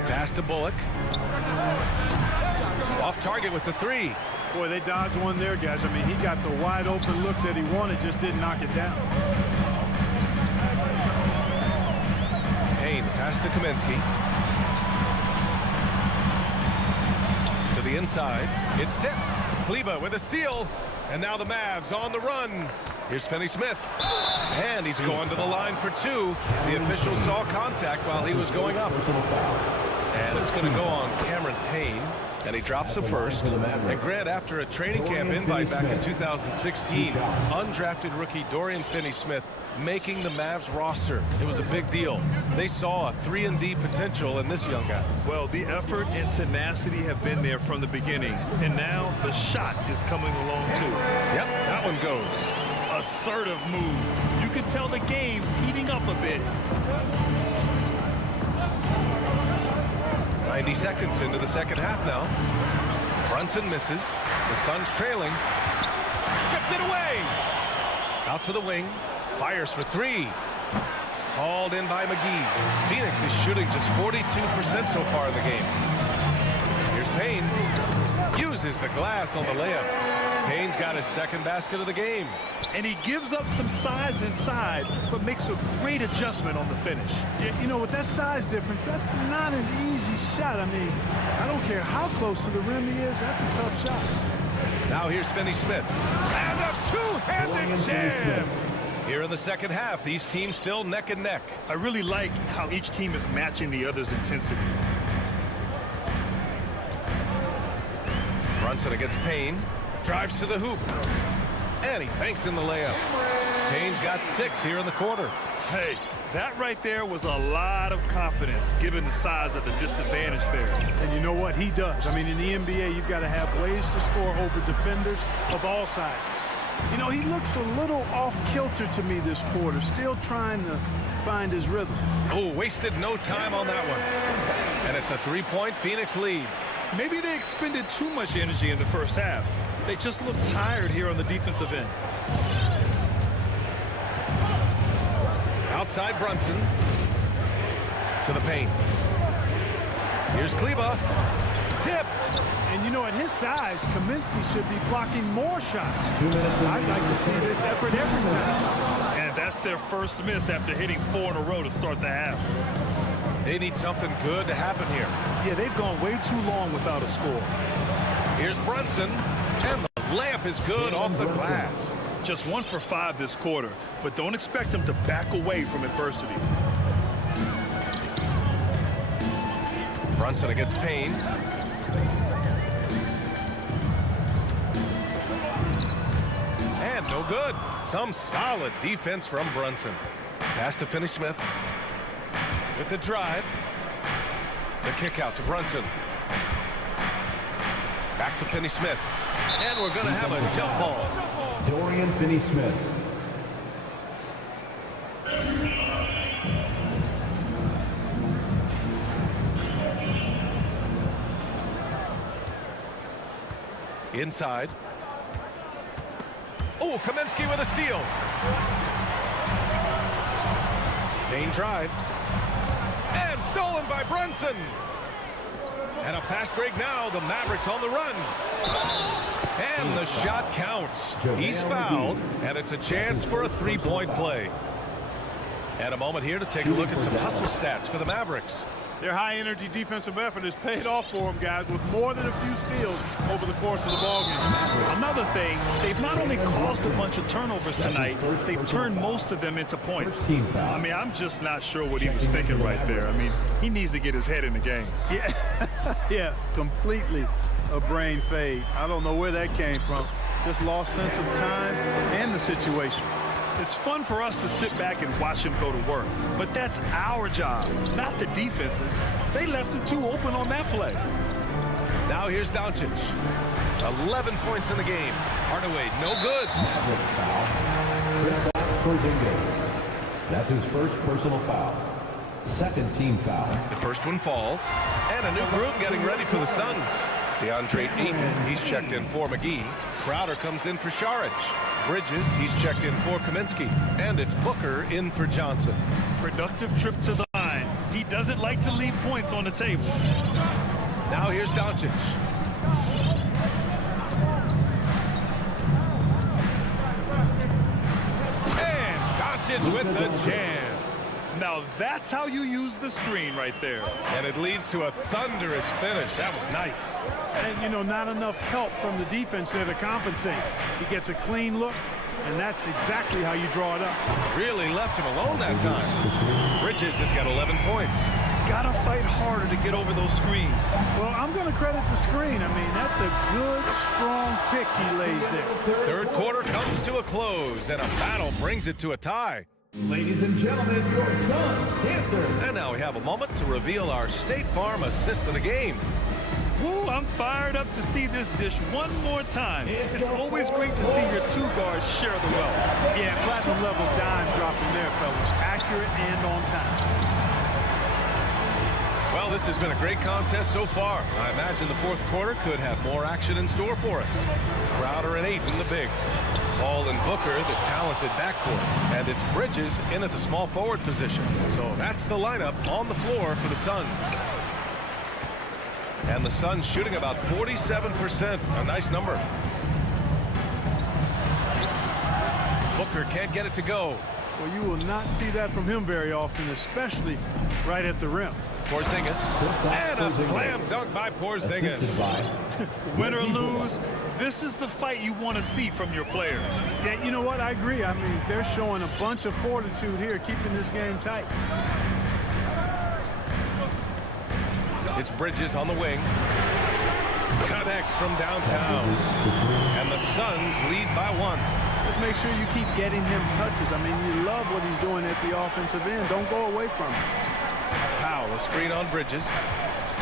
Pass to Bullock. Off target with the 3. Boy, they dodged one there, guys. I mean, he got the wide open look that he wanted, just didn't knock it down. Payne, pass to Kaminsky. To the inside. It's tipped. Kleba with a steal. And now the Mavs on the run. Here's Finney-Smith. And he's going to the line for 2. The official saw contact while he was going up. And it's going to go on Cameron Payne. And he drops the first. And Grant, after a training camp invite back in 2016, undrafted rookie Dorian Finney-Smith making the Mavs roster. It was a big deal. They saw a 3-and-D potential in this young guy. Well, the effort and tenacity have been there from the beginning. And now the shot is coming along too. Yep, that one goes. Assertive move. You can tell the game's heating up a bit. 90 seconds into the second half now. Brunson misses. The Suns trailing. Stripped it away. Out to the wing. Fires for 3. Hauled in by McGee. Phoenix is shooting just 42% so far in the game. Here's Payne. Uses the glass on the layup. Payne's got his second basket of the game. And he gives up some size inside, but makes a great adjustment on the finish. Yeah, you know, with that size difference, that's not an easy shot. I mean, I don't care how close to the rim he is, that's a tough shot. Now here's Finney-Smith. And a two-handed jam! Here in the second half, these teams still neck and neck. I really like how each team is matching the other's intensity. Brunson against Payne. Drives to the hoop. And he banks in the layup. Payne's got 6 here in the quarter. Hey, that right there was a lot of confidence, given the size of the disadvantage there. And you know what? He does. I mean, in the NBA, you've got to have ways to score over defenders of all sizes. You know, he looks a little off-kilter to me this quarter, still trying to find his rhythm. Oh, wasted no time on that one. And it's a 3-point Phoenix lead. Maybe they expended too much energy in the first half. They just look tired here on the defensive end. Outside Brunson. To the paint. Here's Kleba. Tipped. And you know, at his size, Kaminsky should be blocking more shots. I'd like to see this effort every time. And that's their first miss after hitting 4 in a row to start the half. They need something good to happen here. Yeah, they've gone way too long without a score. Here's Brunson. And the layup is good off the glass. Just 1 for 5 this quarter, but don't expect him to back away from adversity. Brunson against Payne. And no good. Some solid defense from Brunson. Pass to Finney-Smith. With the drive. The kick out to Brunson. Back to Finney-Smith. And we're going to have a jump ball. Dorian Finney-Smith. Inside. Oh, Kaminsky with a steal. Payne drives. And stolen by Brunson. And a fast break now. The Mavericks on the run. And the shot counts. He's fouled. And it's a chance for a 3-point play. And a moment here to take a look at some hustle stats for the Mavericks. Their high-energy defensive effort has paid off for them, guys, with more than a few steals over the course of the ballgame. Another thing, they've not only caused a bunch of turnovers tonight, they've turned most of them into points. I mean, I'm just not sure what he was thinking right there. I mean, he needs to get his head in the game. Yeah, completely a brain fade. I don't know where that came from. Just lost sense of time and the situation. It's fun for us to sit back and watch him go to work, but that's our job, not the defense's. They left him too open on that play. Now here's Doncic. 11 points in the game. Hardaway, no good. That's his first personal foul. Second team foul. The first one falls. And a new groom getting ready for the Suns. DeAndre Ayton, he's checked in for McGee. Crowder comes in for Saric. Bridges, he's checked in for Kaminsky. And it's Booker in for Johnson. Productive trip to the line. He doesn't like to leave points on the table. Now here's Doncic. And Doncic with the jam. Now that's how you use the screen right there. And it leads to a thunderous finish. That was nice. And, you know, not enough help from the defense there to compensate. He gets a clean look, and that's exactly how you draw it up. Really left him alone that time. Bridges has got 11 points. Gotta fight harder to get over those screens. Well, I'm going to credit the screen. I mean, that's a good, strong pick he lays there. Third quarter comes to a close, and a battle brings it to a tie. Ladies and gentlemen, your Suns dancers. And now we have a moment to reveal our State Farm assist of the game. Woo, I'm fired up to see this dish one more time. It's always great to see your two guards share the wealth. Yeah, platinum level dime dropping there, fellas. Accurate and on time. Well, this has been a great contest so far. I imagine the fourth quarter could have more action in store for us. Crowder and Ayton, the bigs. Paul and Booker, the talented backcourt. And it's Bridges in at the small forward position. So that's the lineup on the floor for the Suns. And the Suns shooting about 47%. A nice number. Booker can't get it to go. Well, you will not see that from him very often, especially right at the rim. Porzingis. And a slam dunk by Porzingis. Win or lose, this is the fight you want to see from your players. Yeah, you know what? I agree. I mean, they're showing a bunch of fortitude here, keeping this game tight. It's Bridges on the wing. Connects from downtown. And the Suns lead by 1. just make sure you keep getting him touches. I mean, you love what he's doing at the offensive end. Don't go away from him. Powell, a screen on Bridges.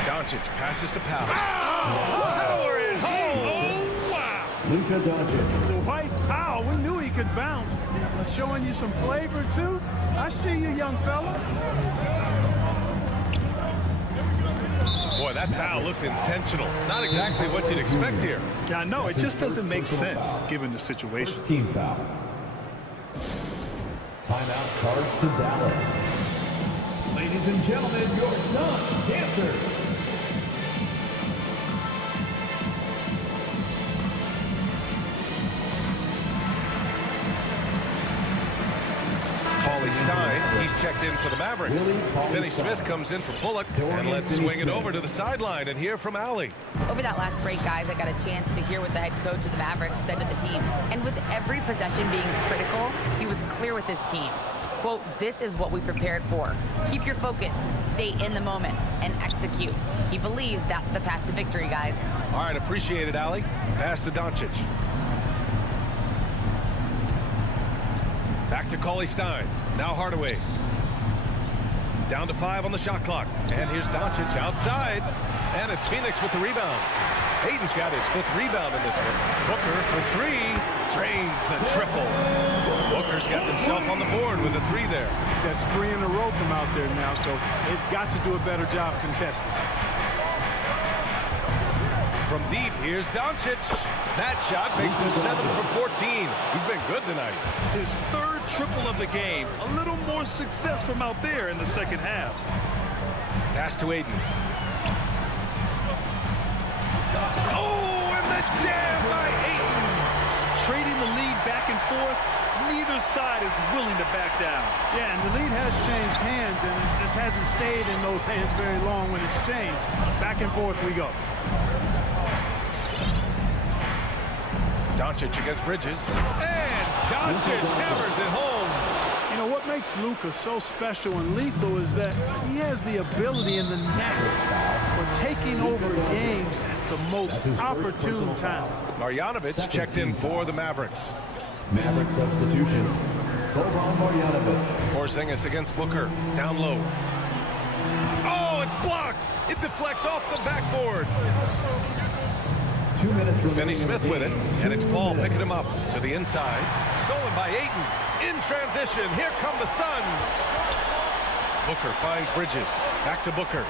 Doncic passes to Powell. Power at home! Oh, wow! Luka Doncic. Dwight Powell, we knew he could bounce. But showing you some flavor, too? I see you, young fella. Boy, that foul looked intentional. Not exactly what you'd expect here. Yeah, I know. It just doesn't make sense given the situation. First team foul. Timeout cards to Dallas. Ladies and gentlemen, your Sun Dancers. Stein, he's checked in for the Mavericks. Finney Smith comes in for Bullock, and let's swing it over to the sideline and hear from Allie. Over that last break, guys, I got a chance to hear what the head coach of the Mavericks said to the team. And with every possession being critical, he was clear with his team. Quote, this is what we prepared for. Keep your focus, stay in the moment, and execute. He believes that's the path to victory, guys. All right, appreciate it, Allie. Pass to Doncic. Back to Cauley Stein. Now Hardaway. Down to 5 on the shot clock. And here's Doncic outside. And it's Phoenix with the rebound. Hayden's got his 5th rebound in this one. Booker for 3. Drains the triple. Booker's got himself on the board with a 3 there. That's 3 in a row from out there now, so they've got to do a better job contesting. From deep, here's Doncic. That shot makes him 7 for 14. He's been good tonight. His 3rd triple of the game. A little more success from out there in the second half. Pass to Aiden. Oh, and the jam by Aiden. Trading the lead back and forth. Neither side is willing to back down. Yeah, and the lead has changed hands, and it just hasn't stayed in those hands very long when it's changed. Back and forth we go. Doncic against Bridges. And Doncic hammers it home. You know, what makes Luka so special and lethal is that he has the ability and the knack for taking over games at the most opportune time. Marjanovic checked in for the Mavericks. Maverick substitution. Boban Marjanovic. Porzingis against Booker. Down low. Oh, it's blocked. It deflects off the backboard. 2 minutes remaining. Finney Smith with it, and it's Paul picking him up to the inside. Stolen by Ayton. In transition, here come the Suns. Booker finds Bridges. Back to Booker.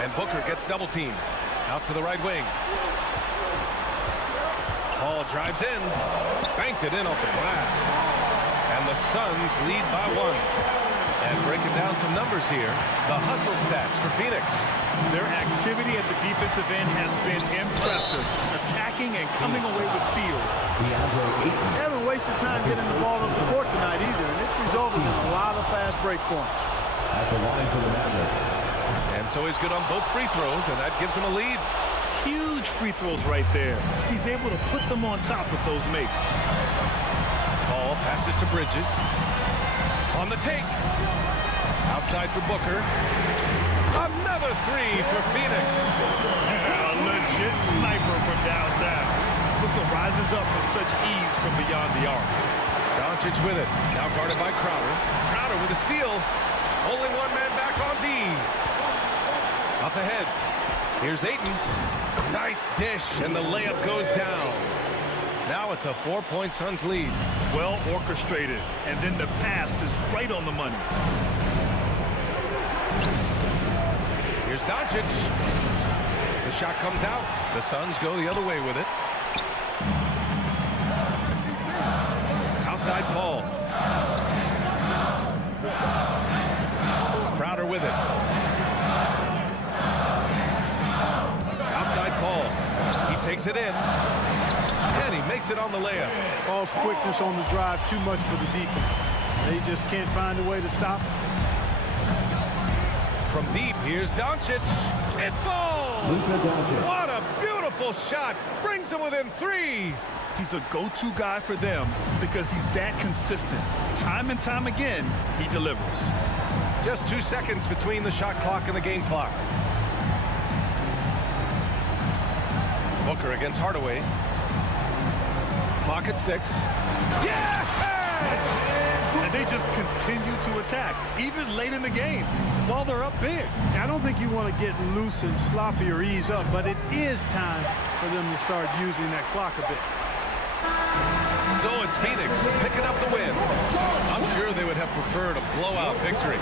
And Booker gets double teamed. Out to the right wing. Paul drives in. Banked it in off the glass. And the Suns lead by 1. And breaking down some numbers here, the hustle stats for Phoenix. Their activity at the defensive end has been impressive, attacking and coming away with steals. They haven't wasted time getting the ball up the court tonight either, and it's resulted in a lot of fast break points. At the line for the Mavericks. And so he's good on both free throws, and that gives him a lead. Huge free throws right there. He's able to put them on top with those makes. Paul passes to Bridges. On the take. Outside for Booker. Another 3 for Phoenix. A legit sniper from downtown. Booker rises up with such ease from beyond the arc. Doncic with it. Now guarded by Crowder. Crowder with a steal. Only one man back on D. Up ahead. Here's Ayton. Nice dish, and the layup goes down. Now it's a 4-point Suns lead. Well orchestrated, and then the pass is right on the money. Here's Doncic. The shot comes out. The Suns go the other way with it. Outside Paul. Crowder with it. Outside Paul. He takes it in. And he makes it on the layup. Paul's quickness on the drive, too much for the defense. They just can't find a way to stop him. From deep, here's Doncic. It falls! What a beautiful shot. Brings him within 3. He's a go-to guy for them because he's that consistent. Time and time again, he delivers. Just 2 seconds between the shot clock and the game clock. Booker against Hardaway. Clock at 6. And they just continue to attack, even late in the game, while they're up big. I don't think you want to get loose and sloppy or ease up, but it is time for them to start using that clock a bit. So it's Phoenix picking up the win. I'm sure they would have preferred a blowout victory.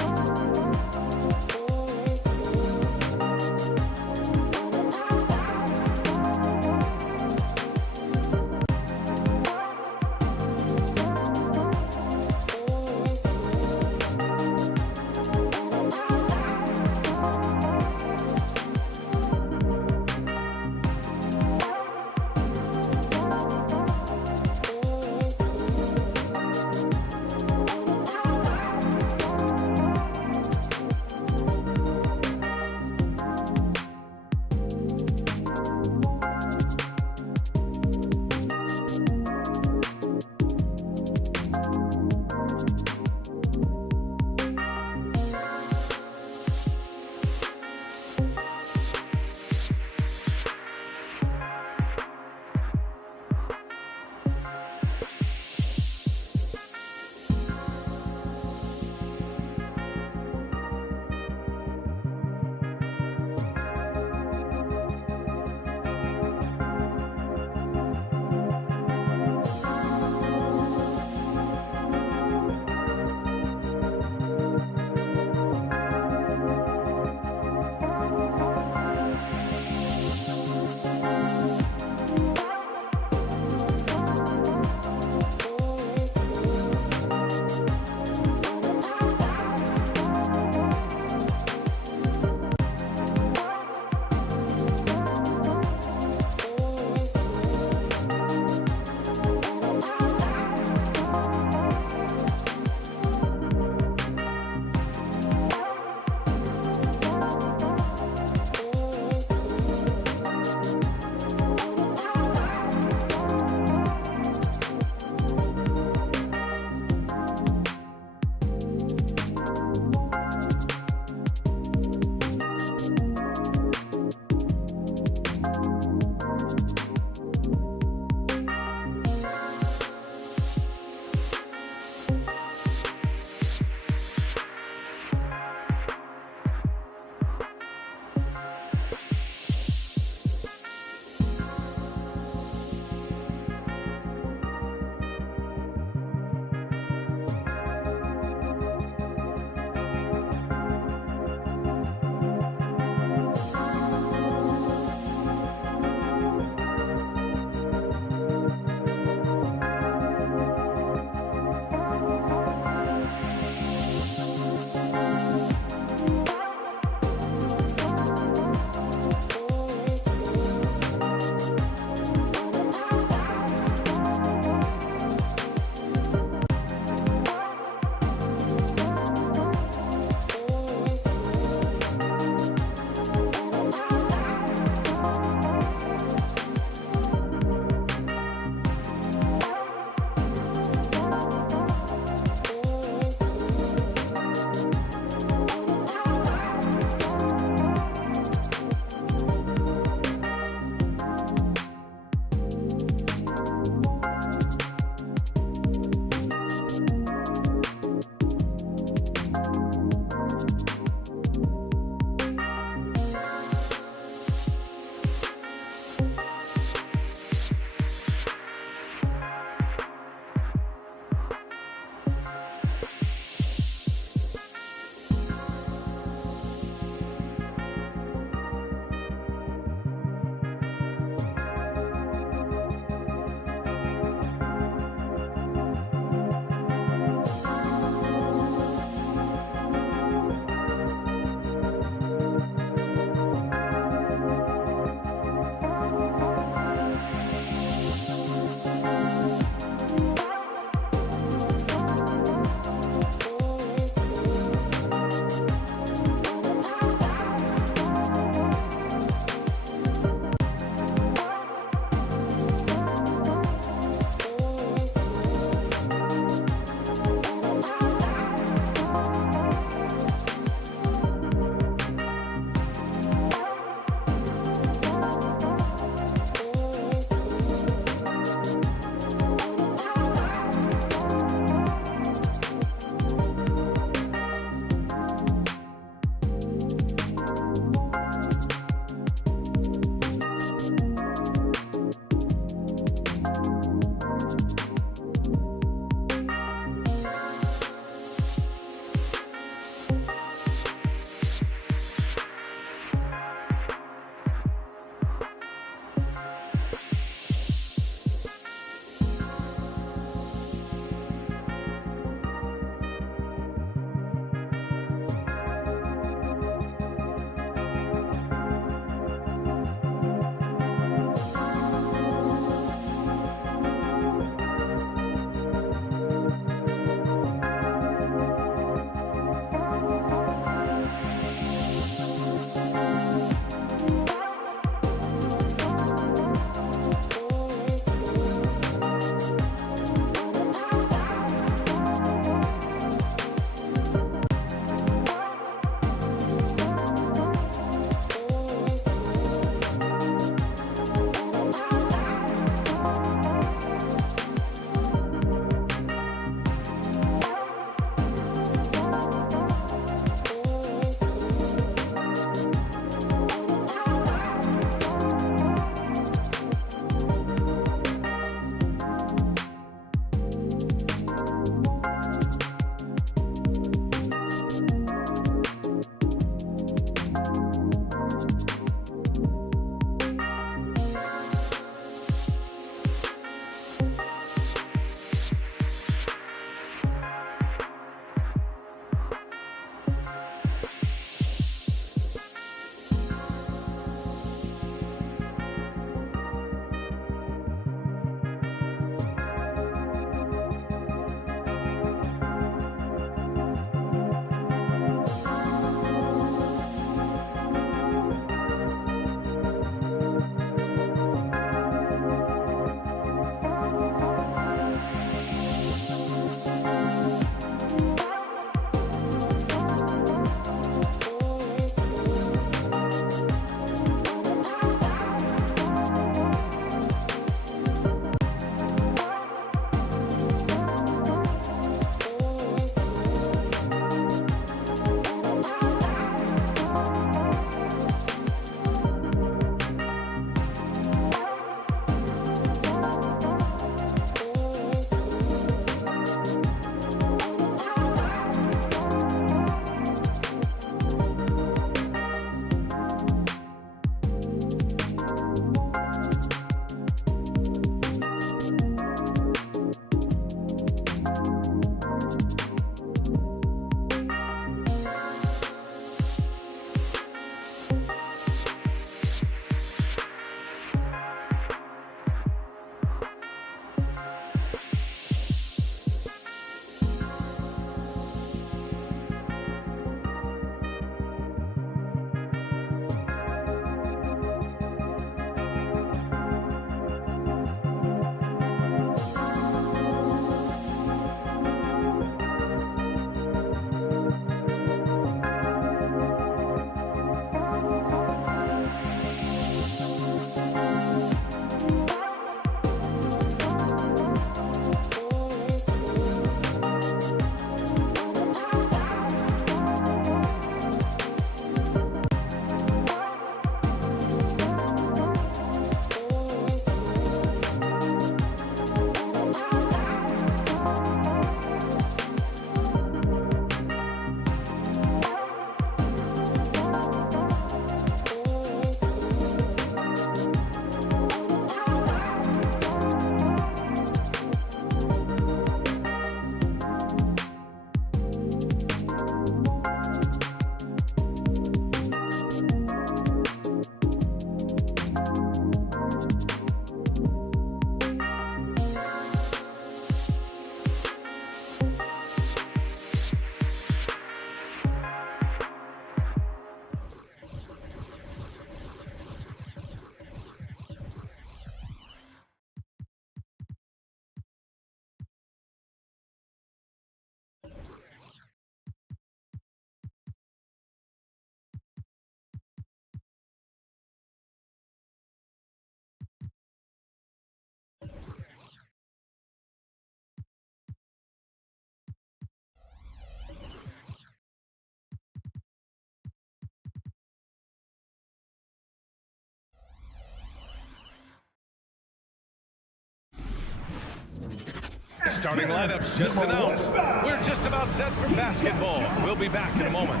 Starting lineups just announced. We're just about set for basketball. We'll be back in a moment.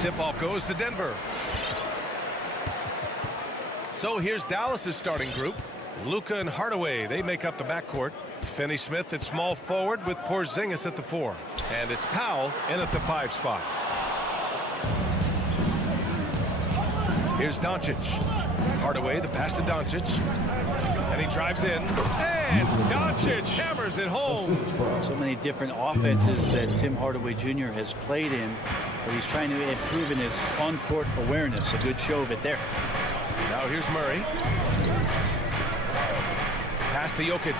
Tip-off goes to Denver. So here's Dallas's starting group. Luka and Hardaway, they make up the backcourt. Finney-Smith at small forward with Porzingis at the 4. And it's Powell in at the 5 spot. Here's Doncic. Hardaway, the pass to Doncic. And he drives in. And Doncic hammers it home. So many different offenses that Tim Hardaway Jr. has played in, but he's trying to improve in his on-court awareness. A good show of it there. Now here's Murray. Pass to Jokic.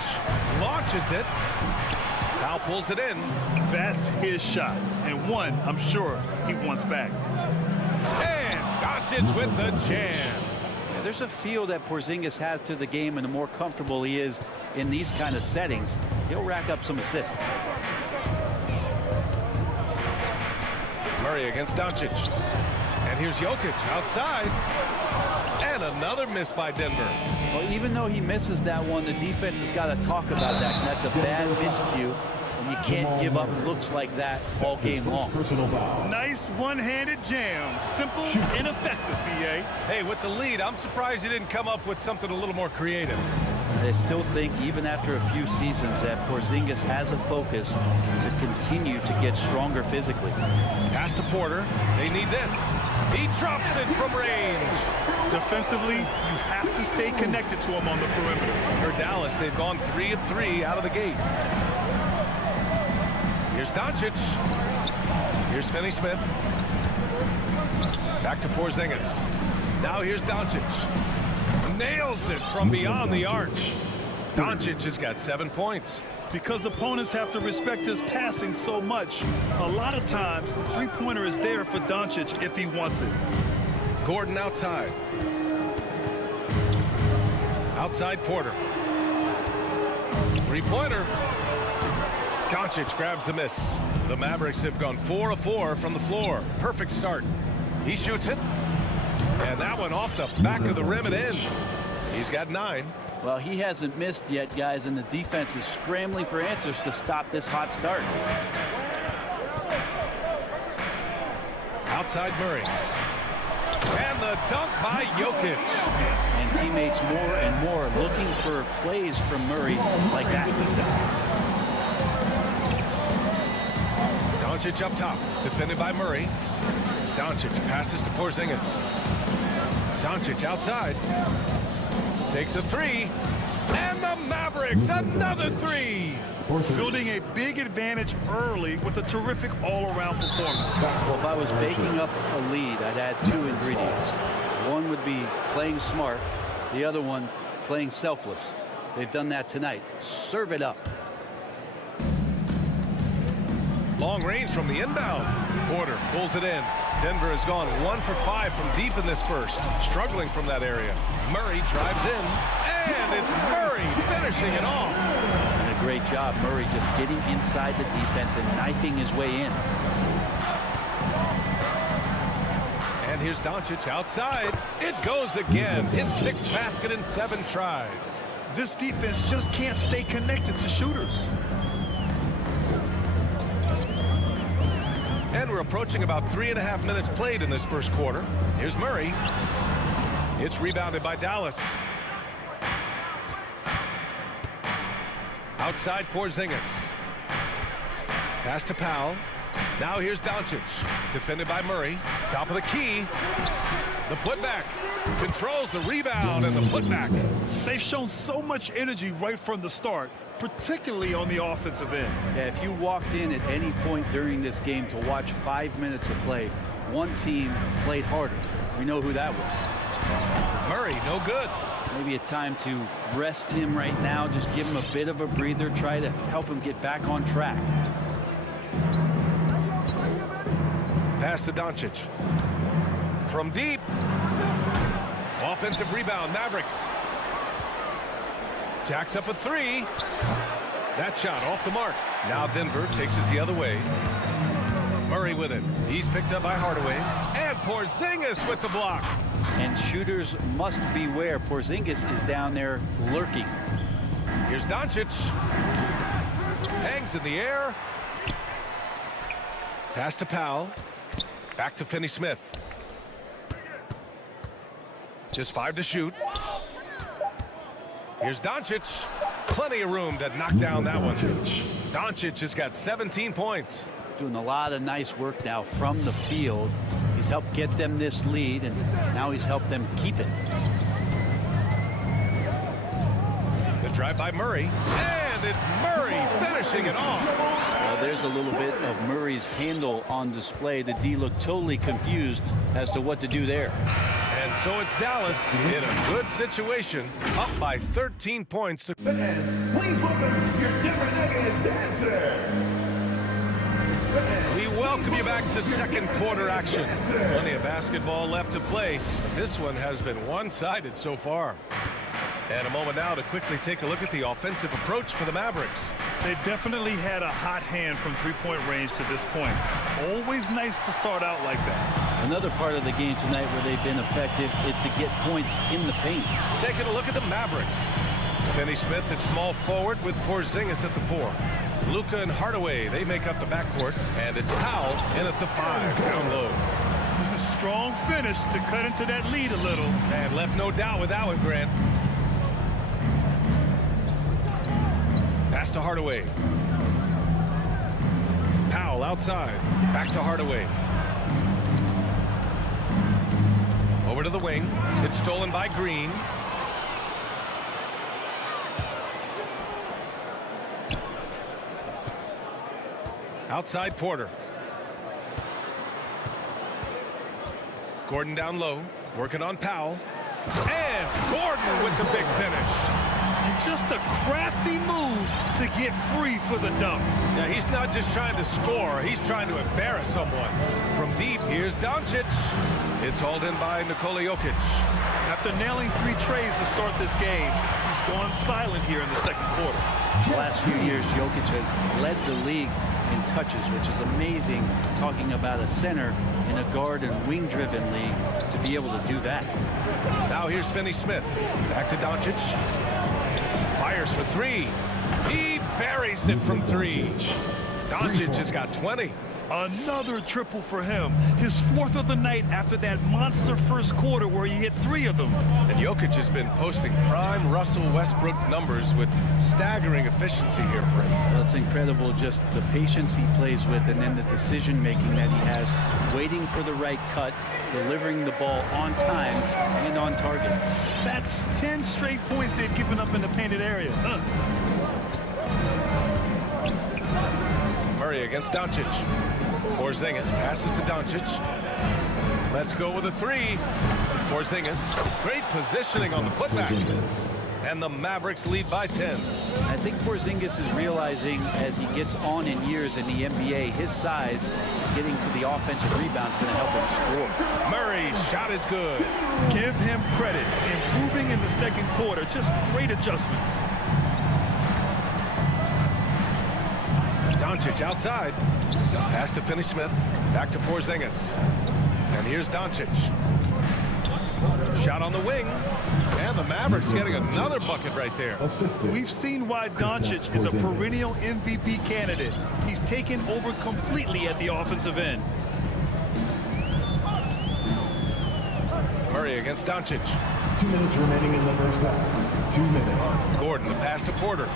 Launches it. Powell pulls it in. That's his shot. And one, I'm sure, he wants back. And Doncic with the jam. Yeah, there's a feel that Porzingis has to the game, and the more comfortable he is in these kind of settings, he'll rack up some assists. Murray against Doncic. And here's Jokic outside. And another miss by Denver. Well, even though he misses that one, the defense has got to talk about that. And that's a bad miscue. And you can't give up looks like that all game long. Nice one-handed jam. Simple and effective, B.A. Hey, with the lead, I'm surprised he didn't come up with something a little more creative. I still think, even after a few seasons, that Porzingis has a focus to continue to get stronger physically. Pass to Porter. They need this. He drops it from range. Defensively, you have to stay connected to him on the perimeter. For Dallas, they've gone 3 of 3 out of the gate. Here's Doncic. Here's Finney-Smith. Back to Porzingis. Now here's Doncic. Nails it from beyond the arch. Doncic has got 7 points. Because opponents have to respect his passing so much, a lot of times the three-pointer is there for Doncic if he wants it. Gordon outside. Outside Porter. Three-pointer. Doncic grabs the miss. The Mavericks have gone 4 of 4 from the floor. Perfect start. He shoots it. And that one off the back of the rim and in. He's got 9. Well, he hasn't missed yet, guys, and the defense is scrambling for answers to stop this hot start. Outside Murray. And the dunk by Jokic. And teammates more and more looking for plays from Murray like that. Doncic up top, defended by Murray. Doncic passes to Porzingis. Doncic outside. Takes a 3. And the Mavericks, another 3. Building a big advantage early with a terrific all-around performance. Well, if I was baking up a lead, I'd add 2 ingredients. One would be playing smart. The other one, playing selfless. They've done that tonight. Serve it up. Long range from the inbound. Porter pulls it in. Denver has gone 1 for 5 from deep in this first. Struggling from that area. Murray drives in. And it's Murray finishing it off. And a great job. Murray just getting inside the defense and knifing his way in. And here's Doncic outside. It goes again. His 6th basket in 7 tries. This defense just can't stay connected to shooters. And we're approaching about 3.5 minutes played in this first quarter. Here's Murray. It's rebounded by Dallas. Outside Porzingis. Pass to Powell. Now here's Doncic. Defended by Murray. Top of the key. The putback. Controls the rebound and the putback. They've shown so much energy right from the start, particularly on the offensive end. Yeah, if you walked in at any point during this game to watch 5 minutes of play, one team played harder. We know who that was. Murray, no good. Maybe a time to rest him right now, just give him a bit of a breather, try to help him get back on track. Pass to Doncic. From deep. Offensive rebound, Mavericks. Jacks up a 3. That shot off the mark. Now Denver takes it the other way. Murray with it. He's picked up by Hardaway. And Porzingis with the block. And shooters must beware. Porzingis is down there lurking. Here's Doncic. Hangs in the air. Pass to Powell. Back to Finney-Smith. Just 5 to shoot. Here's Doncic. Plenty of room to knock down that one. Doncic has got 17 points. Doing a lot of nice work now from the field. He's helped get them this lead, and now he's helped them keep it. The drive by Murray. And it's Murray finishing it off. There's a little bit of Murray's handle on display. The D looked totally confused as to what to do there. And so it's Dallas in a good situation, up by 13 points. Fans, please welcome your Denver Nuggets dancer. We welcome you back to second quarter action. Plenty of basketball left to play, but this one has been one-sided so far. And a moment now to quickly take a look at the offensive approach for the Mavericks. They definitely had a hot hand from three-point range to this point. Always nice to start out like that. Another part of the game tonight where they've been effective is to get points in the paint. Taking a look at the Mavericks. Finney-Smith at small forward with Porzingis at the 4. Luka and Hardaway, they make up the backcourt. And it's Powell in at the 5, down low. A strong finish to cut into that lead a little. And left no doubt with that one, Grant. Pass to Hardaway. Powell outside. Back to Hardaway. Over to the wing. It's stolen by Green. Outside Porter. Gordon down low. Working on Powell. And Gordon with the big finish. Just a crafty move to get free for the dunk. Yeah, he's not just trying to score. He's trying to embarrass someone. From deep, here's Doncic. It's hauled in by Nikola Jokic. After nailing 3 trays to start this game, he's gone silent here in the second quarter. The last few years, Jokic has led the league in touches, which is amazing, talking about a center in a guard and wing-driven league to be able to do that. Now here's Finney-Smith. Back to Doncic. Fires for 3. He buries it from 3. Doncic has got 20. Another triple for him. His 4th of the night after that monster first quarter where he hit 3 of them. And Jokic has been posting prime Russell Westbrook numbers with staggering efficiency here, Brent. Well, it's incredible just the patience he plays with and then the decision-making that he has, waiting for the right cut, delivering the ball on time and on target. That's 10 straight points they've given up in the painted area. Murray against Doncic. Porzingis passes to Doncic. Let's go with a 3. Porzingis. Great positioning on the putback. And the Mavericks lead by 10. I think Porzingis is realizing as he gets on in years in the NBA, his size, getting to the offensive rebound is going to help him score. Murray's shot is good. Give him credit. Improving in the second quarter. Just great adjustments. Doncic outside. Pass to Finney-Smith. Back to Porzingis. And here's Doncic. Shot on the wing. And the Mavericks getting another bucket right there. We've seen why Doncic is a perennial MVP candidate. He's taken over completely at the offensive end. Murray against Doncic. 2 minutes remaining in the first half. 2 minutes. Gordon, the pass to Porter.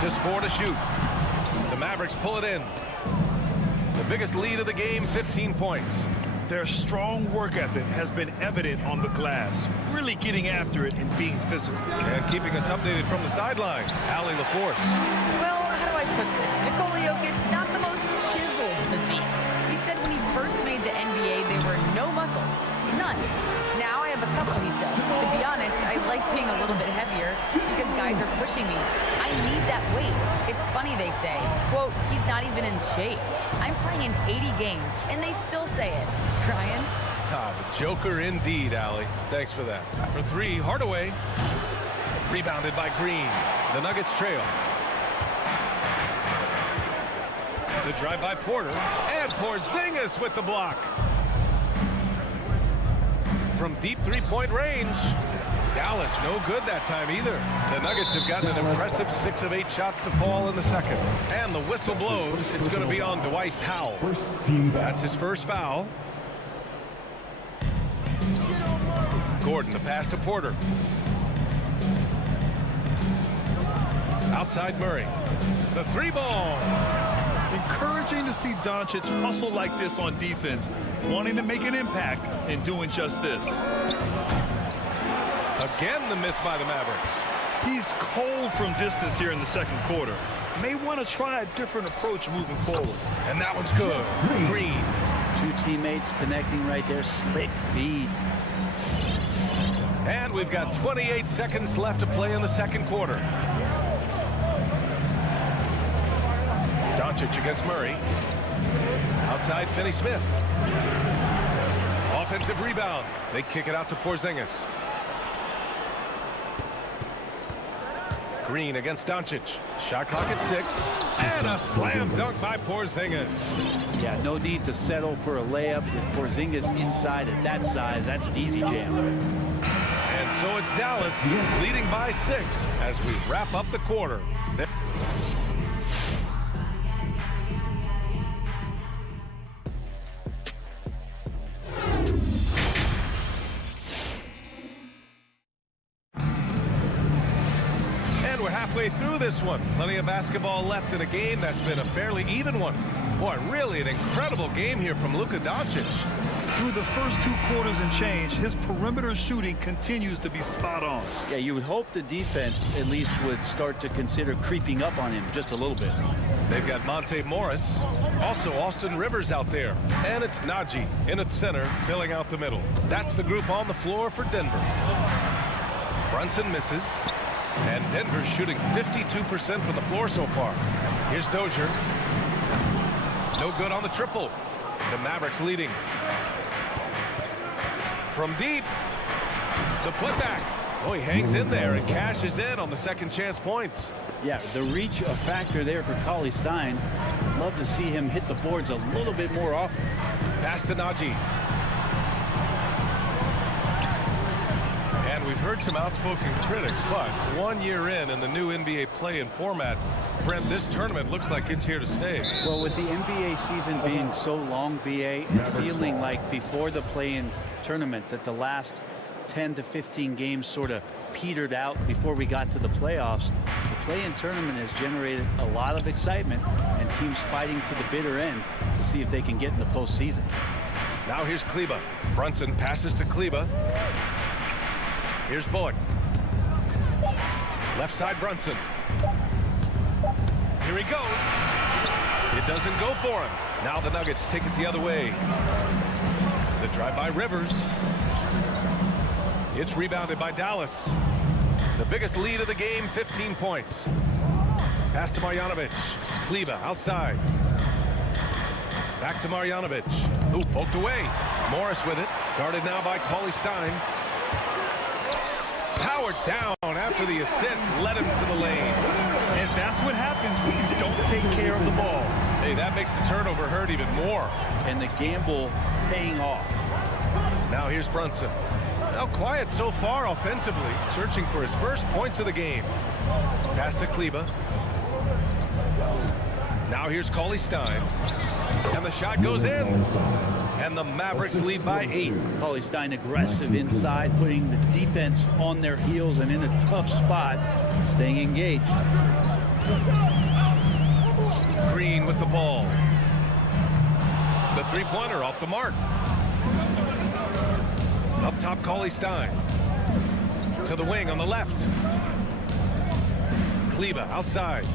Just 4 to shoot. The Mavericks pull it in. The biggest lead of the game, 15 points. Their strong work ethic has been evident on the glass, really getting after it and being physical. And keeping us updated from the sideline, Allie LaForce. Well, how do I put this? Nikola Jokic, not the most chiseled physique. He said when he first made the NBA, there were no muscles. None. Now I have a couple, he said. To be honest, I like being a little bit heavier because guys are pushing me. I need that weight. It's funny they say, quote, he's not even in shape. I'm playing in 80 games, and they still say it. Ryan? Ah, the Joker indeed, Allie. Thanks for that. For 3, Hardaway. Rebounded by Green. The Nuggets trail. The drive by Porter, and Porzingis with the block. From deep three-point range, Dallas no good that time either. The Nuggets have gotten an impressive 6 of 8 shots to fall in the second. And the whistle blows. It's going to be on Dwight Powell. That's his first foul. Gordon, the pass to Porter. Outside Murray. The three ball. Encouraging to see Doncic hustle like this on defense, wanting to make an impact and doing just this. Again, the miss by the Mavericks. He's cold from distance here in the second quarter. May want to try a different approach moving forward. And that one's good. Green. Two teammates connecting right there. Slick feed. And we've got 28 seconds left to play in the second quarter. Doncic against Murray. Outside Finney-Smith. Offensive rebound. They kick it out to Porzingis. Green against Doncic. Shot clock at 6. And a slam dunk by Porzingis. Yeah, no need to settle for a layup with Porzingis inside at that size. That's an easy jam. And so it's Dallas leading by 6 as we wrap up the quarter. Halfway through this one. Plenty of basketball left in a game that's been a fairly even one. Boy, really an incredible game here from Luka Doncic. Through the first 2 quarters and change, his perimeter shooting continues to be spot on. Yeah, you would hope the defense at least would start to consider creeping up on him just a little bit. They've got Monte Morris, also Austin Rivers out there, and it's Najee in its center, filling out the middle. That's the group on the floor for Denver. Brunson misses. And Denver's shooting 52% from the floor so far. Here's Dozier. No good on the triple. The Mavericks leading. From deep. The putback. Oh, he hangs in there and cashes in on the second chance points. Yeah, the reach a factor there for Cauley Stein. Love to see him hit the boards a little bit more often. Pass to Najee. We've heard some outspoken critics, but 1 year in the new NBA play-in format, Brent, this tournament looks like it's here to stay. Well, with the NBA season being so long, BA, and feeling like before the play-in tournament that the last 10 to 15 games sort of petered out before we got to the playoffs, the play-in tournament has generated a lot of excitement and teams fighting to the bitter end to see if they can get in the postseason. Now here's Kleba. Brunson passes to Kleba. Here's Bullock. Left side Brunson. Here he goes. It doesn't go for him. Now the Nuggets take it the other way. The drive by Rivers. It's rebounded by Dallas. The biggest lead of the game, 15 points. Pass to Marjanovic. Kleba outside. Back to Marjanovic. Ooh, poked away. Morris with it. Guarded now by Cauley Stein. Powered down after the assist led him to the lane. And that's what happens when you don't take care of the ball. Hey, that makes the turnover hurt even more. And the gamble paying off. Now here's Brunson. Now quiet so far offensively, searching for his first points of the game. Pass to Kleba. Now here's Cauley Stein. And the shot goes in. And the Mavericks lead by 8. Cauley Stein aggressive inside, putting the defense on their heels and in a tough spot, staying engaged. Green with the ball. The three-pointer off the mark. Up top, Cauley Stein. To the wing on the left. Kleba outside.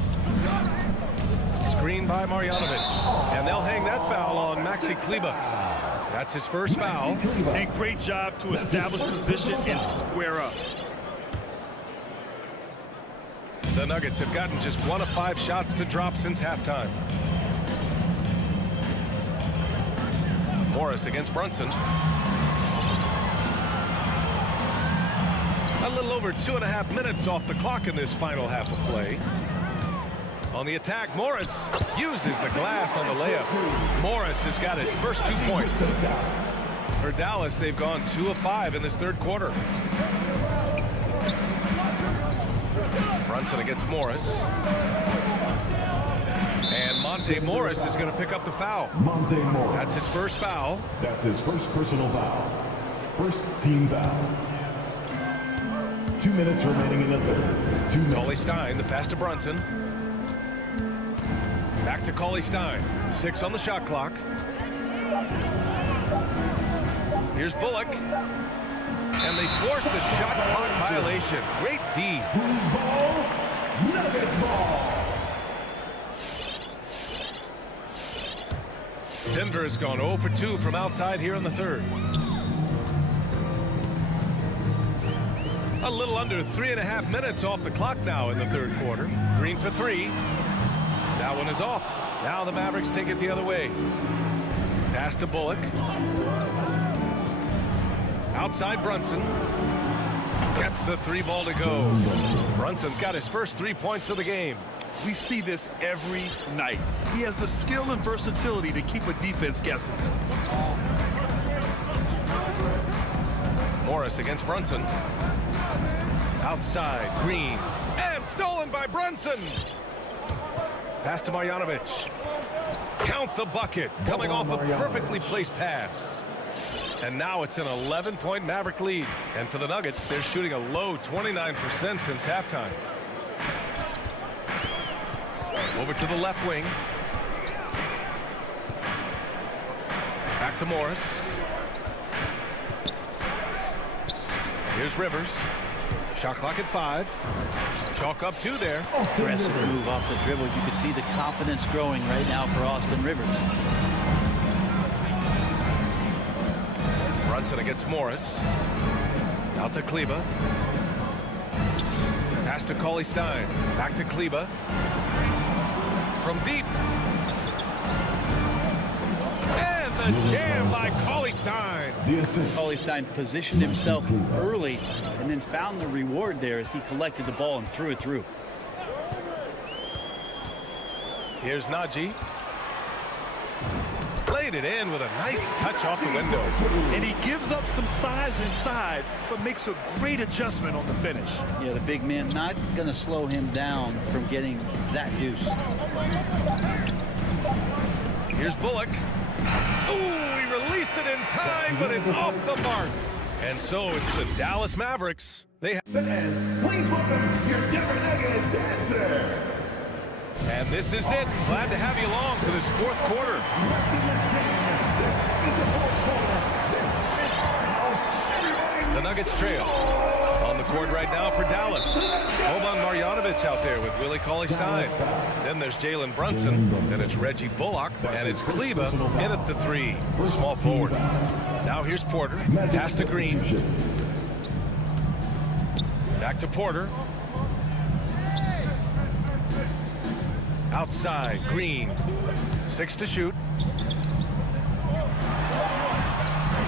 Screen by Marjanovic. And they'll hang that foul on Maxi Kleba. That's his first foul. And great job to establish position and square up. The Nuggets have gotten just 1 of 5 shots to drop since halftime. Morris against Brunson. A little over 2.5 minutes off the clock in this final half of play. On the attack, Morris uses the glass on the layup. Morris has got his first 2 points. For Dallas, they've gone 2 of 5 in this third quarter. Brunson against Morris. And Monte Morris is going to pick up the foul. Monte Morris. That's his first foul. That's his first personal foul. First team foul. 2 minutes remaining in the third. 2 minutes. Cauley Stein, the pass to Brunson. Back to Cauley Stein. 6 on the shot clock. Here's Bullock. And they forced the shot clock violation. Great D. Who's ball? Nuggets ball. Denver has gone 0 for 2 from outside here in the third. A little under 3.5 minutes off the clock now in the third quarter. Green for 3. That one is off. Now the Mavericks take it the other way. Pass to Bullock. Outside Brunson. Gets the 3 ball to go. Brunson's got his first 3 points of the game. We see this every night. He has the skill and versatility to keep a defense guessing. Morris against Brunson. Outside, Green. And stolen by Brunson. Pass to Marjanovic. Count the bucket. Coming off a perfectly placed pass. And now it's an 11-point Maverick lead. And for the Nuggets, they're shooting a low 29% since halftime. Over to the left wing. Back to Morris. Here's Rivers. Shot clock at 5. Chalk up 2 there. Aggressive move off the dribble. You can see the confidence growing right now for Austin Rivers. Brunson against Morris. Out to Kleba. Pass to Cauley Stein. Back to Kleba. From deep. And the jam by Cauley Stein. Cauley Stein positioned himself early and then found the reward there as he collected the ball and threw it through. Here's Najee. Played it in with a nice touch off the window. And he gives up some size inside, but makes a great adjustment on the finish. Yeah, the big man not going to slow him down from getting that deuce. Here's Bullock. Ooh, he released it in time, but it's off the mark. And so it's the Dallas Mavericks. They have Fans, please welcome your Denver Nuggets dancer. And this is it. Glad to have you along for this fourth quarter. The Nuggets trail. On the court right now for Dallas. Boban Marjanovic out there with Willie Cauley-Stein. Then there's Jalen Brunson. Then it's Reggie Bullock. And it's Kleba in at the 3. Small forward. Now here's Porter. Pass to Green. Back to Porter. Outside, Green. 6 to shoot.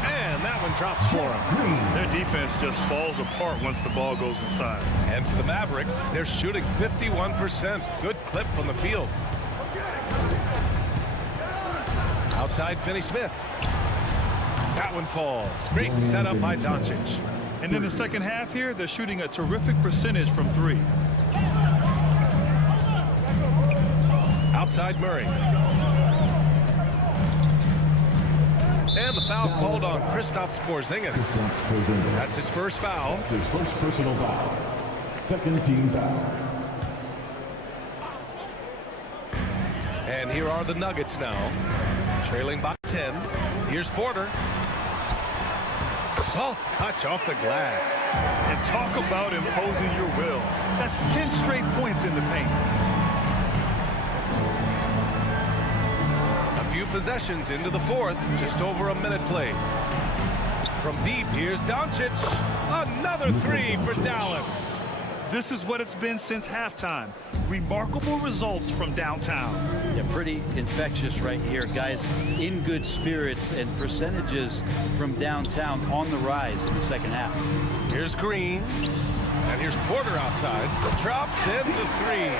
And that one drops for him. Their defense just falls apart once the ball goes inside. And for the Mavericks, they're shooting 51%. Good clip from the field. Outside, Finney-Smith. That one falls. Great setup by Doncic. And in the second half here, they're shooting a terrific percentage from 3. Outside Murray. And the foul called on Kristaps Porzingis. That's his first foul. That's his first personal foul. Second team foul. And here are the Nuggets now. Trailing by 10. Here's Porter. Soft touch off the glass. And talk about imposing your will. That's 10 straight points in the paint. Possessions into the fourth, just over a minute played. From deep, here's Doncic. Another 3 for Dallas. This is what it's been since halftime. Remarkable results from downtown. Yeah, pretty infectious right here. Guys in good spirits and percentages from downtown on the rise in the second half. Here's Green. And here's Porter outside. Drops in the three.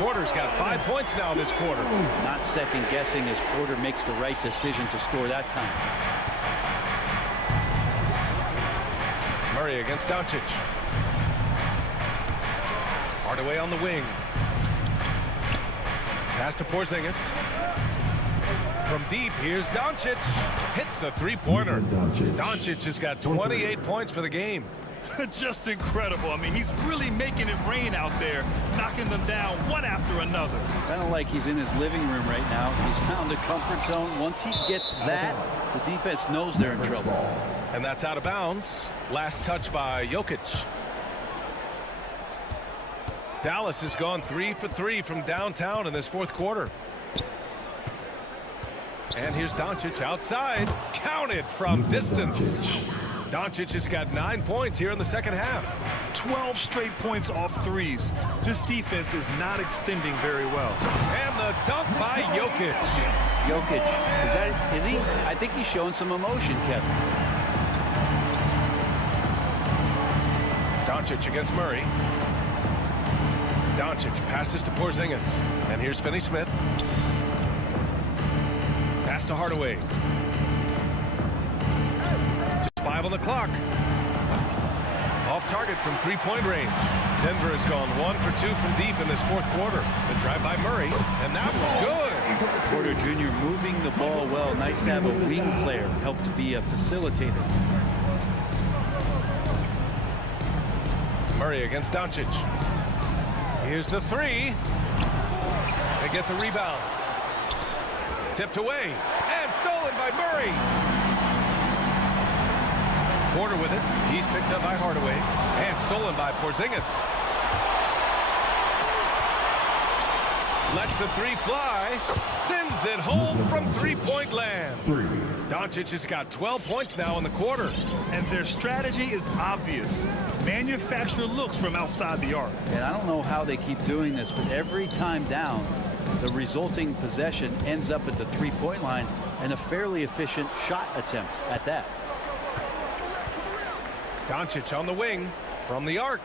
Porter's got 5 points now in this quarter. Not second guessing as Porter makes the right decision to score that time. Murray against Doncic. Hardaway on the wing. Pass to Porzingis. From deep, here's Doncic. Hits the three-pointer. Doncic has got 28 points for the game. Just incredible. I mean, he's really making it rain out there, knocking them down one after another. Kind of like he's in his living room right now. He's found a comfort zone. Once he gets that, the defense knows they're in trouble. And that's out of bounds. Last touch by Jokic. Dallas has gone 3 for 3 from downtown in this fourth quarter. And here's Doncic outside. Counted from distance. Doncic has got 9 points here in the second half. 12 straight points off threes. This defense is not extending very well. And the dunk by Jokic. Jokic, is he? I think he's showing some emotion, Kevin. Doncic against Murray. Doncic passes to Porzingis. And here's Finney-Smith. Pass to Hardaway. Just 5 on the clock. Off target from three-point range. Denver has gone 1 for 2 from deep in this fourth quarter. The drive by Murray, and that was good. Porter Jr. moving the ball well. Nice to have a wing player help to be a facilitator. Murray against Doncic. Here's the three. They get the rebound. Tipped away and stolen by Murray. Porter with it. He's picked up by Hardaway and stolen by Porzingis. Lets the three fly. Sends it home from three-point land. Doncic has got 12 points now in the quarter. And their strategy is obvious. Manufacture looks from outside the arc. And I don't know how they keep doing this, but every time down, the resulting possession ends up at the three-point line and a fairly efficient shot attempt at that. Doncic on the wing from the arc.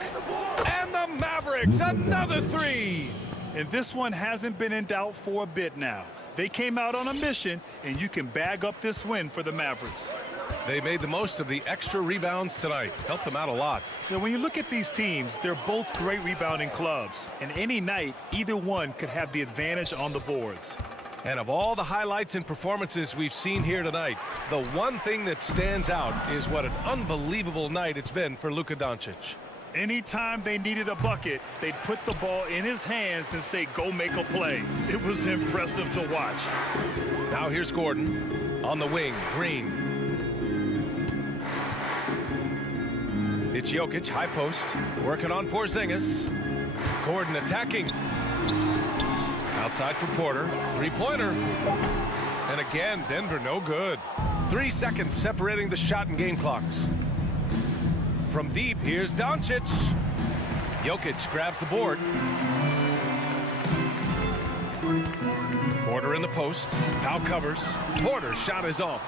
And the Mavericks, another three. And this one hasn't been in doubt for a bit now. They came out on a mission, and you can bag up this win for the Mavericks. They made the most of the extra rebounds tonight. Helped them out a lot. Now, when you look at these teams, they're both great rebounding clubs. And any night, either one could have the advantage on the boards. And of all the highlights and performances we've seen here tonight, the one thing that stands out is what an unbelievable night it's been for Luka Doncic. Anytime they needed a bucket, they'd put the ball in his hands and say, go make a play. It was impressive to watch. Now here's Gordon on the wing. Green. It's Jokic, high post, working on Porzingis. Gordon attacking. Outside for Porter. Three-pointer. And again, Denver no good. 3 seconds separating the shot and game clocks. From deep, here's Doncic. Jokic grabs the board. Porter in the post. Powell covers. Porter's shot is off.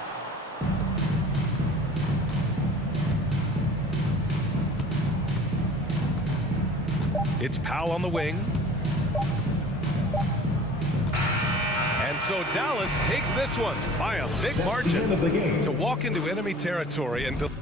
It's Powell on the wing. And so Dallas takes this one by a big margin to walk into enemy territory and build.